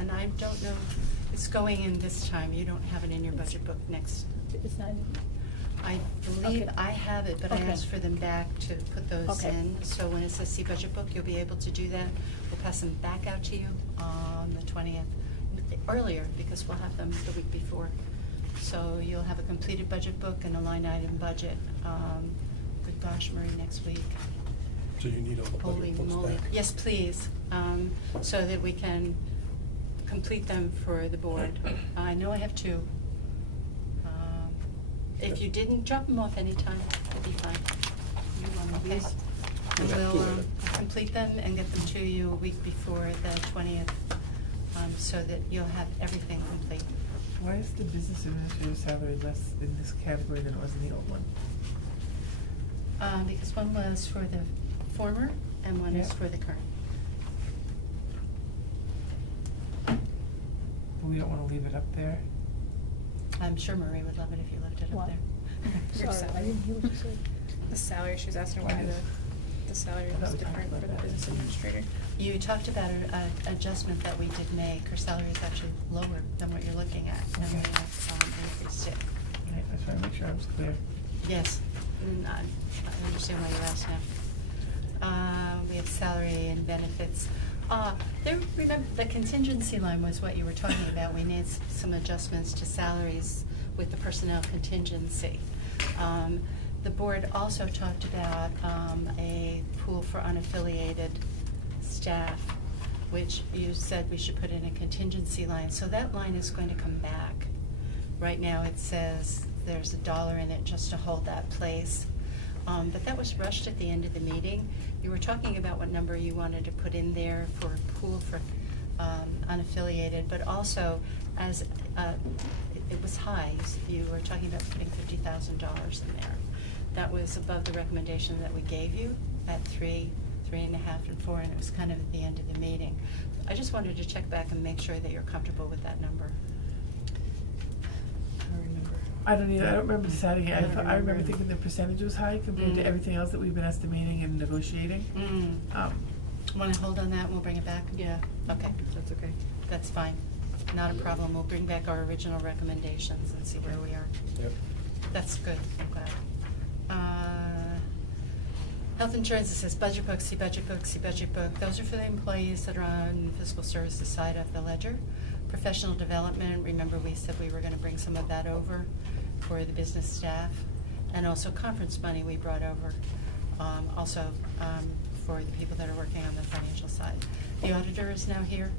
And I don't know, it's going in this time. You don't have it in your budget book next. It's not. I believe Okay. I have it, but I Okay. asked for them back to put those Okay. in. So when it says see budget book, you'll be able to do that. We'll pass them back out to you on the 20th, earlier, because we'll have them the week before. So you'll have a completed budget book and a line item budget. Good gosh, Marie, next week. So you need all the Holy budget books moly. back? Yes, please, so that we can complete them for the board. I know I have 2. If you didn't, drop them off anytime, it'll be fine. Okay. And Yeah, we'll do it. complete them and get them to you a week before the 20th, so that you'll have everything complete. Why is the business administrator salary less in this category than it was in the old one? Because one was for the former and one is Yeah. for the current. But we don't wanna leave it up there? I'm sure Marie would love it if you left it up What? there. Your Sorry, I salary. didn't hear what you said. The salary, she was asking why the salary was different for the business administrator. You talked about an adjustment that we did make. Her salary is actually lower than what you're looking at, and we Okay. have increased it. Right, I just wanna make sure I was clear. Yes, I understand why you asked now. We have salary and benefits. Remember, the contingency line was what you were talking about. We made some adjustments to salaries with the personnel contingency. The board also talked about a pool for unaffiliated staff, which you said we should put in a contingency line. So that line is going to come back. Right now it says there's $1 in it just to hold that place. But that was rushed at the end of the meeting. You were talking about what number you wanted to put in there for a pool for unaffiliated, but also as it was high. You were talking about putting $50,000 in there. That was above the recommendation that we gave you at 3, 3.5, and 4, and it was kind of at the end of the meeting. I just wanted to check back and make sure that you're comfortable with that number. I don't remember. I don't either, I don't remember deciding it. I don't I remember remember. thinking the percentage was high compared to everything else that we've been estimating and negotiating. Want to hold on that and we'll bring it back? Yeah. Okay, That's okay. that's fine. Not a problem. We'll bring back our original recommendations and see where we are. Yep. That's good, I'm glad. Health insurance, it says budget book, see budget book, see budget book. Those are for the employees that are on fiscal services side of the ledger. Professional development, remember we said we were gonna bring some of that over for the business staff. And also conference money we brought over, also for the people that are working on the financial side. The auditor is now here.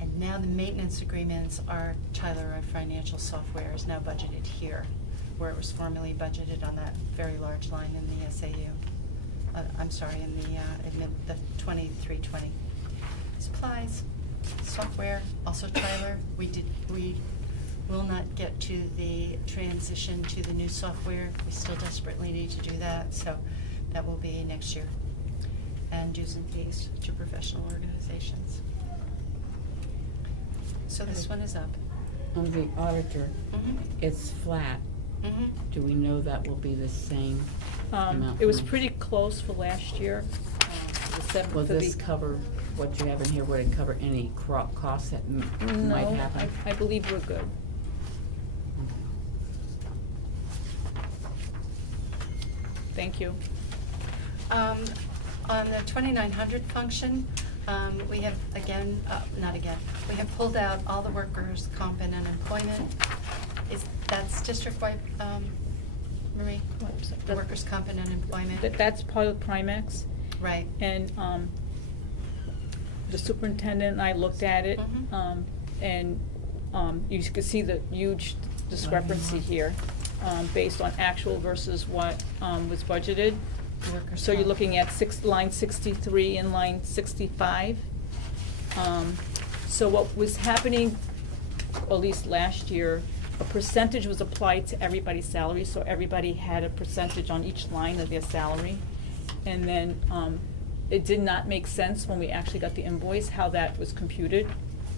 And now the maintenance agreements are, Tyler, our financial software is now budgeted here, where it was formerly budgeted on that very large line in the SAU. I'm sorry, in the 2320. Supplies, software, also Tyler, we will not get to the transition to the new software. We still desperately need to do that, so that will be next year. And dues and fees to professional organizations. So this one is up. On the auditor, Mhm. it's flat. Mhm. Do we know that will be the same amount? It was next- pretty close for last year. Will this cover what you have in here? Would it cover any costs that might No, happen? I believe we're good. Thank you. On the 2900 function, we have we have pulled out all the workers' comp and unemployment. That's district-wide, Marie? The workers' comp and unemployment? That's part of Primex. Right. And the superintendent and I looked at it, Mhm. and you can see the huge discrepancy here, based on actual versus what was budgeted. Workers' So you're comp. looking at line 63 and line 65. So what was happening, at least last year, a percentage was applied to everybody's salary, so everybody had a percentage on each line of their salary. And then it did not make sense when we actually got the invoice, how that was computed.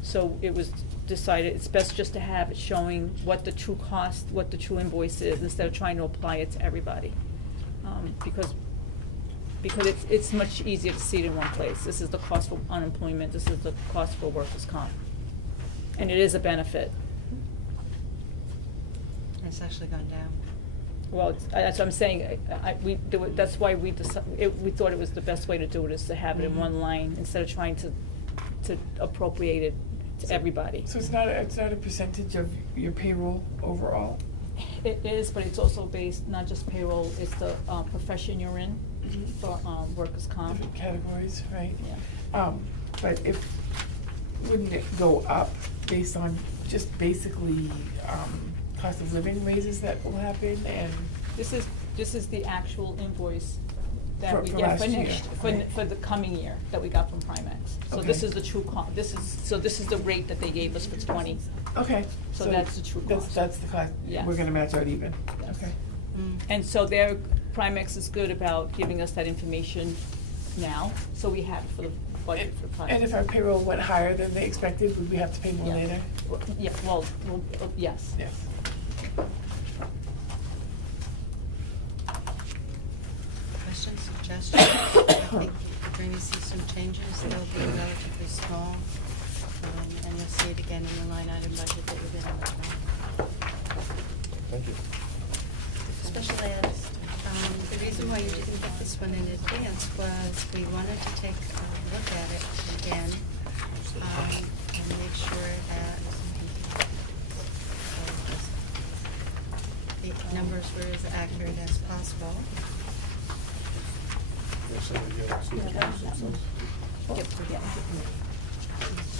So it was decided it's best just to have it showing what the true cost, what the true invoice is, instead of trying to apply it to everybody. Because it's much easier to see it in one place. This is the cost for unemployment, this is the cost for workers' comp. And it is a benefit. It's actually gone down. Well, that's what I'm saying, that's why we thought it was the best way to do it, is to have it in one line, instead of trying to appropriate it to everybody. So it's not a percentage of your payroll overall? It is, but it's also based, not just payroll, it's the profession you're in, for workers' comp. Different categories, right? Yeah. But wouldn't it go up based on just basically, cost of living raises that will happen and? This is the actual invoice that For we get last for year, next, right. for the coming year, that we got from Primex. So this Okay. is the true this is the rate that they gave us for 20. Okay. So that's the true cost. That's the cost. Yes. We're gonna match out even. Yes. Okay. And so Primex is good about giving us that information now, so we have it for the budget for Primex. And if our payroll went higher than they expected, would we have to pay more Yeah. later? Yeah, well, yes. Yes. Questions, suggestions? last year. I think you're going to see some changes, they'll be relatively small, and you'll see it again in the line item budget that you're getting as well. Thank you. Special ed, the reason why you didn't get this one in advance was we wanted to take a look at it again, and make sure that the numbers were as accurate as possible. There's somebody here that sees it.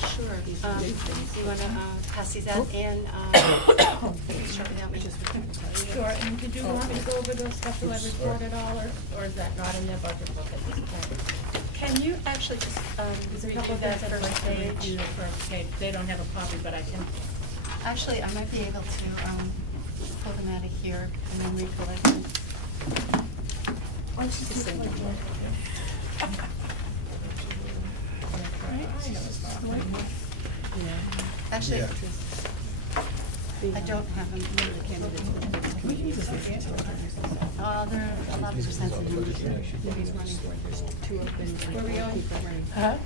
Sure, you wanna, pass these out and, shortly without me? Sure, and did you want me to go over the special ed report at all, or is that not in their budget book at this point? Can you actually just, There's a review couple of that things I'd first like to page? review the first page. They don't have a copy, but I can. Actually, I might be able to, pull them out of here and then recollect them. Actually, Yeah. I don't have them. There are a lot of percentages. He's running for it, there's two open, Where we going? people running. Huh?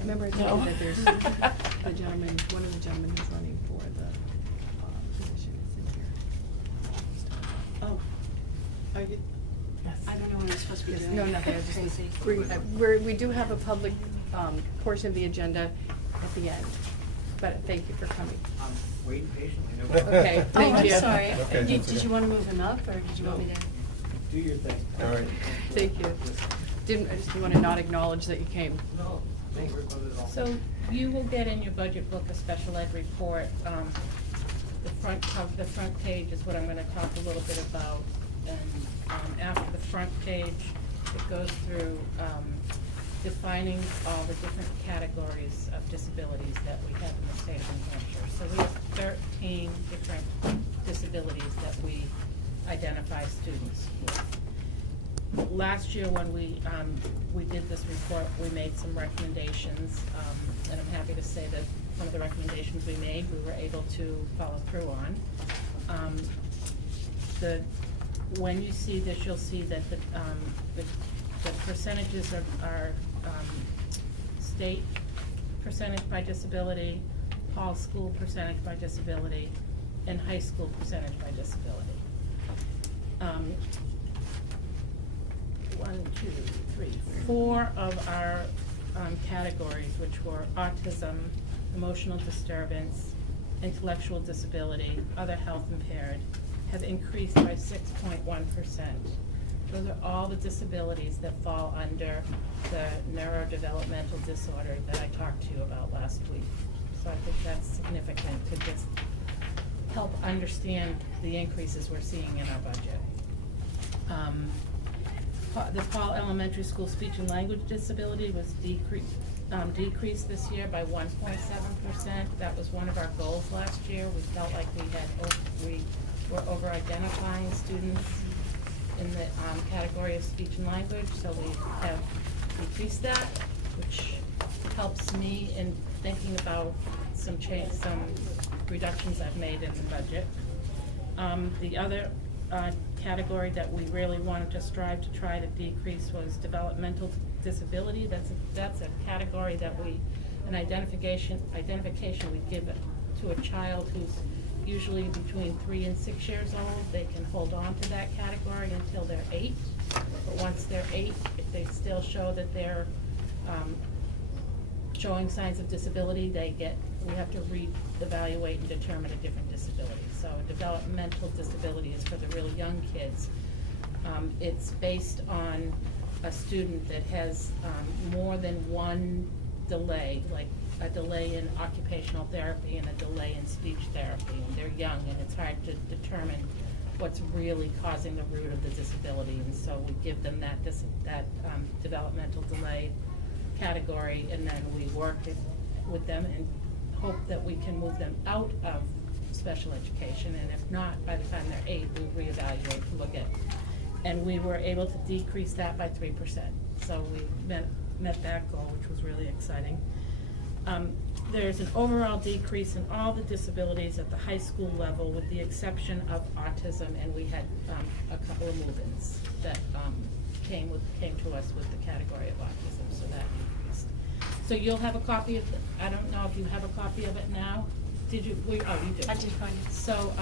Remember I No. told you that there's the gentleman, one of the gentlemen who's running for the, position is in here. Oh, Are you? I don't know what I'm supposed to be doing. No, nothing, I just was Crazy. we do have a public, portion of the agenda at the end, but thank you for coming. Waiting patiently, no Okay, problem. thank you. Oh, I'm sorry. Okay, Did that's you okay. want to move them up, or did you want me to? Do your thing. All right. Thank you. I just want to not acknowledge that you came. No, don't worry about it at all. So you will get in your budget book a special ed report. The front cover, the front page is what I'm gonna talk a little bit about. And after the front page, it goes through defining all the different categories of disabilities that we have in the state of New Hampshire. So we have 13 different disabilities that we identify students with. Last year, when we did this report, we made some recommendations, and I'm happy to say that one of the recommendations we made, we were able to follow through on. When you see this, you'll see that the percentages are state percentage by disability, Hall School percentage by disability, and high school percentage by disability. 4 of our categories, which were autism, emotional disturbance, intellectual disability, other health impaired, have increased by 6.1%. Those are all the disabilities that fall under the neurodevelopmental disorder that I talked to you about last week. So I think that's significant to just help understand the increases we're seeing in our budget. The Paul Elementary School speech and language disability was decreased this year by 1.7%. That was one of our goals last year. We felt like we were over-identifying students in the category of speech and language, so we have increased that, which helps me in thinking about some reductions I've made in the budget. The other category that we really wanted to strive to try to decrease was developmental disability. That's a category that an identification we give to a child who's usually between 3 and 6 years old. They can hold on to that category until they're 8. But once they're 8, if they still show that they're showing signs of disability, we have to re-evaluate and determine a different disability. So developmental disability is for the really young kids. It's based on a student that has more than one delay, like a delay in occupational therapy and a delay in speech therapy, and they're young, and it's hard to determine what's really causing the root of the disability, and so we give them that developmental delay category, and then we work with them and hope that we can move them out of special education, and if not, by the time they're 8, we reevaluate to look at. And we were able to decrease that by 3%. So we met that goal, which was really exciting. There's an overall decrease in all the disabilities at the high school level, with the exception of autism, and we had a couple of move-ins that came to us with the category of autism, so that increased. So you'll have a copy of I don't know if you have a copy of it now. Did you? You do. I did find it. So,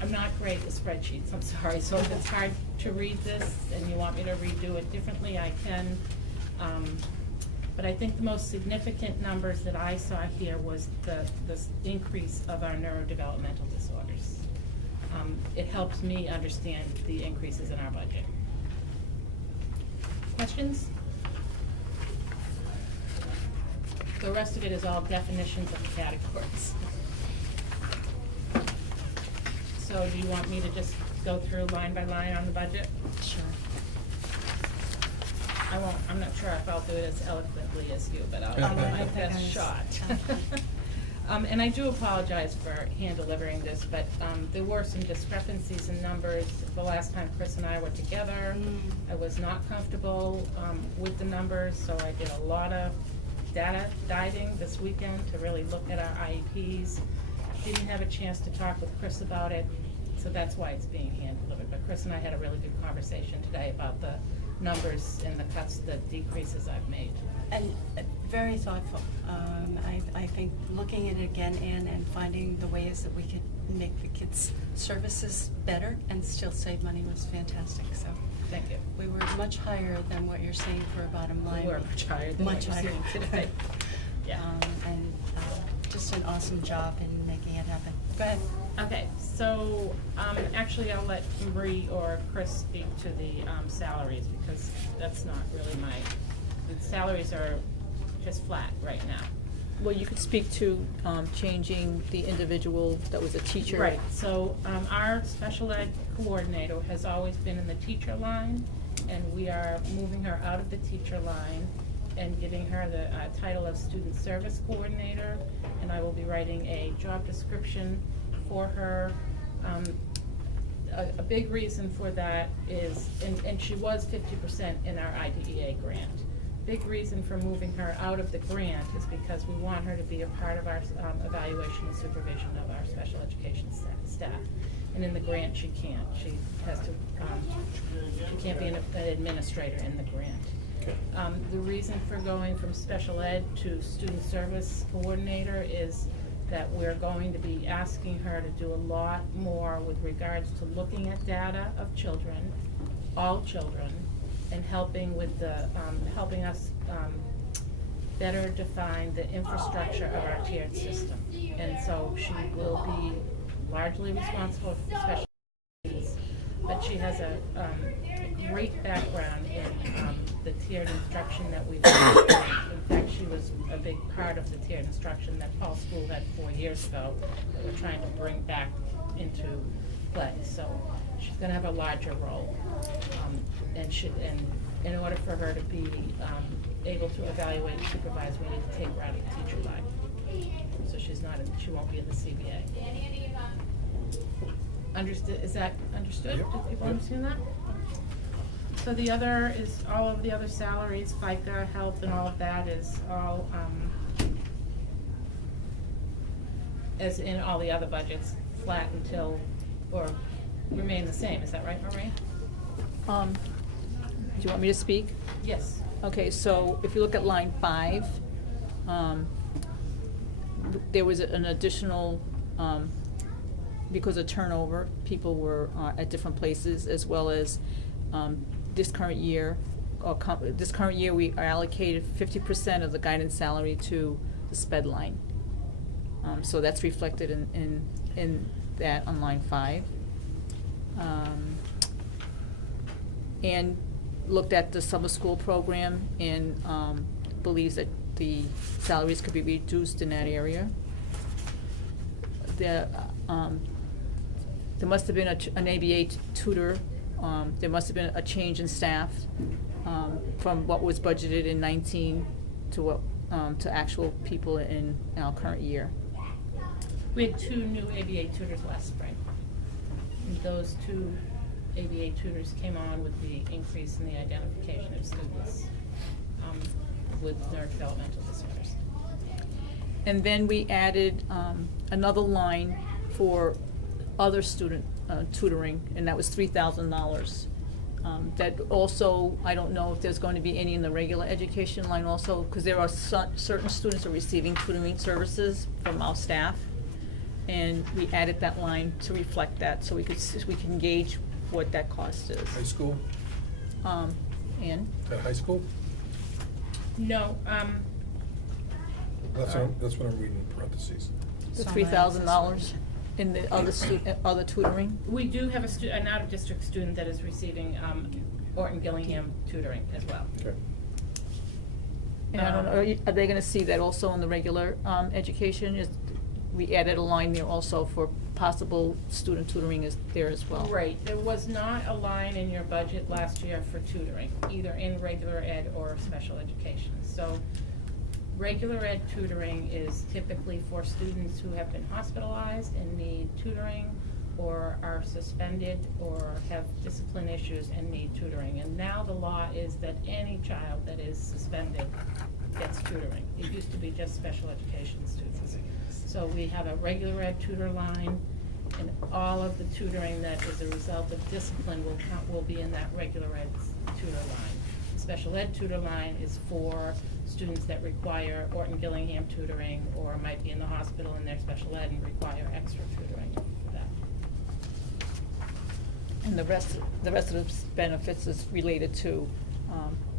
I'm not great with spreadsheets, I'm sorry, so if it's hard to read this and you want me to redo it differently, I can. But I think the most significant numbers that I saw here was the increase of our neurodevelopmental disorders. It helps me understand the increases in our budget. Questions? The rest of it is all definitions of the categories. So do you want me to just go through line by line on the budget? Sure. I'm not sure if I'll do it as eloquently as you, but I'll Oh, do my okay. best shot. And I do apologize for hand delivering this, but there were some discrepancies in numbers. The last time Chris and I were together, I was not comfortable with the numbers, so I did a lot of data diving this weekend to really look at our IEPs. Didn't have a chance to talk with Chris about it, so that's why it's being hand delivered. But Chris and I had a really good conversation today about the numbers and the cuts, the decreases I've made. And very thoughtful. I think looking at it again, Ann, and finding the ways that we could make the kids' services better and still save money was fantastic, so. Thank you. We were much higher than what you're seeing for a bottom line. We were much higher than what Much you're higher. seeing today. Yeah. And just an awesome job in making it happen. Go ahead. Okay, so actually I'll let Marie or Chris speak to the salaries, because that's not really the salaries are just flat right now. Well, you could speak to changing the individual that was a teacher. Right, so our special ed coordinator has always been in the teacher line, and we are moving her out of the teacher line and giving her the title of student service coordinator, and I will be writing a job description for her. A big reason for that is, and she was 50% in our IDEA grant. Big reason for moving her out of the grant is because we want her to be a part of our evaluation and supervision of our special education staff. And in the grant, she can't. She has to, she can't be an administrator in the grant. The reason for going from special ed to student service coordinator is that we're going to be asking her to do a lot more with regards to looking at data of children, all children, and helping with the, helping us better define the infrastructure of our tiered system. And so she will be largely responsible for special needs, but she has a great background in the tiered instruction that we've done. In fact, she was a big part of the tiered instruction that Paul School had 4 years ago that we're trying to bring back into play. So she's going to have a larger role, and in order for her to be able to evaluate and supervise, we need to take her out of the teacher line. So she won't be in the CBA. Understood? Is that understood? Yep. Do people understand that? So the other is all of the other salaries, FICA, health, and all of that is all, as in all the other budgets, flat until, or remain the same. Is that right, Marie? Do you want me to speak? Yes. Okay, so if you look at line 5, there was an additional, because of turnover, people were at different places, as well as this current year, we are allocated 50% of the guidance salary to the SPED line. So that's reflected in that on line 5. And looked at the summer school program and believes that the salaries could be reduced in that area. There must have been an ABA tutor. There must have been a change in staff from what was budgeted in 19 to what to actual people in our current year. We had 2 new ABA tutors last spring. And those 2 ABA tutors came on with the increase in the identification of students with neurodevelopmental disorders. And then we added another line for other student tutoring, and that was $3,000 That also, I don't know if there's going to be any in the regular education line also, because there are certain students are receiving tutoring services from our staff. And we added that line to reflect that, so we can gauge what that cost is. High school? Ann? Is that high school? No, That's what I'm reading in parentheses. The $3,000 in the other tutoring? we do have an out-of-district student that is receiving, Orton Gillingham tutoring as well. Okay. And I don't know, are they gonna see that also in the regular, education? We added a line there also for possible student tutoring is there as well. Right, there was not a line in your budget last year for tutoring, either in regular ed or special education. So, regular ed tutoring is typically for students who have been hospitalized and need tutoring, or are suspended, or have discipline issues and need tutoring. And now the law is that any child that is suspended gets tutoring. It used to be just special education students. So we have a regular ed tutor line, and all of the tutoring that is a result of discipline will be in that regular ed tutor line. The special ed tutor line is for students that require Orton Gillingham tutoring, or might be in the hospital in their special ed and require extra tutoring for that. And the rest of the benefits is related to,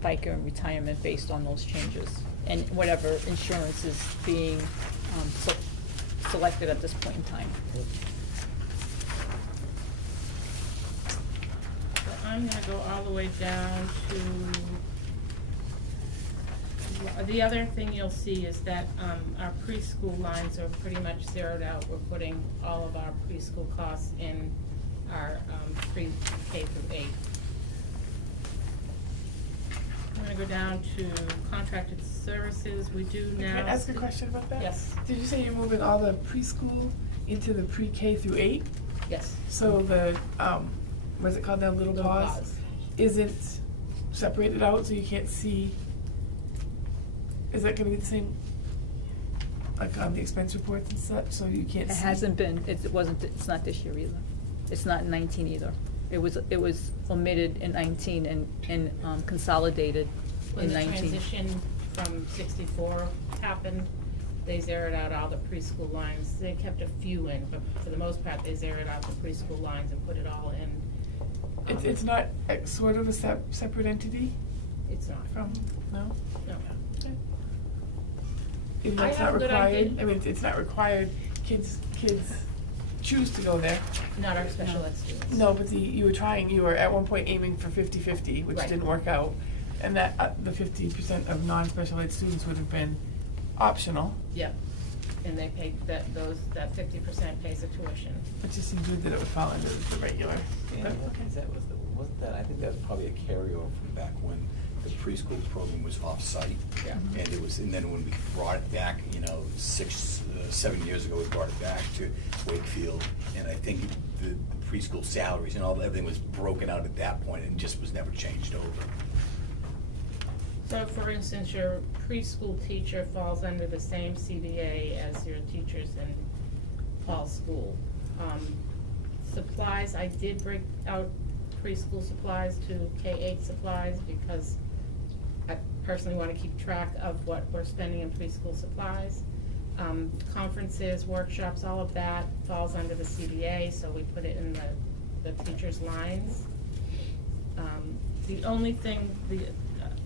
FICA and retirement based on those changes. And whatever insurance is being, selected at this point in time. So I'm gonna go all the way down to, the other thing you'll see is that, our preschool lines are pretty much zeroed out. We're putting all of our preschool costs in our, pre-K through 8. I'm gonna go down to contracted services. We do now. Can I ask a question about that? Yes. Did you say you're moving all the preschool into the pre-K through 8? Yes. So the, what's it called now, little pause? Isn't separated out so you can't see? Is that gonna be the same, like on the expense reports and such, so you can't see? It hasn't been, it's not this year either. It's not in 19 either. It was omitted in 19 and consolidated in 19. When the transition from 64 happened, they zeroed out all the preschool lines. They kept a few in, but for the most part, they zeroed out the preschool lines and put it all in. It's not sort of a separate entity It's not. from, no? No. Okay. Even though I it's have not a good required, idea. I mean, it's not required, kids choose to go there. Not our special ed students. No, but you were at one point aiming for 50-50, which Right. didn't work out. And that, the 50% of non-special ed students would have been optional. Yep. And they paid that 50% pays the tuition. It just seemed good that it would fall under the regular. And But, okay. wasn't that, I think that was probably a carryover from back when the preschool program was off-site. Yeah. And then when we brought it back, 7 years ago, we brought it back to Wakefield. And I think the preschool salaries and everything was broken out at that point and just was never changed over. So for instance, your preschool teacher falls under the same CBA as your teachers in fall school. Supplies, I did break out preschool supplies to K-8 supplies because I personally want to keep track of what we're spending in preschool supplies. Conferences, workshops, all of that falls under the CBA, so we put it in the teachers' lines. The only thing,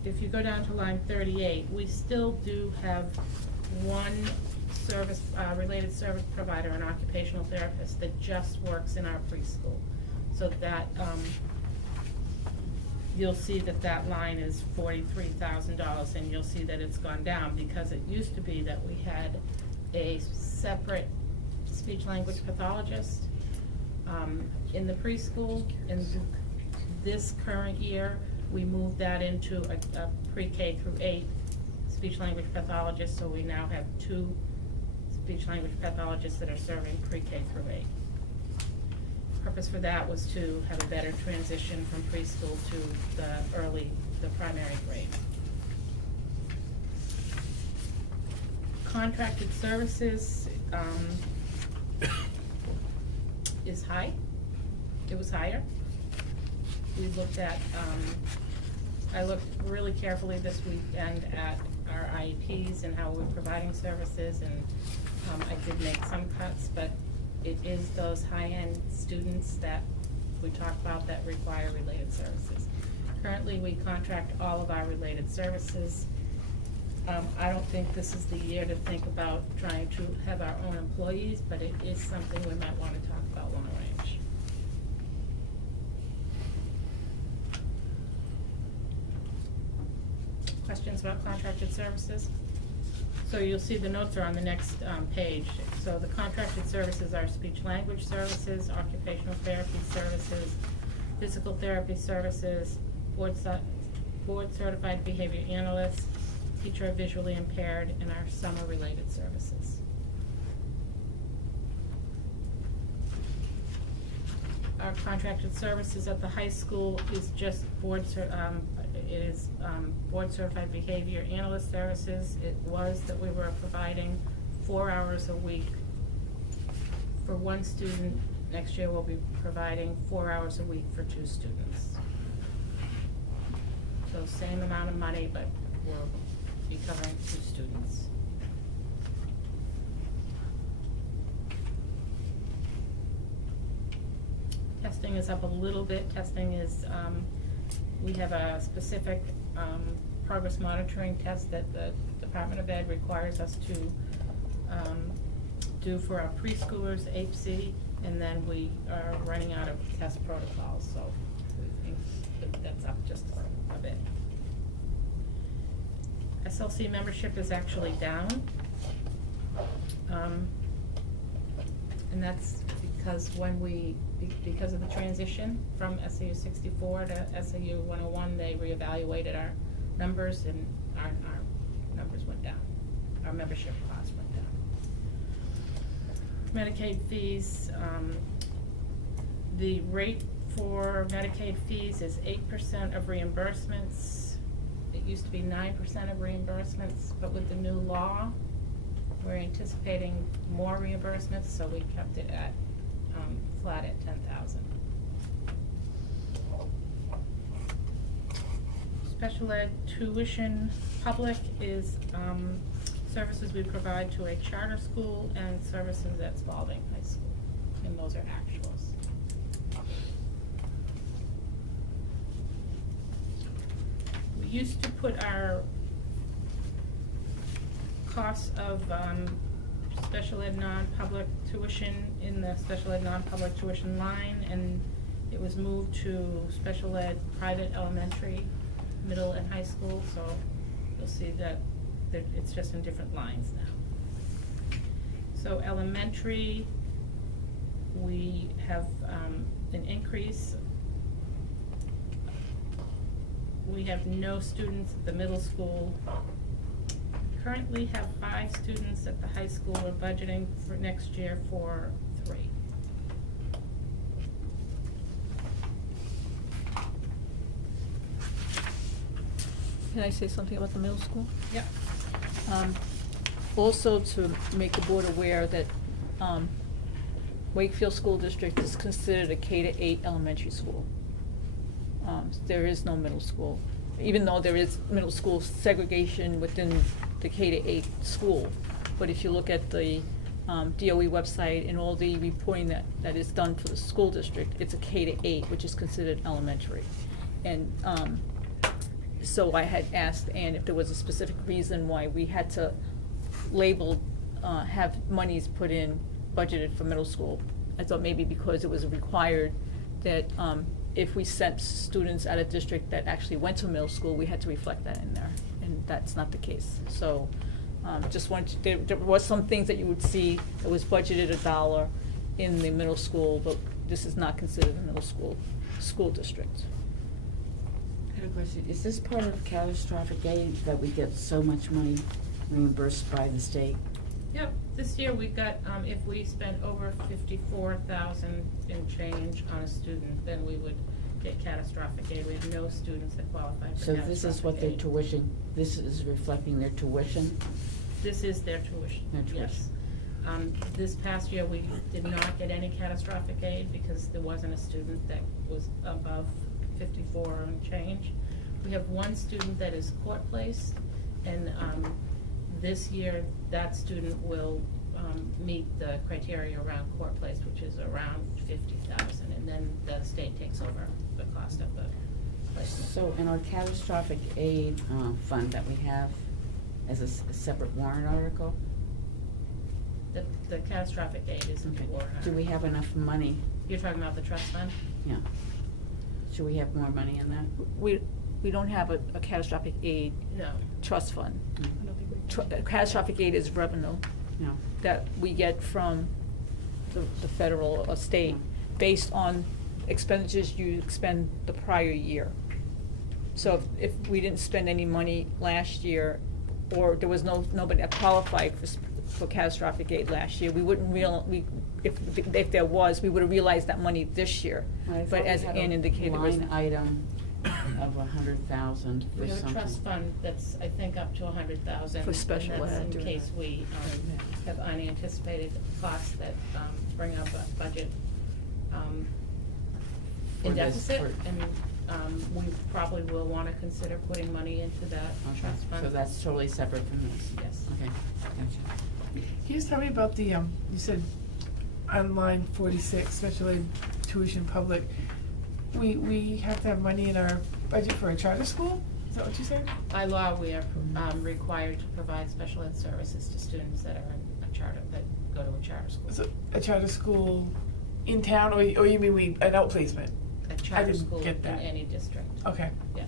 if you go down to line 38, we still do have one service, related service provider, an occupational therapist that just works in our preschool. So that, you'll see that line is $43,000, and you'll see that it's gone down because it used to be that we had a separate speech language pathologist in the preschool. In this current year, we moved that into a pre-K through 8 speech language pathologist, so we now have 2 speech language pathologists that are serving pre-K through 8. Purpose for that was to have a better transition from preschool to the primary grade. Contracted services is high. It was higher. we looked at, I looked really carefully this weekend at our IEPs and how we're providing services, and I did make some cuts, but it is those high-end students that we talked about that require related services. Currently, we contract all of our related services. I don't think this is the year to think about trying to have our own employees, but it is something we might want to talk about long range. Questions about contracted services? So you'll see the notes are on the next page. So the contracted services are speech language services, occupational therapy services, physical therapy services, board certified behavior analysts, teacher visually impaired, and our summer related services. Our contracted services at the high school is just board certified behavior analyst services. It was that we were providing 4 hours a week for one student. Next year we'll be providing 4 hours a week for 2 students. So same amount of money, but we'll be covering 2 students. Testing is up a little bit. Testing is, we have a specific progress monitoring test that the Department of Ed requires us to do for our preschoolers, HC, and then we are running out of test protocols, so we think that's up just a bit. SLC membership is actually down, and that's because because of the transition from SAU 64 to SAU 101, they reevaluated our numbers, and our numbers went down. Our membership costs went down. Medicaid fees, the rate for Medicaid fees is 8% of reimbursements. It used to be 9% of reimbursements, but with the new law, we're anticipating more reimbursements, so we kept it at flat at 10,000. Special ed tuition public is services we provide to a charter school and services at Spalding High School, and those are actuals. We used to put our costs of special ed non-public tuition in the special ed non-public tuition line, and it was moved to special ed private elementary, middle, and high school, so you'll see that it's just in different lines now. So elementary, we have an increase. We have no students at the middle school. Currently have 5 students at the high school. We're budgeting for next year for 3. Can I say something about the middle school? Yep. Also to make the board aware that Wakefield School District is considered a K-8 elementary school. There is no middle school, even though there is middle school segregation within the K-8 school. But if you look at the DOE website and all the reporting that is done for the school district, it's a K-8, which is considered elementary. And so I had asked Ann if there was a specific reason why we had to label, have monies put in, budgeted for middle school. I thought maybe because it was required that if we sent students out of district that actually went to middle school, we had to reflect that in there, and that's not the case. So just wanted to, there was some things that you would see that was budgeted $1 in the middle school, but this is not considered a middle school district. I have a question. Is this part of catastrophic aid that we get so much money reimbursed by the state? Yep, this year we got, if we spent over 54,000 in change on a student, then we would get catastrophic aid. We have no students that qualify for So catastrophic aid. this is what their tuition, this is reflecting their tuition? This is their tuition, Their tuition. yes. This past year, we did not get any catastrophic aid because there wasn't a student that was above 54 and change. We have one student that is court placed, and this year, that student will meet the criteria around court place, which is around 50,000, and then the state takes over the cost of the placement. So in our catastrophic aid fund that we have as a separate warrant article, The catastrophic aid isn't okay, a warrant. do we have enough money? You're talking about the trust fund? Yeah. Should we have more money in that? We don't have a catastrophic aid No. trust fund. I don't think we. Catastrophic aid is revenue No. that we get from the federal or state based on expenditures you expend the prior year. So if we didn't spend any money last year, or there was nobody that qualified for catastrophic aid last year, we wouldn't if there was, we would have realized that money this year. I thought But we as had Ann a indicated, it was. line item of 100,000 for We have a something. trust fund that's, I think, up to 100,000. For special And ed. that's in case we have unanticipated costs that bring up a budget in For this- deficit, for- and we probably will wanna consider putting money into that Okay, trust fund. so that's totally separate from this? Yes. Okay, gotcha. Can you just tell me about the, you said on line 46, special ed tuition public, we have to have money in our budget for a charter school? Is that what you said? By law, we are required to provide special ed services to students that are in a charter, that go to a charter school. So a charter school in town, or you mean an outplacement? A charter didn't school get in that. any district. Okay. Yeah.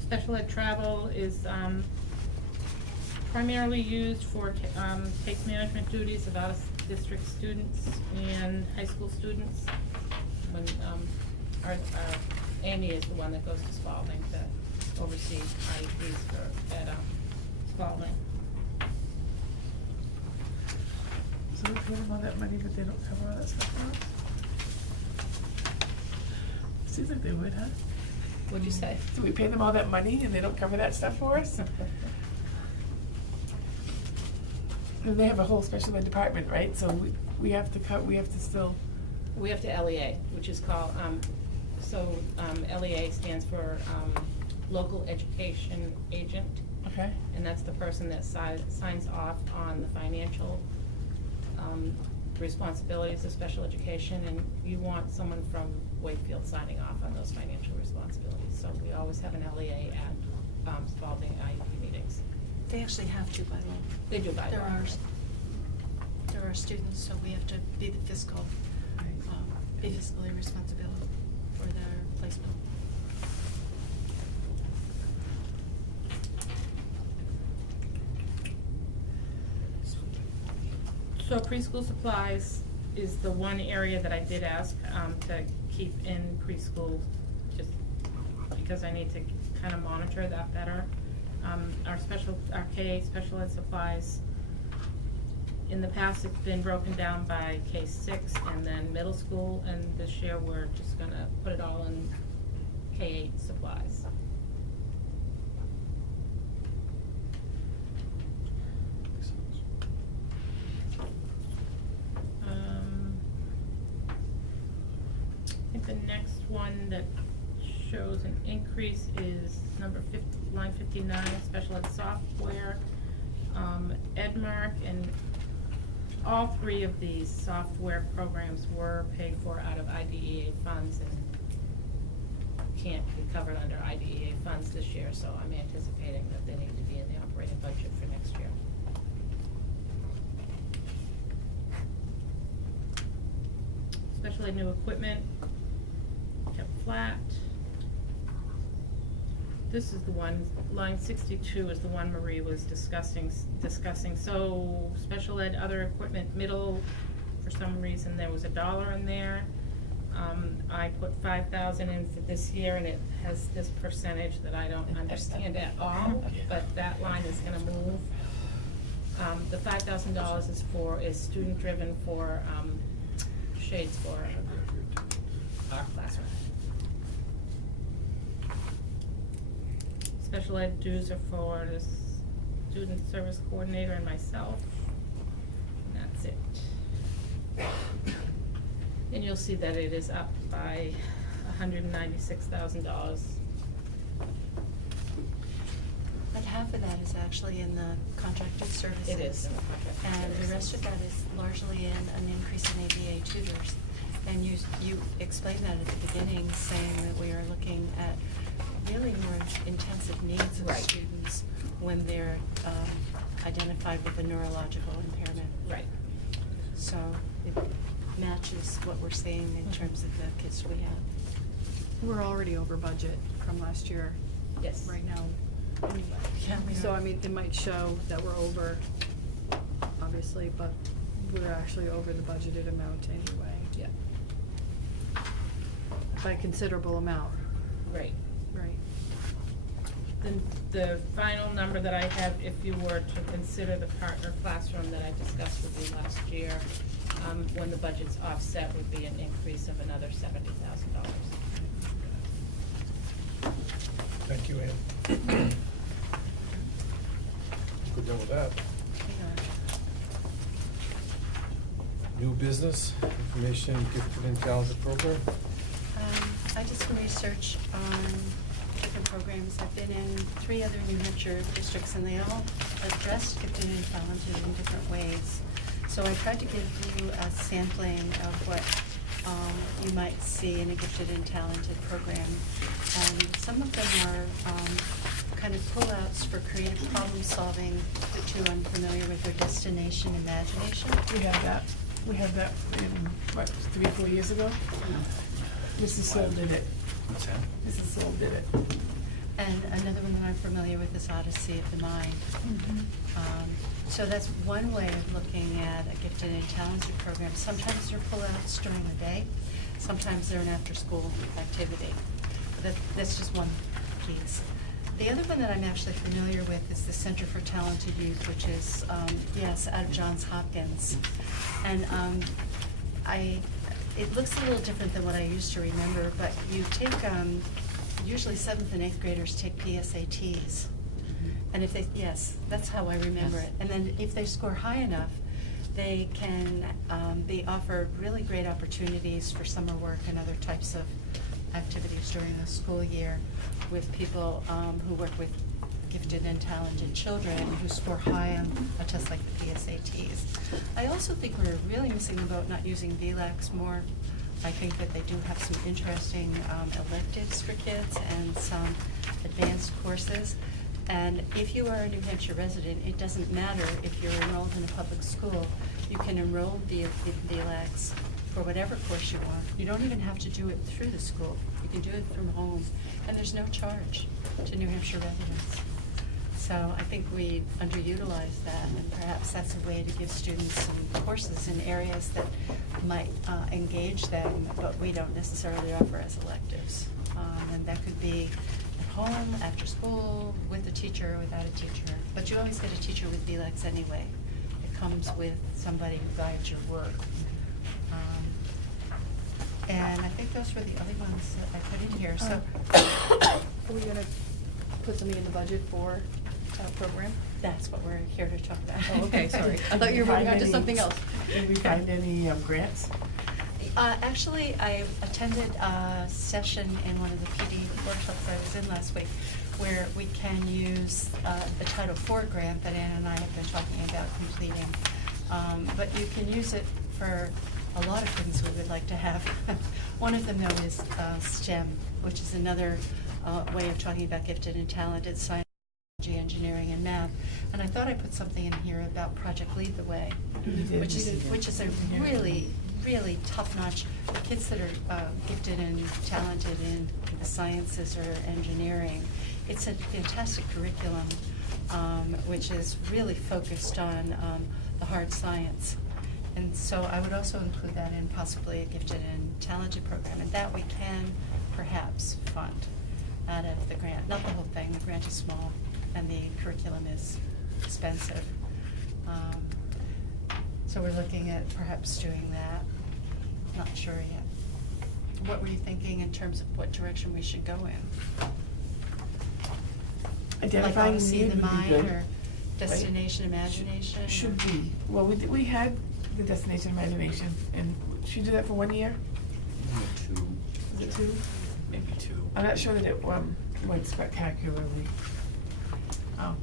Special ed travel is primarily used for case management duties of out-of-district students and high school students. When our Amy is the one that goes to Spalding to oversee IEPs at Spalding. So we pay them all that money, but they don't cover all that stuff for us? Seems like they would, huh? What'd you say? So we pay them all that money and they don't cover that stuff for us? And they have a whole special ed department, right? So we have to still. We have to LEA, which is called, LEA stands for Local Education Agent. Okay. And that's the person that signs off on the financial responsibilities of special education, and you want someone from Wakefield signing off on those financial responsibilities. So we always have an LEA at Spalding IEP meetings. They actually have to by law. They do by law. There are students, so we have to be the fiscal, be fiscally responsible for their placement. So preschool supplies is the one area that I did ask to keep in preschool, just because I need to kind of monitor that better. Our K-8 special ed supplies, in the past it's been broken down by K-6 and then middle school, and this year we're just gonna put it all in K-8 supplies. I think the next one that shows an increase is line 59, special ed software, Edmark, and all three of these software programs were paid for out of IDEA funds and can't be covered under IDEA funds this year, so I'm anticipating that they need to be in the operating budget for next year. Special ed new equipment, kept flat. This is the one, line 62 is the one Marie was discussing. So special ed other equipment middle, for some reason there was $1 in there. I put 5,000 in for this year, and it has this percentage that I don't understand at all, but that line is gonna move. The $5,000 is student driven for shades for our classroom. Special ed dues are for this student service coordinator, and myself. And that's it. And you'll see that it is up by $196,000. But half of that is actually in the contracted services. It is in the contracted And the services. rest of that is largely in an increase in ABA tutors. And you explained that at the beginning, saying that we are looking at really more intensive needs of Right. students when they're identified with a neurological impairment. Right. So it matches what we're seeing in terms of the kids we have. We're already over budget from last year. Yes. Right now, anyway. Yeah, we So, are. I mean, it might show that we're over, obviously, but we're actually over the budgeted amount anyway. Yeah. By a considerable amount. Right. Right. Then the final number that I have, if you were to consider the partner classroom that I discussed with you last year, when the budget's offset, would be an increase of another $70,000. Thank you, Ann. Good done with that. New business, information, gifted and talented program. I did some research on different programs. I've been in 3 other New Hampshire districts, and they all address gifted and talented in different ways. So I tried to give you a sampling of what you might see in a gifted and talented program. And some of them are kind of pullouts for creative problem solving to unfamiliar with their destination imagination. We had that in, what, 3 or 4 years ago? Mrs. Soul did it. What's that? Mrs. Soul did it. And another one that I'm familiar with is Odyssey of the Mind. So that's one way of looking at a gifted and talented program. Sometimes they're pullouts during the day, sometimes they're an after-school activity. That's just one piece. The other one that I'm actually familiar with is the Center for Talented Youth, which is, yes, out of Johns Hopkins. And it looks a little different than what I used to remember, but you take, usually 7th and 8th graders take PSATs. And if they, yes, that's how I remember it. And then if they score high enough, they can be offered really great opportunities for summer work and other types of activities during the school year with people who work with gifted and talented children who score high on a test like the PSATs. I also think we're really missing the boat not using VLACs more. I think that they do have some interesting electives for kids and some advanced courses. And if you are a New Hampshire resident, it doesn't matter if you're enrolled in a public school. You can enroll in VLACs for whatever course you want. You don't even have to do it through the school. You can do it from home. And there's no charge to New Hampshire residents. So I think we underutilize that, and perhaps that's a way to give students some courses in areas that might engage them, but we don't necessarily offer as electives. And that could be at home, after school, with a teacher or without a teacher. But you always get a teacher with VLACs anyway. It comes with somebody who guides your work. And I think those were the other ones that I put in here. So Are we gonna put something in the budget for that program? that's what we're here to talk about. Oh, okay, sorry. I thought you were moving on to something else. Did we find any grants? Actually, I attended a session in one of the PD workshops I was in last week where we can use the Title IV grant that Ann and I have been talking about completing. But you can use it for a lot of things we would like to have. One of them, though, is STEM, which is another way of talking about gifted and talented science, engineering, and math. And I thought I put something in here about Project Lead the Way, which is a really top-notch, the kids that are gifted and talented in the sciences or engineering. It's a fantastic curriculum, which is really focused on the hard science. And so I would also include that in possibly a gifted and talented program, and that we can perhaps fund out of the grant. Not the whole thing, the grant is small, and the curriculum is expensive. So we're looking at perhaps doing that. Not sure yet. What were you thinking in terms of what direction we should go in? Identifying like the need the would be mind, good. or Destination Imagination? Should be. Well, we had the Destination Imagination, and should you do that for 1 year? Two, Is it 2? Maybe 2. I'm not sure that it went spectacularly. I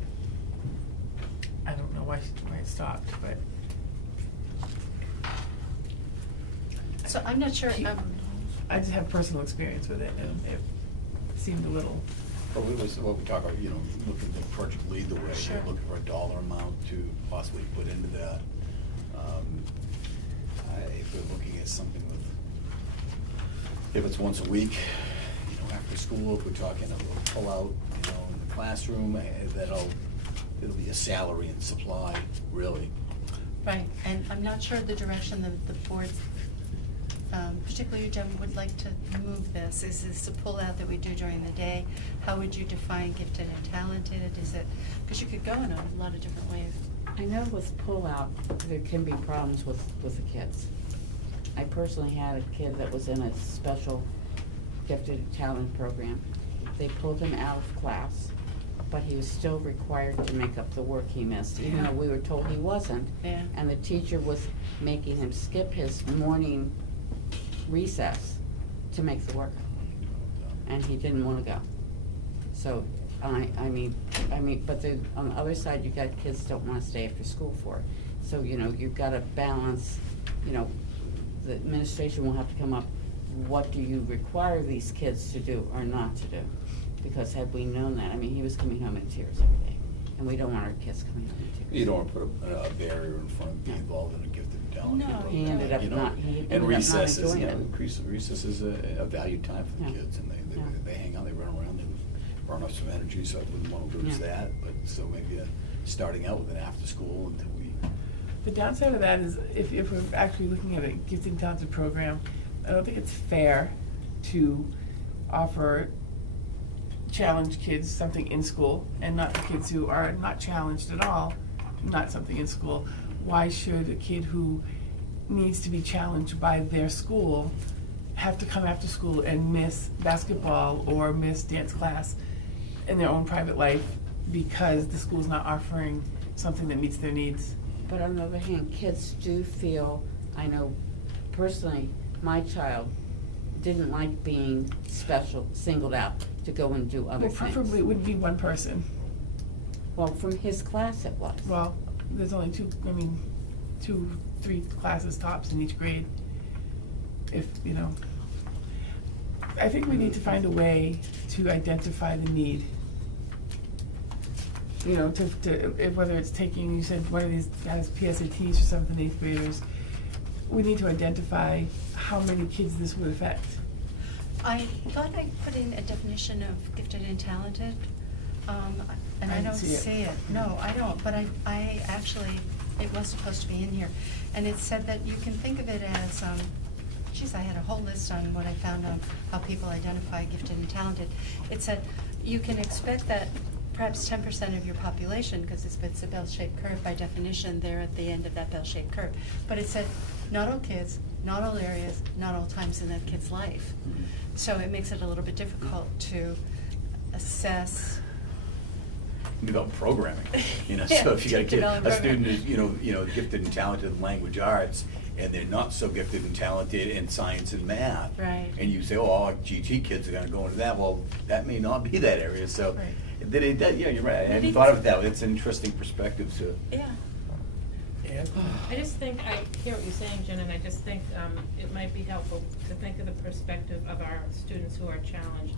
don't know why it stopped, but. So I'm not sure, I just have personal experience with it, and it seemed a little. but what we talk about, you know, looking at Project Lead the Way, Sure. looking for a dollar amount to possibly put into that. If we're looking at something with, if it's once a week, you know, after school, if we're talking a little pull-out, you know, in the classroom, it'll be a salary and supply, really. right, and I'm not sure the direction that the board, particularly you, Jen, would like to move this. Is this a pull-out that we do during the day? How would you define gifted and talented? Is it, because you could go in a lot of different ways. I know with pull-out, there can be problems with the kids. I personally had a kid that was in a special gifted talent program. They pulled him out of class, but he was still required to make up the work he missed, even though we were told he wasn't. Yeah. And the teacher was making him skip his morning recess to make the work. And he didn't wanna go. So, I mean, but on the other side, you got kids that don't wanna stay after school for it. So, you know, you've gotta balance, you know, the administration will have to come up, what do you require these kids to do or not to do? Because had we known that, I mean, he was coming home in tears every day, and we don't want our kids coming home in tears. You don't wanna put a barrier in front of being involved in a gifted and talented No, program. He ended up you know? not- he ended And up not recess is, enjoying you know, it. recess is a valued time for the Yeah. kids, and Yeah. they hang out, they run around, they burn off some energy, so I wouldn't wanna lose Yeah. that, but so maybe starting out with an after-school until we. The downside of that is if we're actually looking at a gifted and talented program, I don't think it's fair to offer challenged kids something in school and not the kids who are not challenged at all, not something in school. Why should a kid who needs to be challenged by their school have to come after school and miss basketball or miss dance class in their own private life because the school's not offering something that meets their needs? But on the other hand, kids do feel, I know personally, my child didn't like being special, singled out to go and do other Well, things. preferably it would be one person. Well, from his class it was. Well, there's only 3 classes tops in each grade. If, you know, I think we need to find a way to identify the need. You know, whether it's taking, you said one of these has PSATs for 7th and 8th graders, we need to identify how many kids this would affect. I thought I put in a definition of gifted and talented, and I I don't didn't see it. No, I don't, but I actually, it was supposed to be in here. And it said that you can think of it as, geez, I had a whole list on what I found on how people identify gifted and talented. It said, you can expect that perhaps 10% of your population, because it's a bell-shaped curve by definition, they're at the end of that bell-shaped curve. But it said, not all kids, not all areas, not all times in that kid's life. So it makes it a little bit difficult to assess. Develop programming, you know, Yeah, so if you got a kid, develop a student programming. is, you know, gifted and talented in language arts, and they're not so gifted and talented in science and math. Right. And you say, oh, all GT kids are gonna go into that, well, that may not be that area, so. Right. Yeah, you're right, I hadn't think thought of it's- it that way, it's an interesting perspective to. Yeah. I just think, I hear what you're saying, Jen, and I just think it might be helpful to think of the perspective of our students who are challenged.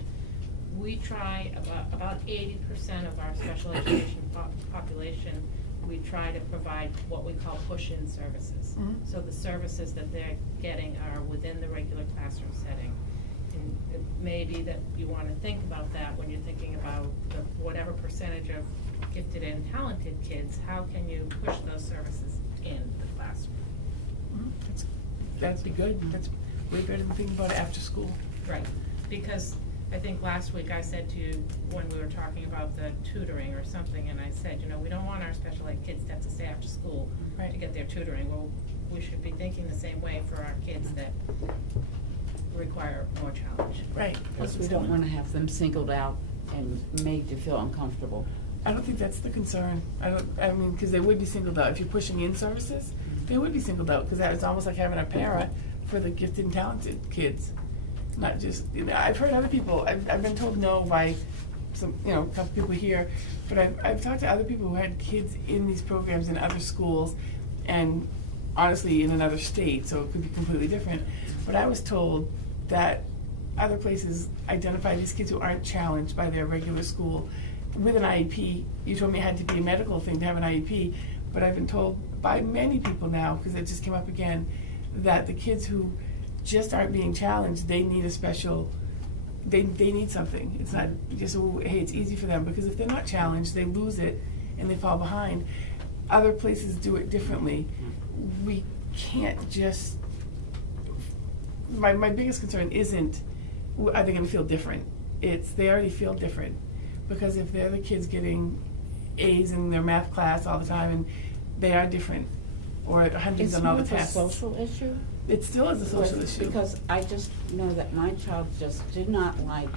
We try, about 80% of our special education population, we try to provide what we call push-in services. Mhm. So the services that they're getting are within the regular classroom setting. And it may be that you want to think about that when you're thinking about whatever percentage of gifted and talented kids, how can you push those services in the classroom? That'd be good. That's way better than thinking about it after school. Right, because I think last week I said to you, when we were talking about the tutoring or something, and I said, you know, we don't want our special ed kids to have to stay after school Right. to get their tutoring. Well, we should be thinking the same way for our kids that require more challenge. Right. Plus, we don't wanna have them singled out and made to feel uncomfortable I don't think that's the concern. I mean, because they would be singled out. If you're pushing in services, they would be singled out, because that is almost like having a para for the gifted and talented kids. Not just, I've heard other people, I've been told no by some, a couple people here, but I've talked to other people who had kids in these programs in other schools, and honestly, in another state, so it could be completely different. But I was told that other places identify these kids who aren't challenged by their regular school with an IEP. You told me it had to be a medical thing to have an IEP, but I've been told by many people now, because it just came up again, that the kids who just aren't being challenged, they need a special, they need something. It's not just, hey, it's easy for them, because if they're not challenged, they lose it and they fall behind. Other places do it differently. We can't just, my biggest concern isn't, are they gonna feel different? It's, they already feel different. Because if they're the kids getting A's in their math class all the time, and they are different, or hundreds on all the tests. It's more of a social issue? It still is a social issue. Because I just know that my child just did not like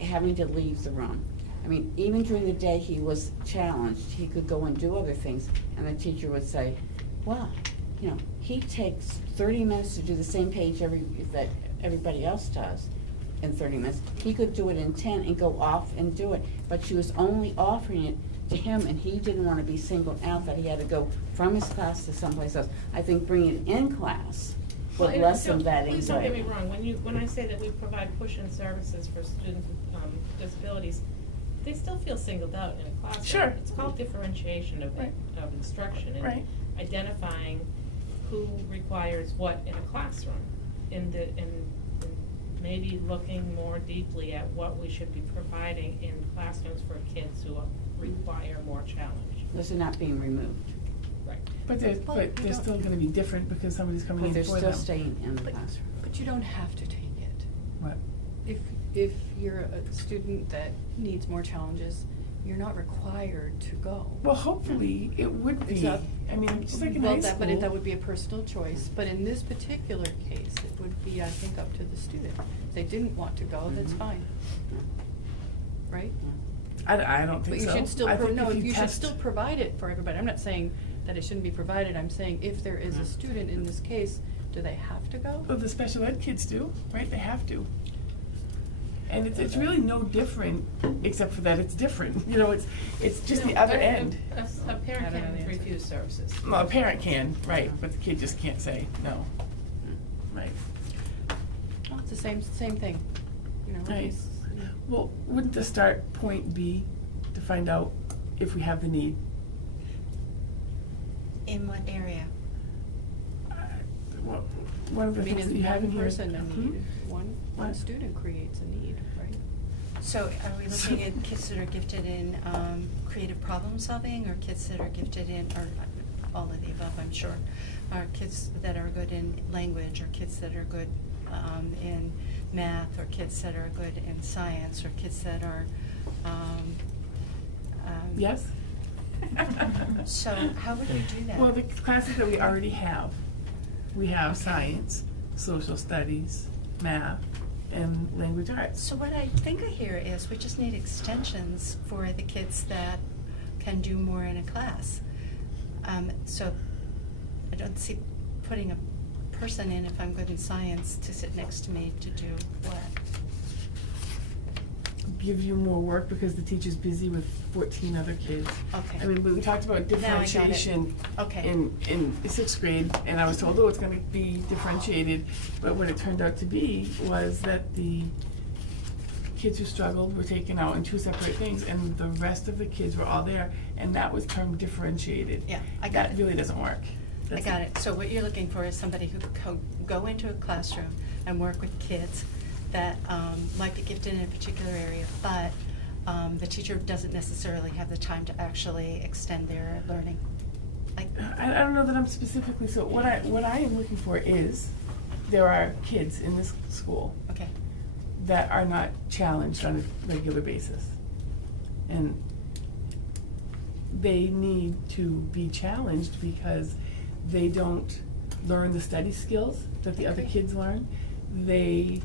having to leave the room. I mean, even during the day he was challenged, he could go and do other things, and the teacher would say, well, he takes 30 minutes to do the same page that everybody else does in 30 minutes. He could do it in 10 and go off and do it, but she was only offering it to him, and he didn't want to be singled out that he had to go from his class to someplace else. I think bringing it in class would lessen that anxiety. Please don't get me wrong, when I say that we provide push-in services for students with disabilities, they still feel singled out in a classroom. Sure. It's called differentiation of instruction, and identifying who requires what in a classroom, and maybe looking more deeply at what we should be providing in classrooms for kids who require more challenge. Those are not being removed. Right. But they're still gonna be different because somebody's coming in for them. But they're still staying in the classroom. But you don't have to take it. What? If you're a student that needs more challenges, you're not required to go. Well, hopefully, it would be. I mean, just like in high school. But that would be a personal choice. But in this particular case, it would be, I think, up to the student. If they didn't want to go, that's fine. Right? I don't think so. But you should still, I think if you should test- still provide it for everybody. I'm not saying that it shouldn't be provided. I'm saying if there is a student in this case, do they have to go? Well, the special ed kids do, right? They have to. And it's really no different, except for that it's different. It's just the other end. A parent can refuse services. Well, a parent can, right, but the kid just can't say no. Right. Well, it's the same thing. Right. Well, wouldn't the start point be to find out if we have the need? In what area? Well, one of the things that you have in here. One person a need, one What? student creates a need, right? So are we looking at kids that are gifted in creative problem solving, or kids that are gifted in, or all of the above, I'm sure, or kids that are good in language, or kids that are good in math, or kids that are good in science, or kids that are Yes? So how would we do that? Well, the classes that we already have, we have science, social studies, math, and language arts. So what I think I hear is we just need extensions for the kids that can do more in a class. So I don't see putting a person in, if I'm good in science, to sit next to me to do what? Give you more work because the teacher's busy with 14 other kids. Okay. I mean, we talked about Now I got it. differentiation Okay. in 6th grade, and I was told, oh, it's gonna be differentiated, but what it turned out to be was that the kids who struggled were taken out in 2 separate things, and the rest of the kids were all there, and that was termed differentiated. Yeah, I got That it. really doesn't work. I got it. So what you're looking for is somebody who could go into a classroom and work with kids that might be gifted in a particular area, but the teacher doesn't necessarily have the time to actually extend their learning. I don't know that I'm specifically, so what I am looking for is, there are kids in this school Okay. that are not challenged on a regular basis. And they need to be challenged because they don't learn the study skills that the other kids learn. They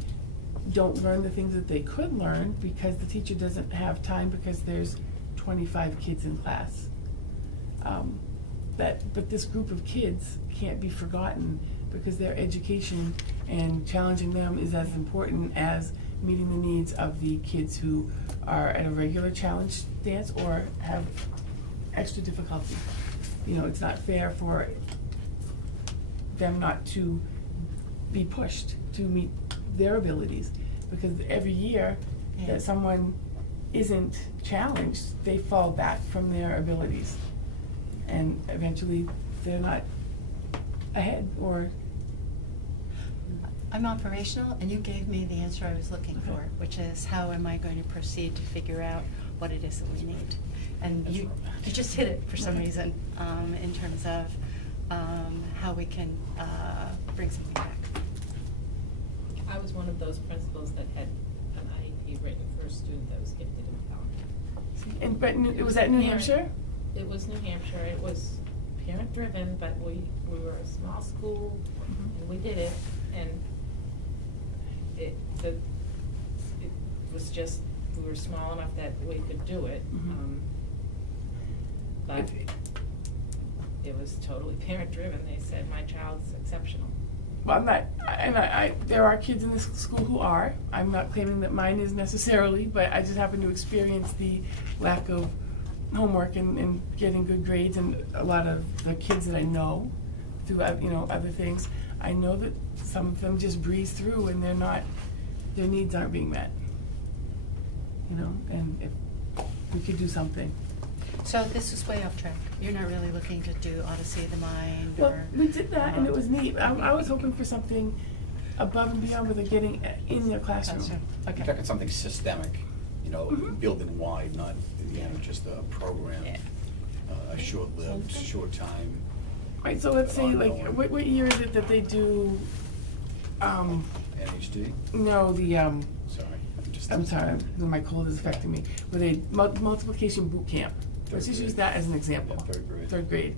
don't learn the things that they could learn because the teacher doesn't have time, because there's 25 kids in class. But this group of kids can't be forgotten because their education and challenging them is as important as meeting the needs of the kids who are at a regular challenge stance or have extra difficulty. You know, it's not fair for them not to be pushed to meet their abilities, because every year that someone isn't challenged, they fall back from their abilities. And eventually, they're not ahead, or. I'm operational, and you gave me the answer I was looking for, which is how am I going to proceed to figure out what it is that we need? And you just hit it for some reason, in terms of how we can bring something back. I was one of those principals that had an IEP written for a student that was gifted in talent. But was that New Hampshire? It was New Hampshire. It was parent-driven, but we were a small school, and we did it, and it was just, we were small enough that we could do it, but it was totally parent-driven. They said, my child's exceptional. Well, I'm not, and there are kids in this school who are. I'm not claiming that mine is necessarily, but I just happen to experience the lack of homework and getting good grades, and a lot of the kids that I know through, other things, I know that some of them just breeze through and their needs aren't being met. And if we could do something. So this is way off track. You're not really looking to do Odyssey of the Mind, Well, or? we did that and it was neat. I was hoping for something above and beyond what they're getting in their classroom. You're talking something systemic, building wide, not, just a program, a short-lived, short time. Right, so let's say, like, ongoing. what year is it that they do, NHD? no, the, Sorry. I'm sorry, my cold is affecting me, where they, multiplication boot camp. Let's just use that as an example. Yeah, third grade. Third grade.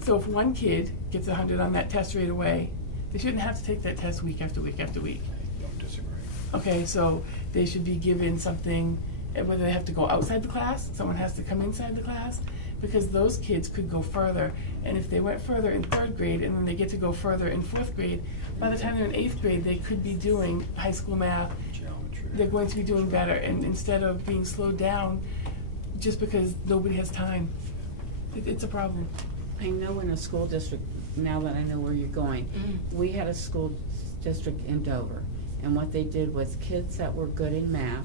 So if one kid gets 100 on that test right away, they shouldn't have to take that test week after week after week. I don't disagree. Okay, so they should be given something, whether they have to go outside the class, someone has to come inside the class, because those kids could go further. And if they went further in third grade and then they get to go further in fourth grade, by the time they're in eighth grade, they could be doing high school math. Geometry. They're going to be doing better, and instead of being slowed down just because nobody has time, it's a problem. I know in a school district, now that I know where you're going, we had a school district in Dover, and what they did was kids that were good in math,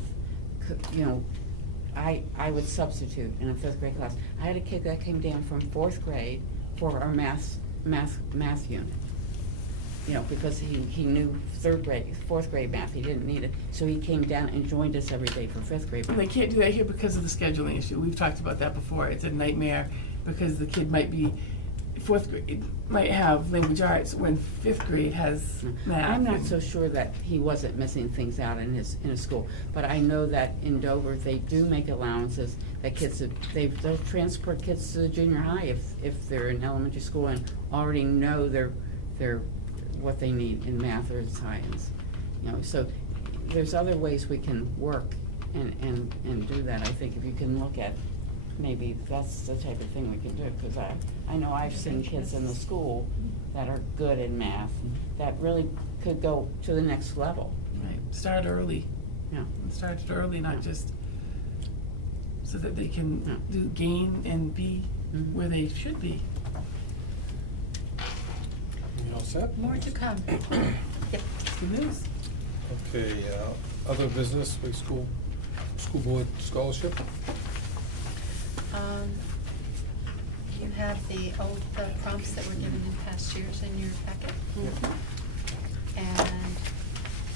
I would substitute in a fifth grade class. I had a kid that came down from fourth grade for our math unit. Because he knew fourth grade math, he didn't need it, so he came down and joined us every day for fifth grade. Well, they can't do that here because of the scheduling issue. We've talked about that before. It's a nightmare because the kid might be, fourth grade might have language arts when fifth grade has math. I'm not so sure that he wasn't missing things out in his school, but I know that in Dover, they do make allowances that they'll transport kids to the junior high if they're in elementary school and already know their what they need in math or science. So there's other ways we can work and do that. I think if you can look at, maybe that's the type of thing we can do, because I know I've seen kids in the school that are good in math that really could go to the next level. Right, start early. Yeah. Start it early, not just so that they can gain and be where they should be. You all set? More to come. Yep. Good news. Okay, other business, school board scholarship? You have the prompts that were given in past years in your packet. And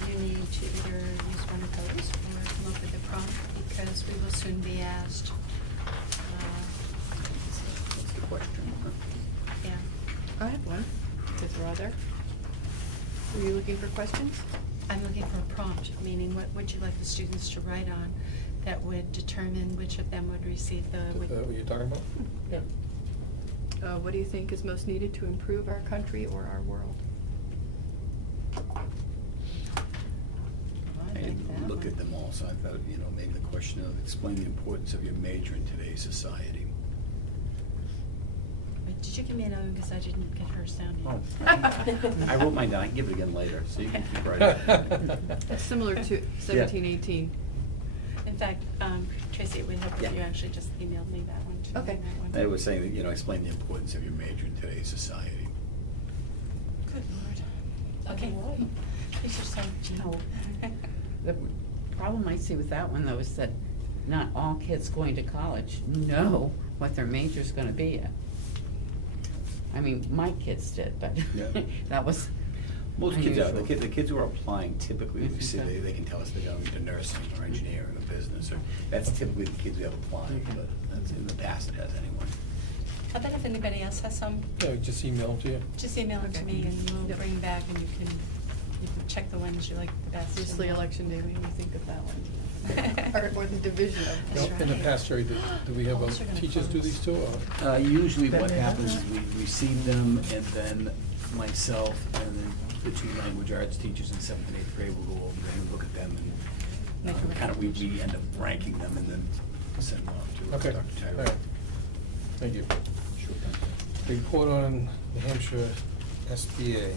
you need to either use one of those or come up with a prompt, because we will soon be asked. What's the question? Yeah. I have one. Is there other? Were you looking for questions? I'm looking for a prompt, meaning what would you like the students to write on that would determine which of them would receive the. Is that what you're talking about? Yeah. What do you think is most needed to improve our country or our world? I like that Look one. at them all also, I thought, maybe the question of explain the importance of your major in today's society. Wait, did you give me another one, because I didn't get hers down Oh, yet? I wrote mine down, I can give it again later, so you can keep writing. It's similar to 1718. In fact, Tracy, it would help if you actually just emailed me that one too. Okay. That one. It was saying that, explain the importance of your major in today's society. Good Lord. Okay. These are so No. The problem I see with that one, though, is that not all kids going to college know what their major's gonna be yet. I mean, my kids did, but Yeah. that was Most kids are, unusual. the kids who are applying, typically, we see, Okay. they can tell us they're going into nursing or engineering or business, or, that's typically the kids we have applying, but that's, in the past it has anyone. How about if anybody else has some, Yeah, just email them to you. just email them to Okay. me and we'll Yep. bring back and you can check the ones you like the best. Obviously, and we'll- election day made me think of that one. Or the division of. That's In the right. past, Jerry, do we have Schools are gonna teachers do close. these too, or? Usually what Then they happens have is we receive them, and then myself and then the two language arts teachers in 7th and 8th grade will go over them and look at them, Make and a kind of, we end up ranking them and then send them off to Okay, Dr. Tyra. all right. Thank you. Report on New Hampshire SBA.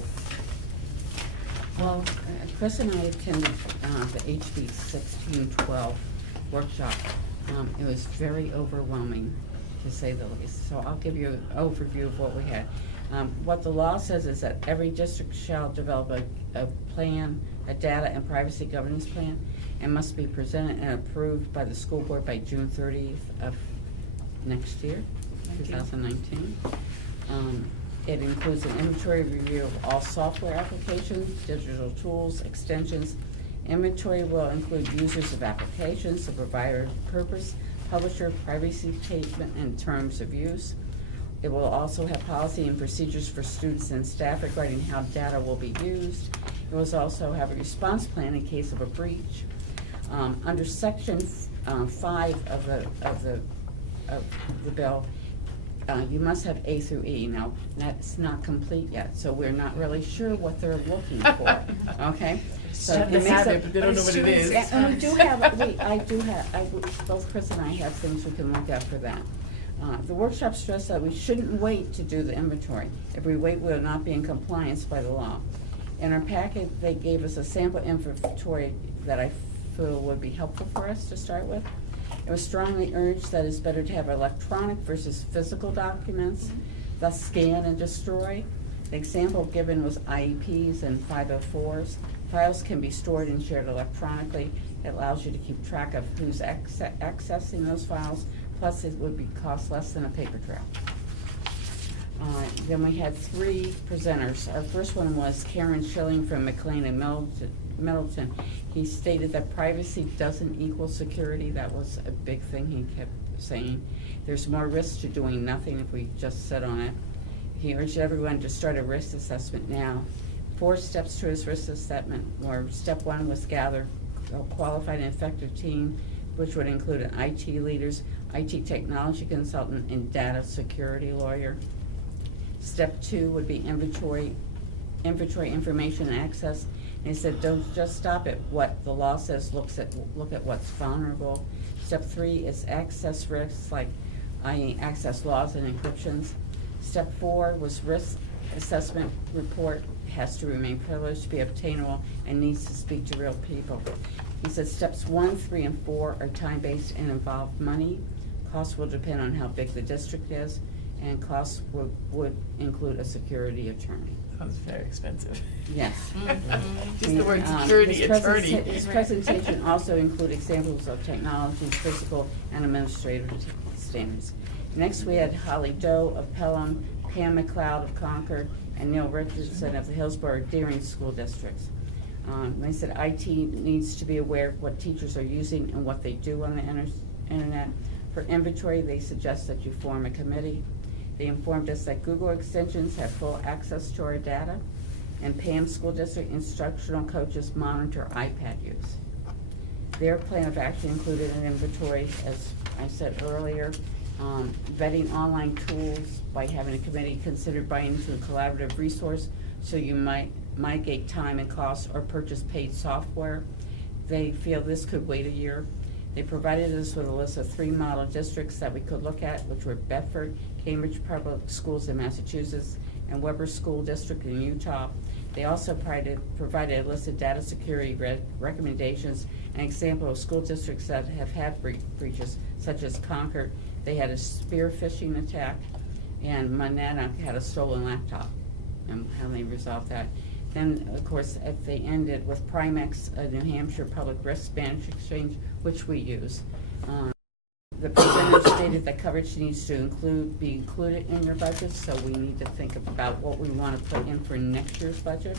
Well, Chris and I attended the HB 1612 workshop. It was very overwhelming, to say the least. So I'll give you an overview of what we had. What the law says is that every district shall develop a plan, a data and privacy governance plan, and must be presented and approved by the school board by June 30th of next year, 2019. It includes an inventory review of all software applications, digital tools, extensions. Inventory will include users of applications, the provider purpose, publisher, privacy statement, and terms of use. It will also have policy and procedures for students and staff regarding how data will be used. It will also have a response plan in case of a breach. Under section 5 of the bill, you must have A through E. Now, that's not complete yet, so we're not really sure what they're looking for, okay? So Have it to makes have it- it, but they don't know what it is. Yeah, and we do have, both Chris and I have things we can look at for that. The workshop stressed that we shouldn't wait to do the inventory. If we wait, we will not be in compliance by the law. In our packet, they gave us a sample inventory that I feel would be helpful for us to start with. It was strongly urged that it's better to have electronic versus physical documents, thus scan and destroy. The example given was IEPs and 504s. Files can be stored and shared electronically. It allows you to keep track of who's accessing those files, plus it would cost less than a paper trail. Then we had 3 presenters. Our first one was Karen Schilling from McLean and Middleton. He stated that privacy doesn't equal security. That was a big thing he kept saying. There's more risk to doing nothing if we just sit on it. He urged everyone to start a risk assessment now. 4 steps to his risk assessment were: step 1 was gather a qualified and effective team, which would include an IT leaders, IT technology consultant, and data security lawyer. Step 2 would be inventory information access. And he said, don't just stop at what the law says, look at what's vulnerable. Step 3 is access risks, like i.e. access laws and encryptions. Step 4 was risk assessment report has to remain privileged, to be obtainable, and needs to speak to real people. He said steps 1, 3, and 4 are time-based and involve money. Costs will depend on how big the district is, and costs would include a security attorney. Sounds very expensive. Yes. Just the word And, security his attorney. His presentation also include examples of technology, physical, and administrative standards. Next, we had Holly Doe of Pelham, Pam McLeod of Concord, and Neil Richardson of the Hillsborough Deering School Districts. They said IT needs to be aware of what teachers are using and what they do on the internet. For inventory, they suggest that you form a committee. They informed us that Google extensions have full access to our data, and Pam School District instructional coaches monitor iPad use. Their plan of action included an inventory, as I said earlier, vetting online tools by having a committee consider buying into a collaborative resource so you might mitigate time and costs, or purchase paid software. they feel this could wait a year. They provided us with a list of 3 model districts that we could look at, which were Bedford, Cambridge Public Schools in Massachusetts, and Weber School District in Utah. They also provided a list of data security recommendations, an example of school districts that have had breaches, such as Concord. They had a spear phishing attack, and Monadnock had a stolen laptop, and how they resolved that. Then, of course, they ended with Primex, a New Hampshire Public Risk Spanish Exchange, which we use. The presenter stated that coverage needs to be included in your budget, so we need to think about what we want to put in for next year's budget.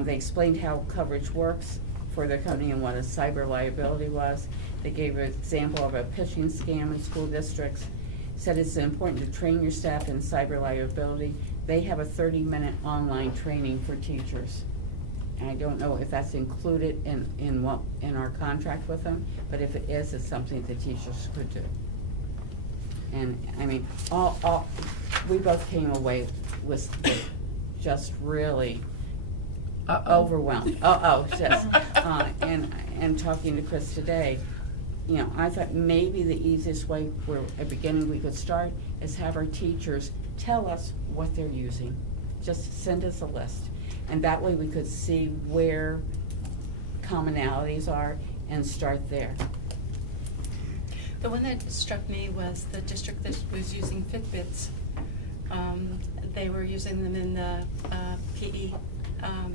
They explained how coverage works for their company and what a cyber liability was. They gave an example of a phishing scam in school districts. Said it's important to train your staff in cyber liability. They have a 30-minute online training for teachers. And I don't know if that's included in our contract with them, but if it is, it's something the teachers could do. And I mean, we both came away with just really overwhelmed. Just and talking to Chris today, you know, I thought maybe the easiest way for a beginning we could start is have our teachers tell us what they're using. Just send us a list. And that way we could see where commonalities are and start there. The one that struck me was the district that was using Fitbits. They were using them in the PE,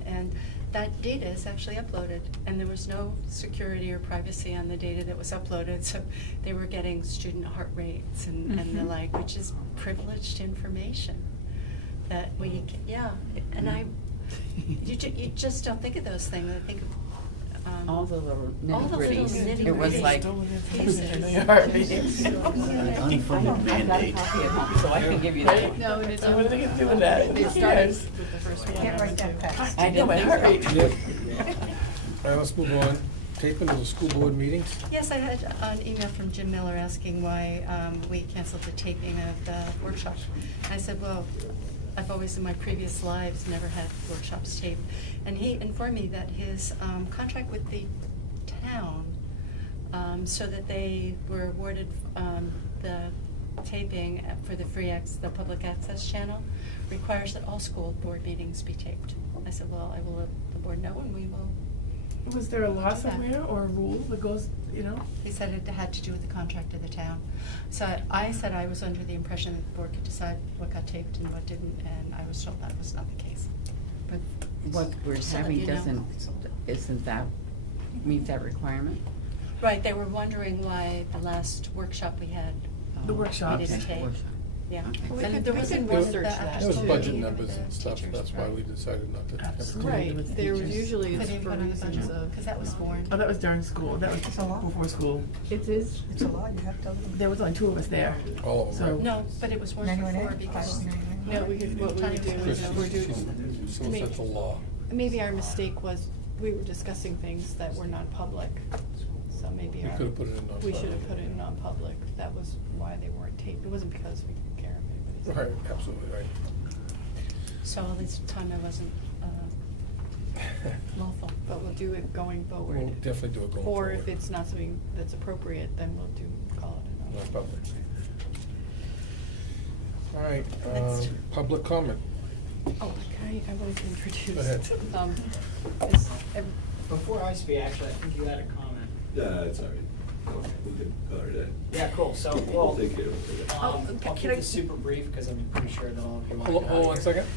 and that data is actually uploaded, and there was no security or privacy on the data that was uploaded, so they were getting student heart rates and the like, which is privileged information that we, and you just don't think of those things. I think of all the little nitty-gritties. It was like Unfunded mandate. so I can give you that. No, and it's. What are they gonna do with that? It started with the first one. Can't write that fast. I didn't my think heart so. rate. Yep. All right, let's move on. Taping of the school board meetings. Yes, I had an email from Jim Miller asking why we canceled the taping of the workshop. I said, well, I've always in my previous lives never had workshops taped. And he informed me that his contract with the town, so that they were awarded the taping for the the public access channel, requires that all school board meetings be taped. I said, well, I will let the board know and we will. Was there a law somewhere or a rule that goes, you know? He said it had to do with the contract of the town. So I said I was under the impression that the board could decide what got taped and what didn't, and I was told that was not the case. But What we're just to let having you know. isn't that meet that requirement? Right, they were wondering why the last workshop we had. The workshop. We didn't Okay, tape. workshop. Yeah. Okay. We And could- there we was could one research that that. It was after budget the numbers and stuff, teachers, that's why right. we decided not to. Absolutely. Right, With there was teachers. usually But it's they for put on the reasons budget, of. because that was foreign. Oh, that was during school. That was It's a lot. before school. It is. It's a lot, you have to. There was only 2 of us there. All of them, So- right? No, but it was one before because. No, what we would do Chris, is we're she's doing, some central law. maybe our mistake was, we were discussing things that were non-public, so maybe We could have put it in non-public. we should have put it in non-public. That was why they weren't taped. It wasn't because we didn't care if anybody. Right, absolutely, right. So all this time I wasn't lawful. But we'll do it going forward. We'll definitely do it going Or forward. if it's not something that's appropriate, then we'll call it a no. Non-public. All right, Next. public comment. Oh, I wanted to introduce. Go ahead. Is Before I speak, actually, I think you had a comment. Yeah, it's all right. We can cover that. Yeah, cool, so, We'll well, take care of it. I'll can keep I- this super brief, because I'm pretty sure that all of you want to Hold get on out one of here. second.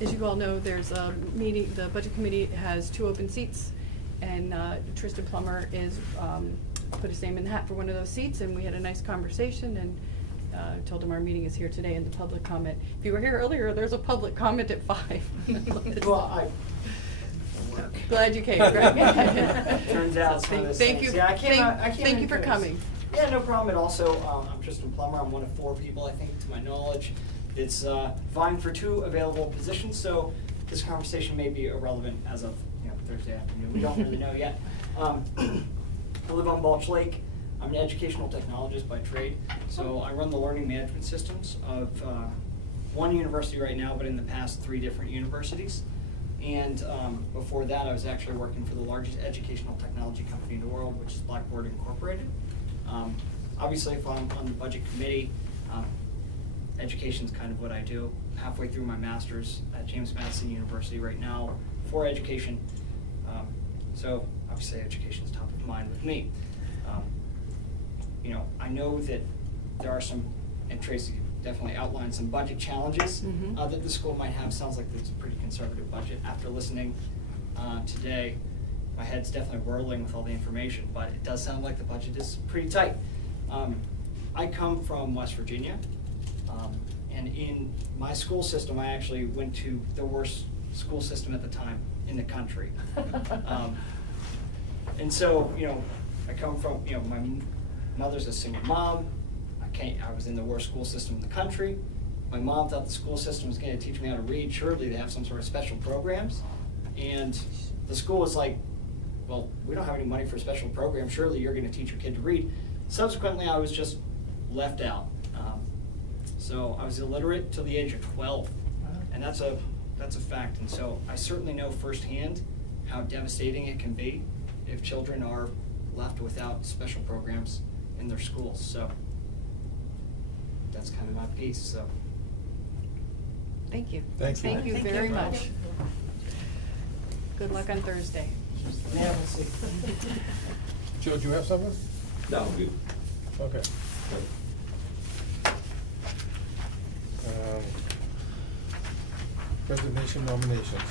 as you all know, there's a meeting, the budget committee has 2 open seats, and Tristan Plummer is, put his name in the hat for one of those seats, and we had a nice conversation, and told him our meeting is here today and the public comment. If you were here earlier, there's a public comment at 5. Well, I. Glad you came, Greg. Turns out some of those Thank things. you, Yeah, I came out- I came thank you into for this. coming. Yeah, no problem. And also, I'm Tristan Plummer. I'm one of 4 people, I think, to my knowledge. It's vying for 2 available positions, so this conversation may be irrelevant as of Thursday afternoon. We don't really know yet. I live on Balch Lake. I'm an educational technologist by trade, so I run the learning management systems of one university right now, but in the past 3 different universities. And before that, I was actually working for the largest educational technology company in the world, which is Blackboard Incorporated. Obviously, if I'm on the budget committee, education's kind of what I do. I'm halfway through my master's at James Madison University right now for education. So obviously, education's top of mind with me. You know, I know that there are some, and Tracy definitely outlined some budget challenges that the school might have. Sounds like it's a pretty conservative budget. After listening today, my head's definitely whirling with all the information, but it does sound like the budget is pretty tight. I come from West Virginia, and in my school system, I actually went to the worst school system at the time in the country. And so, you know, I come from, you know, my mother's a single mom. I was in the worst school system in the country. My mom thought the school system was going to teach me how to read. Surely they have some sort of special programs. And the school was like, well, we don't have any money for a special program. Surely you're going to teach your kid to read. Subsequently, I was just left out. So I was illiterate till the age of 12. And that's a fact. And so I certainly know firsthand how devastating it can be if children are left without special programs in their schools. So that's kind of my piece. So Thank you. Thanks. Thank you Thank you. very much. Good luck on Thursday. yeah, we'll see. Joe, do you have something? No, I'm good. Okay. Resignation nominations.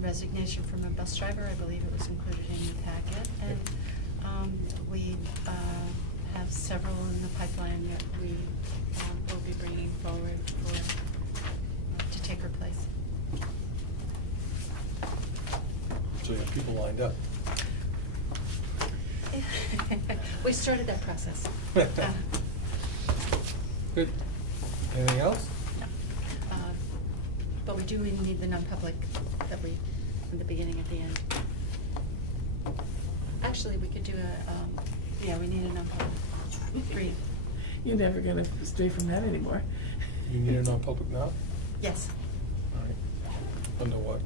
Resignation from a bus driver, I believe it was included in the packet, and we have several in the pipeline that we will be bringing forward to take her place. So you have people lined up. We started that process. Good. Anything else? But we do need the non-public that we, in the beginning, at the end. Actually, we could do a, yeah, we need a non-public. Brief. You're never gonna stray from that anymore. You need a non-public now? Yes. All right. Under what?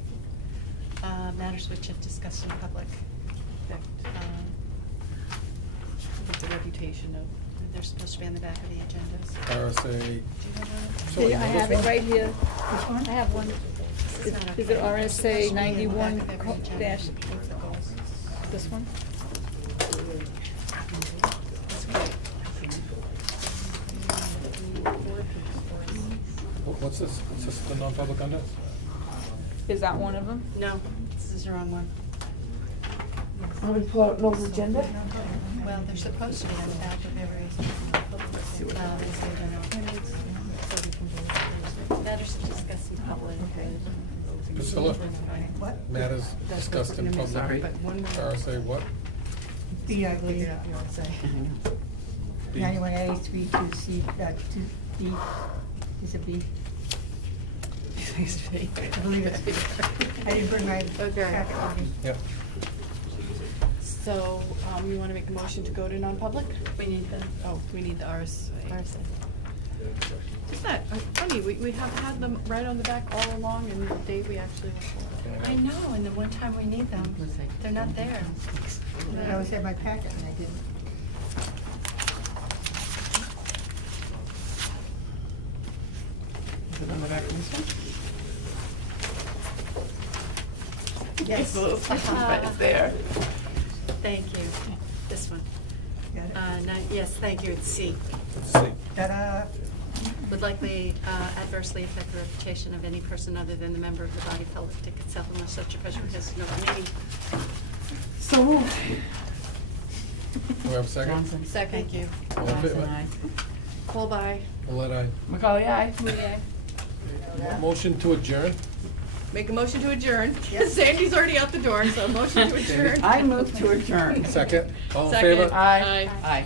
Matters which have discussed in public. The reputation of. They're supposed to be on the back of the agendas. RSA. Do you have one? Sure, you I want have this it one? right here. Which one? I have one. Is it RSA 91 dash, this one? What's this? Is this the non-public under? Is that one of them? No, this is the wrong one. Want me to pull out Noel's agenda? Well, they're supposed to be on the back of every. Matters discussed in public. Priscilla? What? Matters discussed in public. Sorry. But one more. RSA what? B, I believe. B. 91A, 3, 2C, 2D, is it B? I believe it's B. I didn't bring my Okay. packet with me. Yep. So, you wanna make a motion to go to non-public? We need the. We need the RSA. RSA. Isn't that funny, we have had them right on the back all along, and the day we actually went for I know, and the one time we need them, they're not there. I always had my packet and I didn't. Is it on the back of this one? Yes. It's a little squishy, but it's there. Thank you. This one. Got it. Yes, thank you, it's C. Let's see. Ta-da. Would likely adversely affect the reputation of any person other than the member of the body politic itself unless such a person has no meaning. So moved. Do we have a second? Johnson. Second. Thank you. All in Johnson, favor? aye. Full by. Let I. Macaulay, aye. Motion to adjourn? Make a motion to adjourn. Sandy's already out the door, so motion to adjourn. I move to adjourn. Second? All in Second. favor? Aye. Aye.